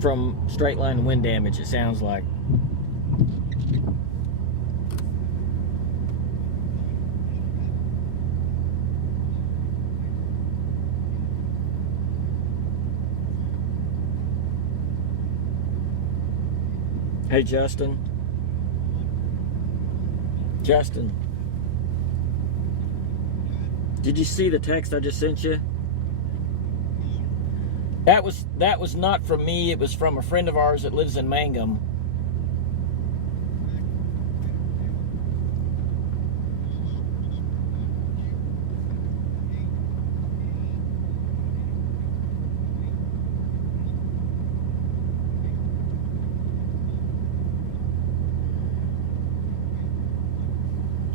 From straight line wind damage, it sounds like. Hey, Justin. Justin. Did you see the text I just sent you? That was not from me. It was from a friend of ours that lives in Mangum.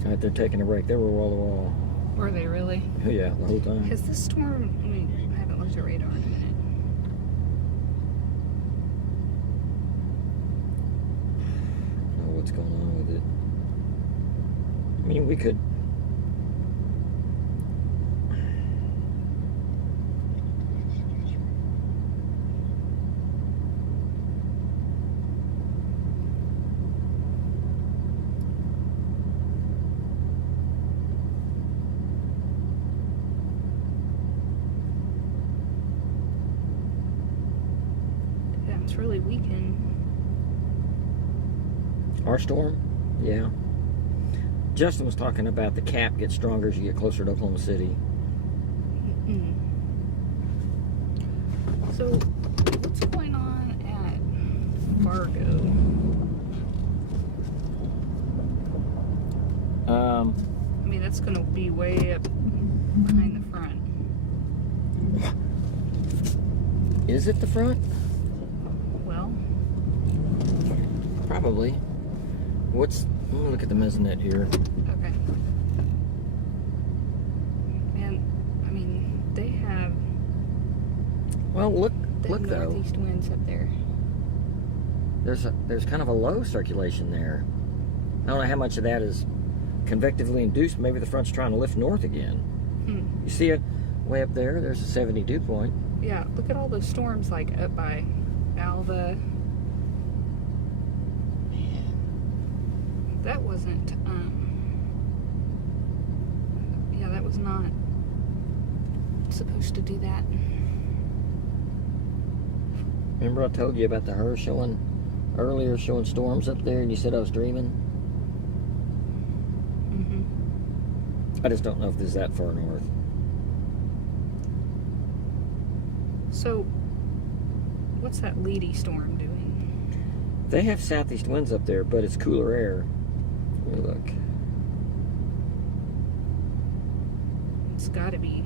Right, they're taking a break. They were wall to wall. Were they really? Oh, yeah, the whole time. Has this storm, I mean, I haven't looked at radar in a minute. I don't know what's going on with it. I mean, we could... It's really weakened. Our storm? Yeah. Justin was talking about the cap gets stronger as you get closer to Oklahoma City. So, what's going on at Fargo? I mean, that's going to be way up behind the front. Is it the front? Well, probably. What's... I'm going to look at the mesonet here. Okay. And, I mean, they have... Well, look though. Northeast winds up there. There's kind of a low circulation there. I don't know how much of that is convectively induced. Maybe the front's trying to lift north again. You see it way up there? There's a 70 dew point. Yeah, look at all those storms like up by Alva. That wasn't, yeah, that was not supposed to do that. Remember I told you about the HER showing storms up there and you said I was dreaming? I just don't know if this is that far north. So, what's that Leedy storm doing? They have southeast winds up there, but it's cooler air. Let me look. It's gotta be.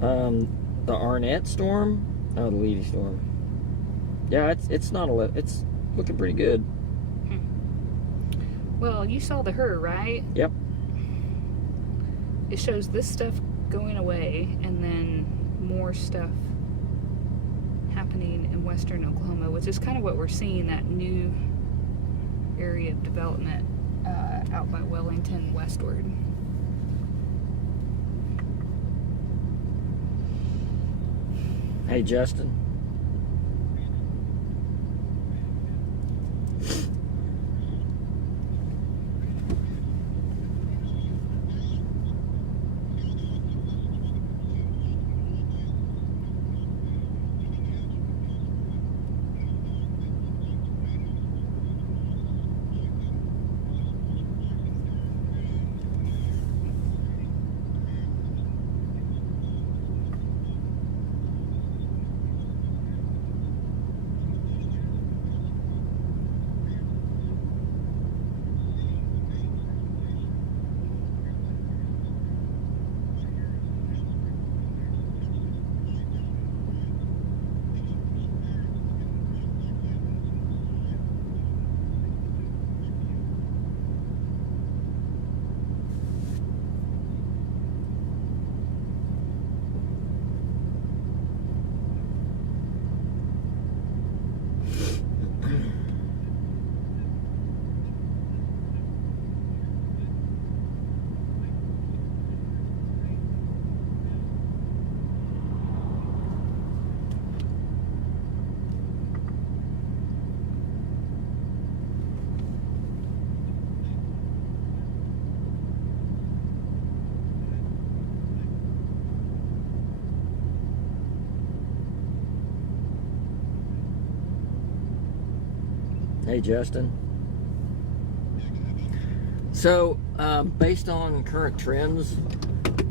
The Arnett storm? Oh, the Leedy storm. Yeah, it's not it's looking pretty good. Well, you saw the HER, right? Yep. It shows this stuff going away and then more stuff happening in western Oklahoma, which is kind of what we're seeing, that new area of development out by Wellington westward. Hey, Justin. Hey, Justin. So, based on current trends,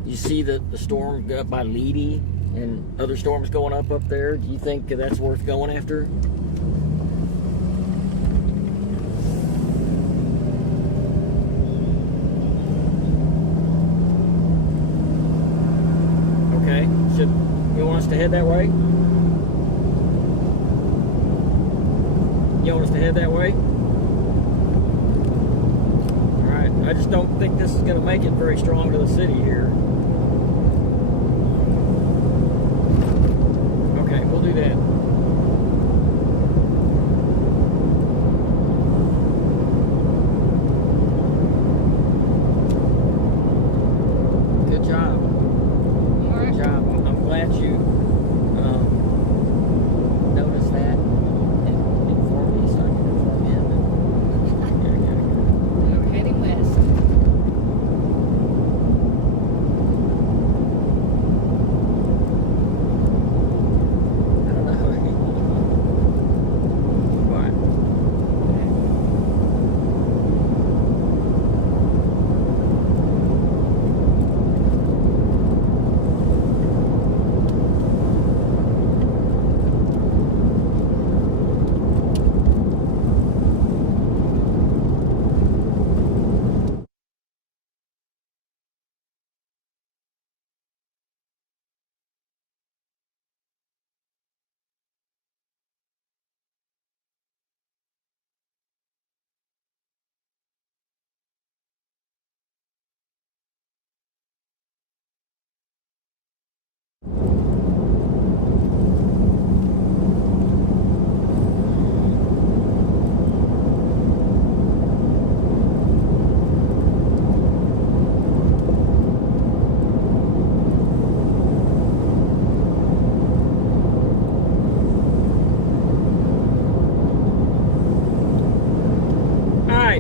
you see that the storm up by Leedy and other storms going up there. Do you think that's worth going after? Okay. Should you want us to head that way? You want us to head that way? I just don't think this is going to make it very strong to the city here. Okay, we'll do that. Good job. Good job. I'm glad you noticed that and informed me so I can inform him. We're heading west.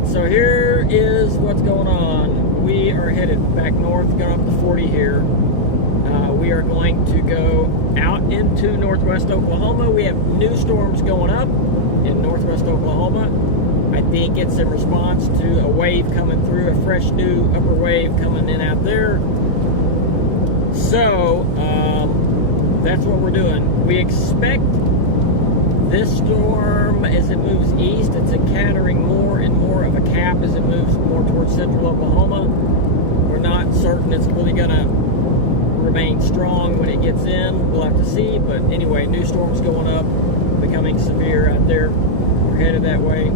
So here is what's going on. We are headed back north, going up the 40 here. We are going to go out into northwest Oklahoma. We have new storms going up in northwest Oklahoma. I think it's in response to a wave coming through, a fresh new upper wave coming in out there. So that's what we're doing. We expect this storm, as it moves east, it's encountering more and more of a cap as it moves more towards central Oklahoma. We're not certain it's really going to remain strong when it gets in. We'll have to see. But anyway, new storms going up, becoming severe out there. We're headed that way.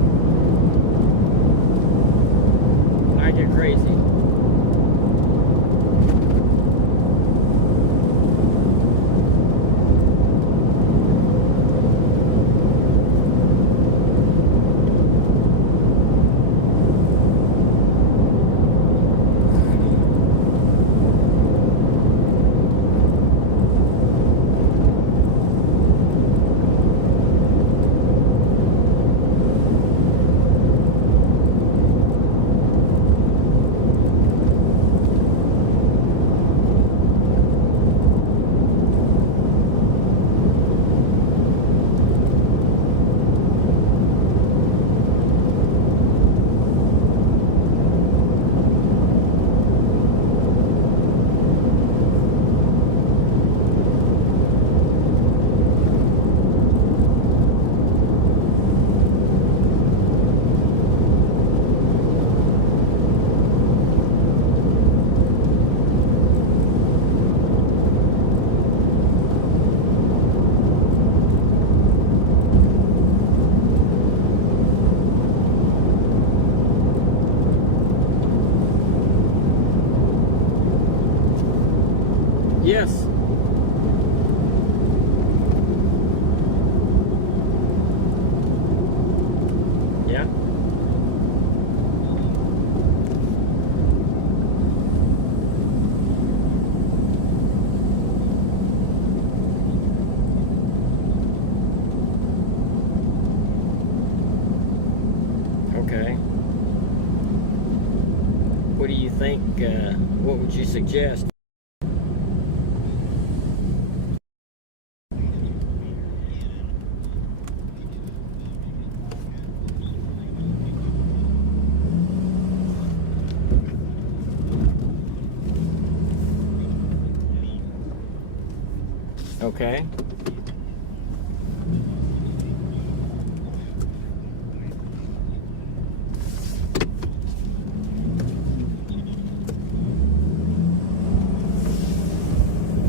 I get crazy. Yes. Yeah. Okay. What do you think? What would you suggest? Okay.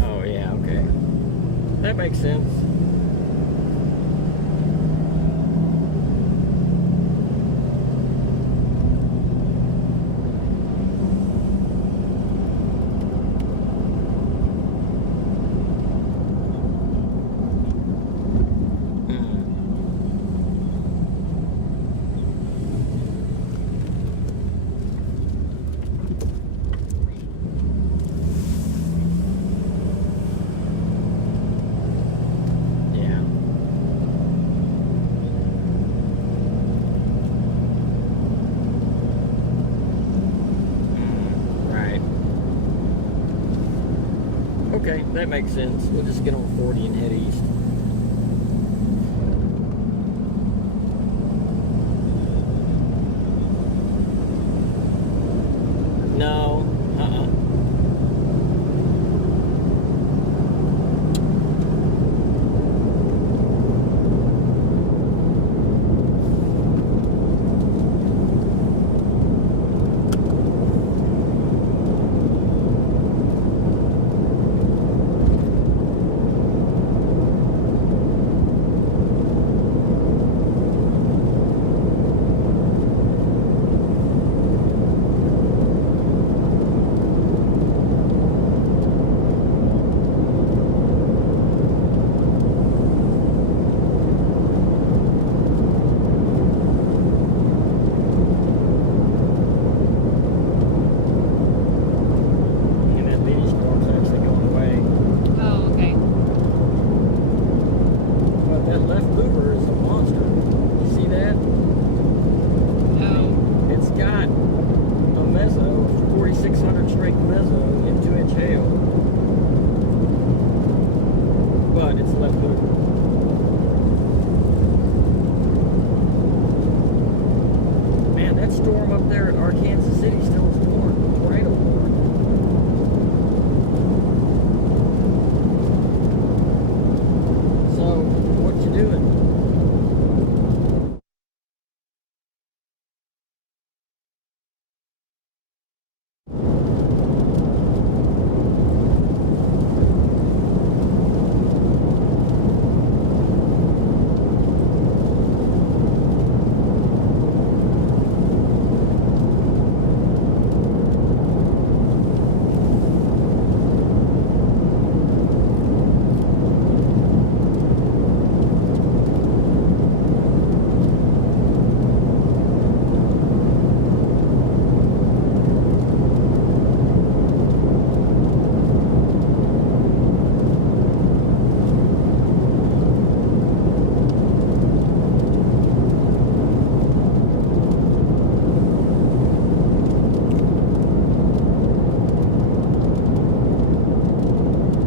Oh, yeah, okay. That makes sense. Okay, that makes sense. We'll just get on 40 and head east. No,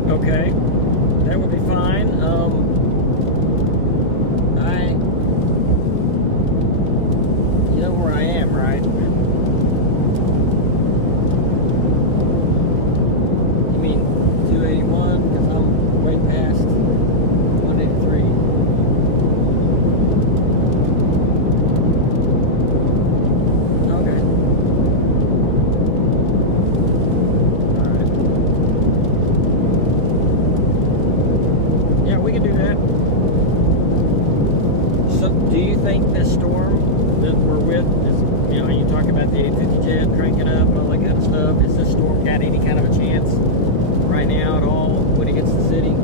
okay, that would be fine. You know where I am, right? You mean 281? Because I'm way past 183. Okay. Yeah, we can do that. So, do you think this storm that we're with is, you know, you talk about the 850 jet cranking up and all that kind of stuff, is this storm got any kind of a chance right now at all when it gets to the city?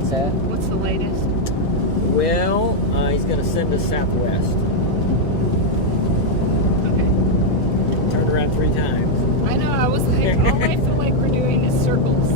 What's that? What's the latest? Well, he's going to send us southwest. Okay. Turned around 3 times. I know, I was like, all I feel like we're doing is circles.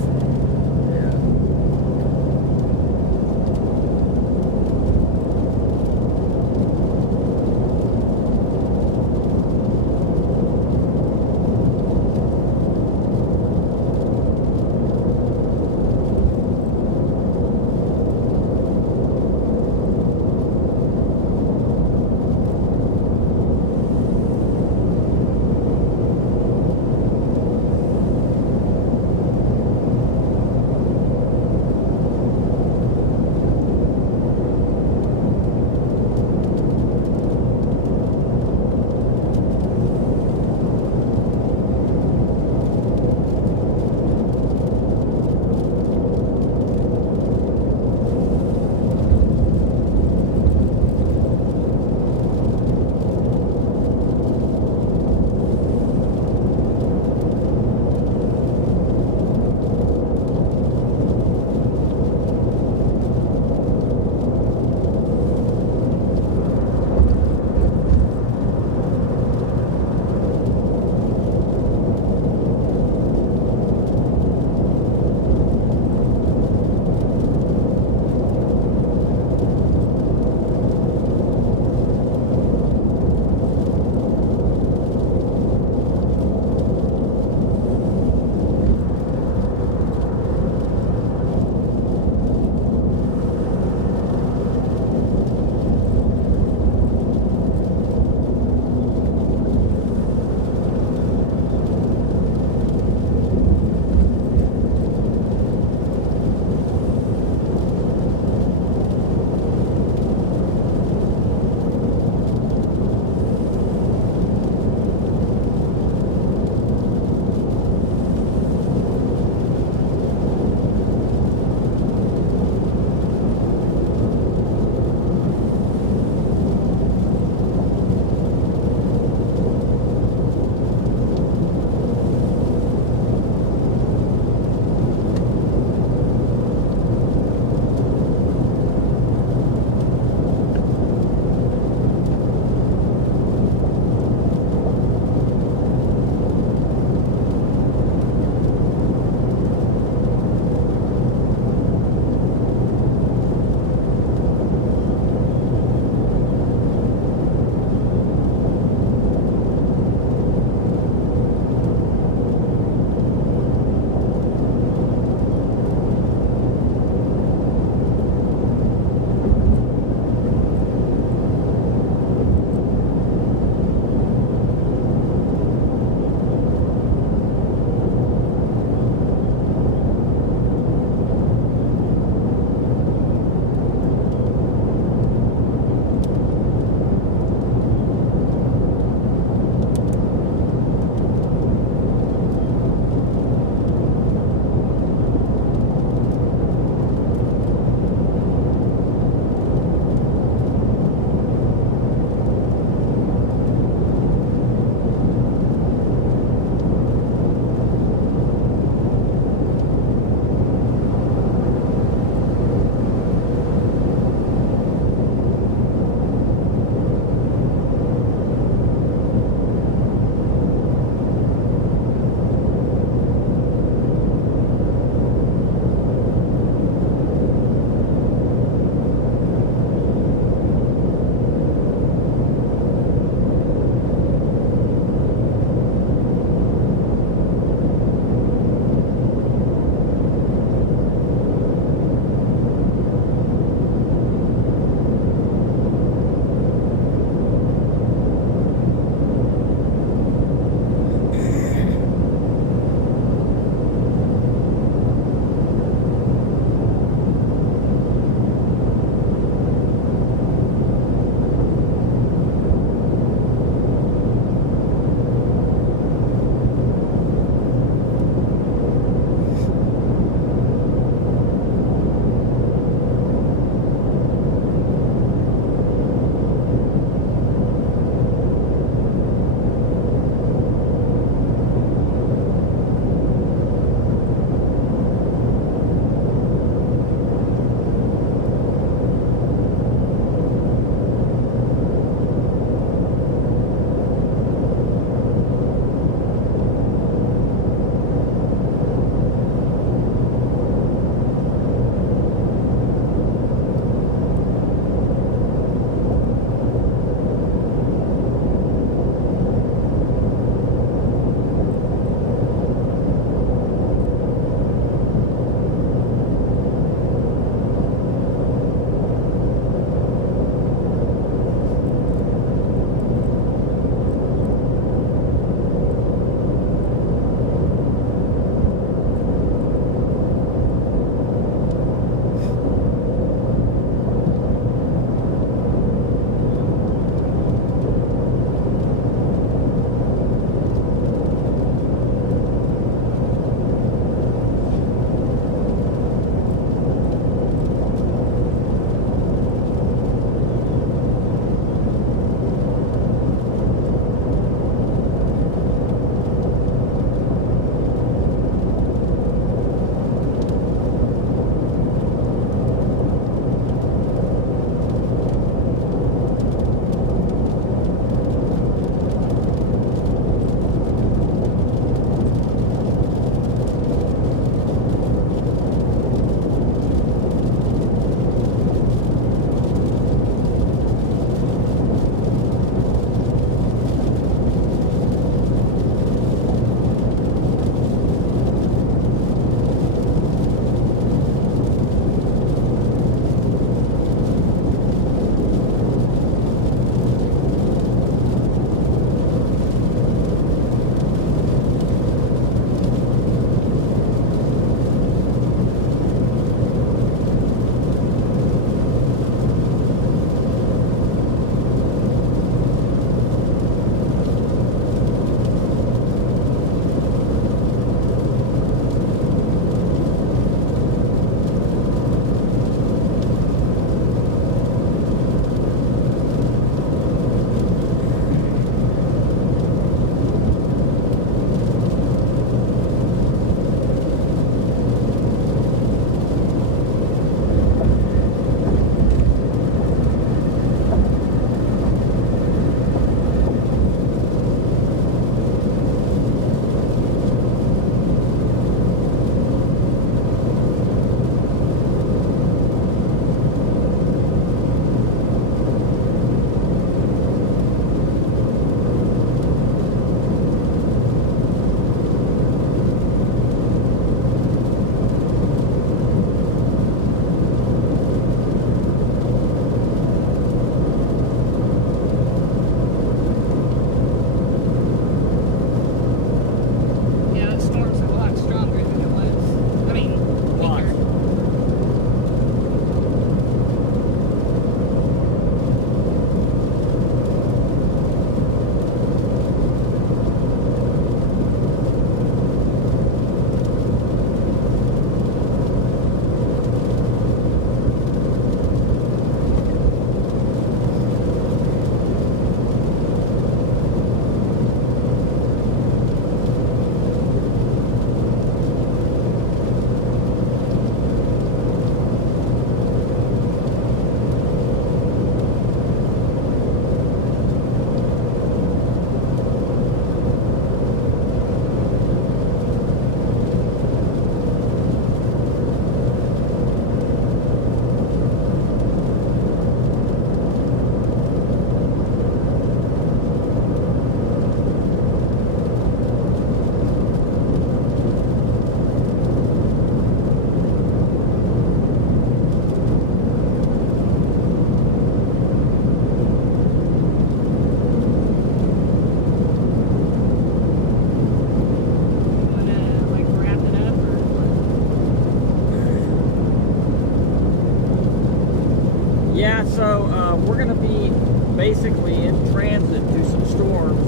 Also, we're going to be basically in transit to some storms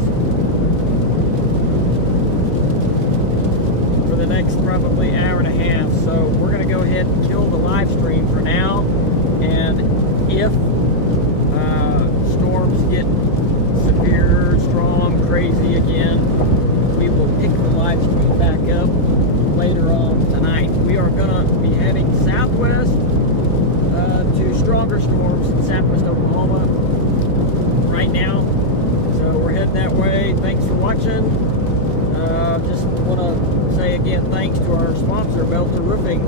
for the next probably hour and a half. So we're going to go ahead and kill the live stream for now. And if storms get severe, strong, crazy again, we will pick the live stream back up later on tonight. We are going to be heading southwest to stronger storms in southwest Oklahoma right now. So we're heading that way. Thanks for watching. Just want to say again thanks to our sponsor, Belter Roofing.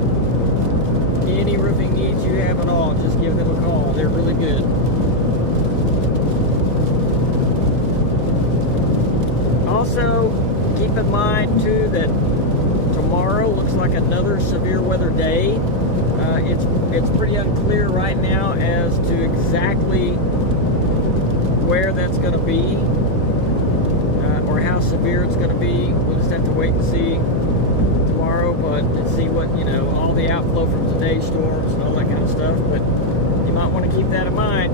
Any roofing needs you have at all, just give them a call. They're really good. Also, keep in mind too that tomorrow looks like another severe weather day. It's pretty unclear right now as to exactly where that's going to be or how severe it's going to be. We'll just have to wait and see tomorrow, but and see what, you know, all the outflow from today's storms and all that kind of stuff. But you might want to keep that in mind.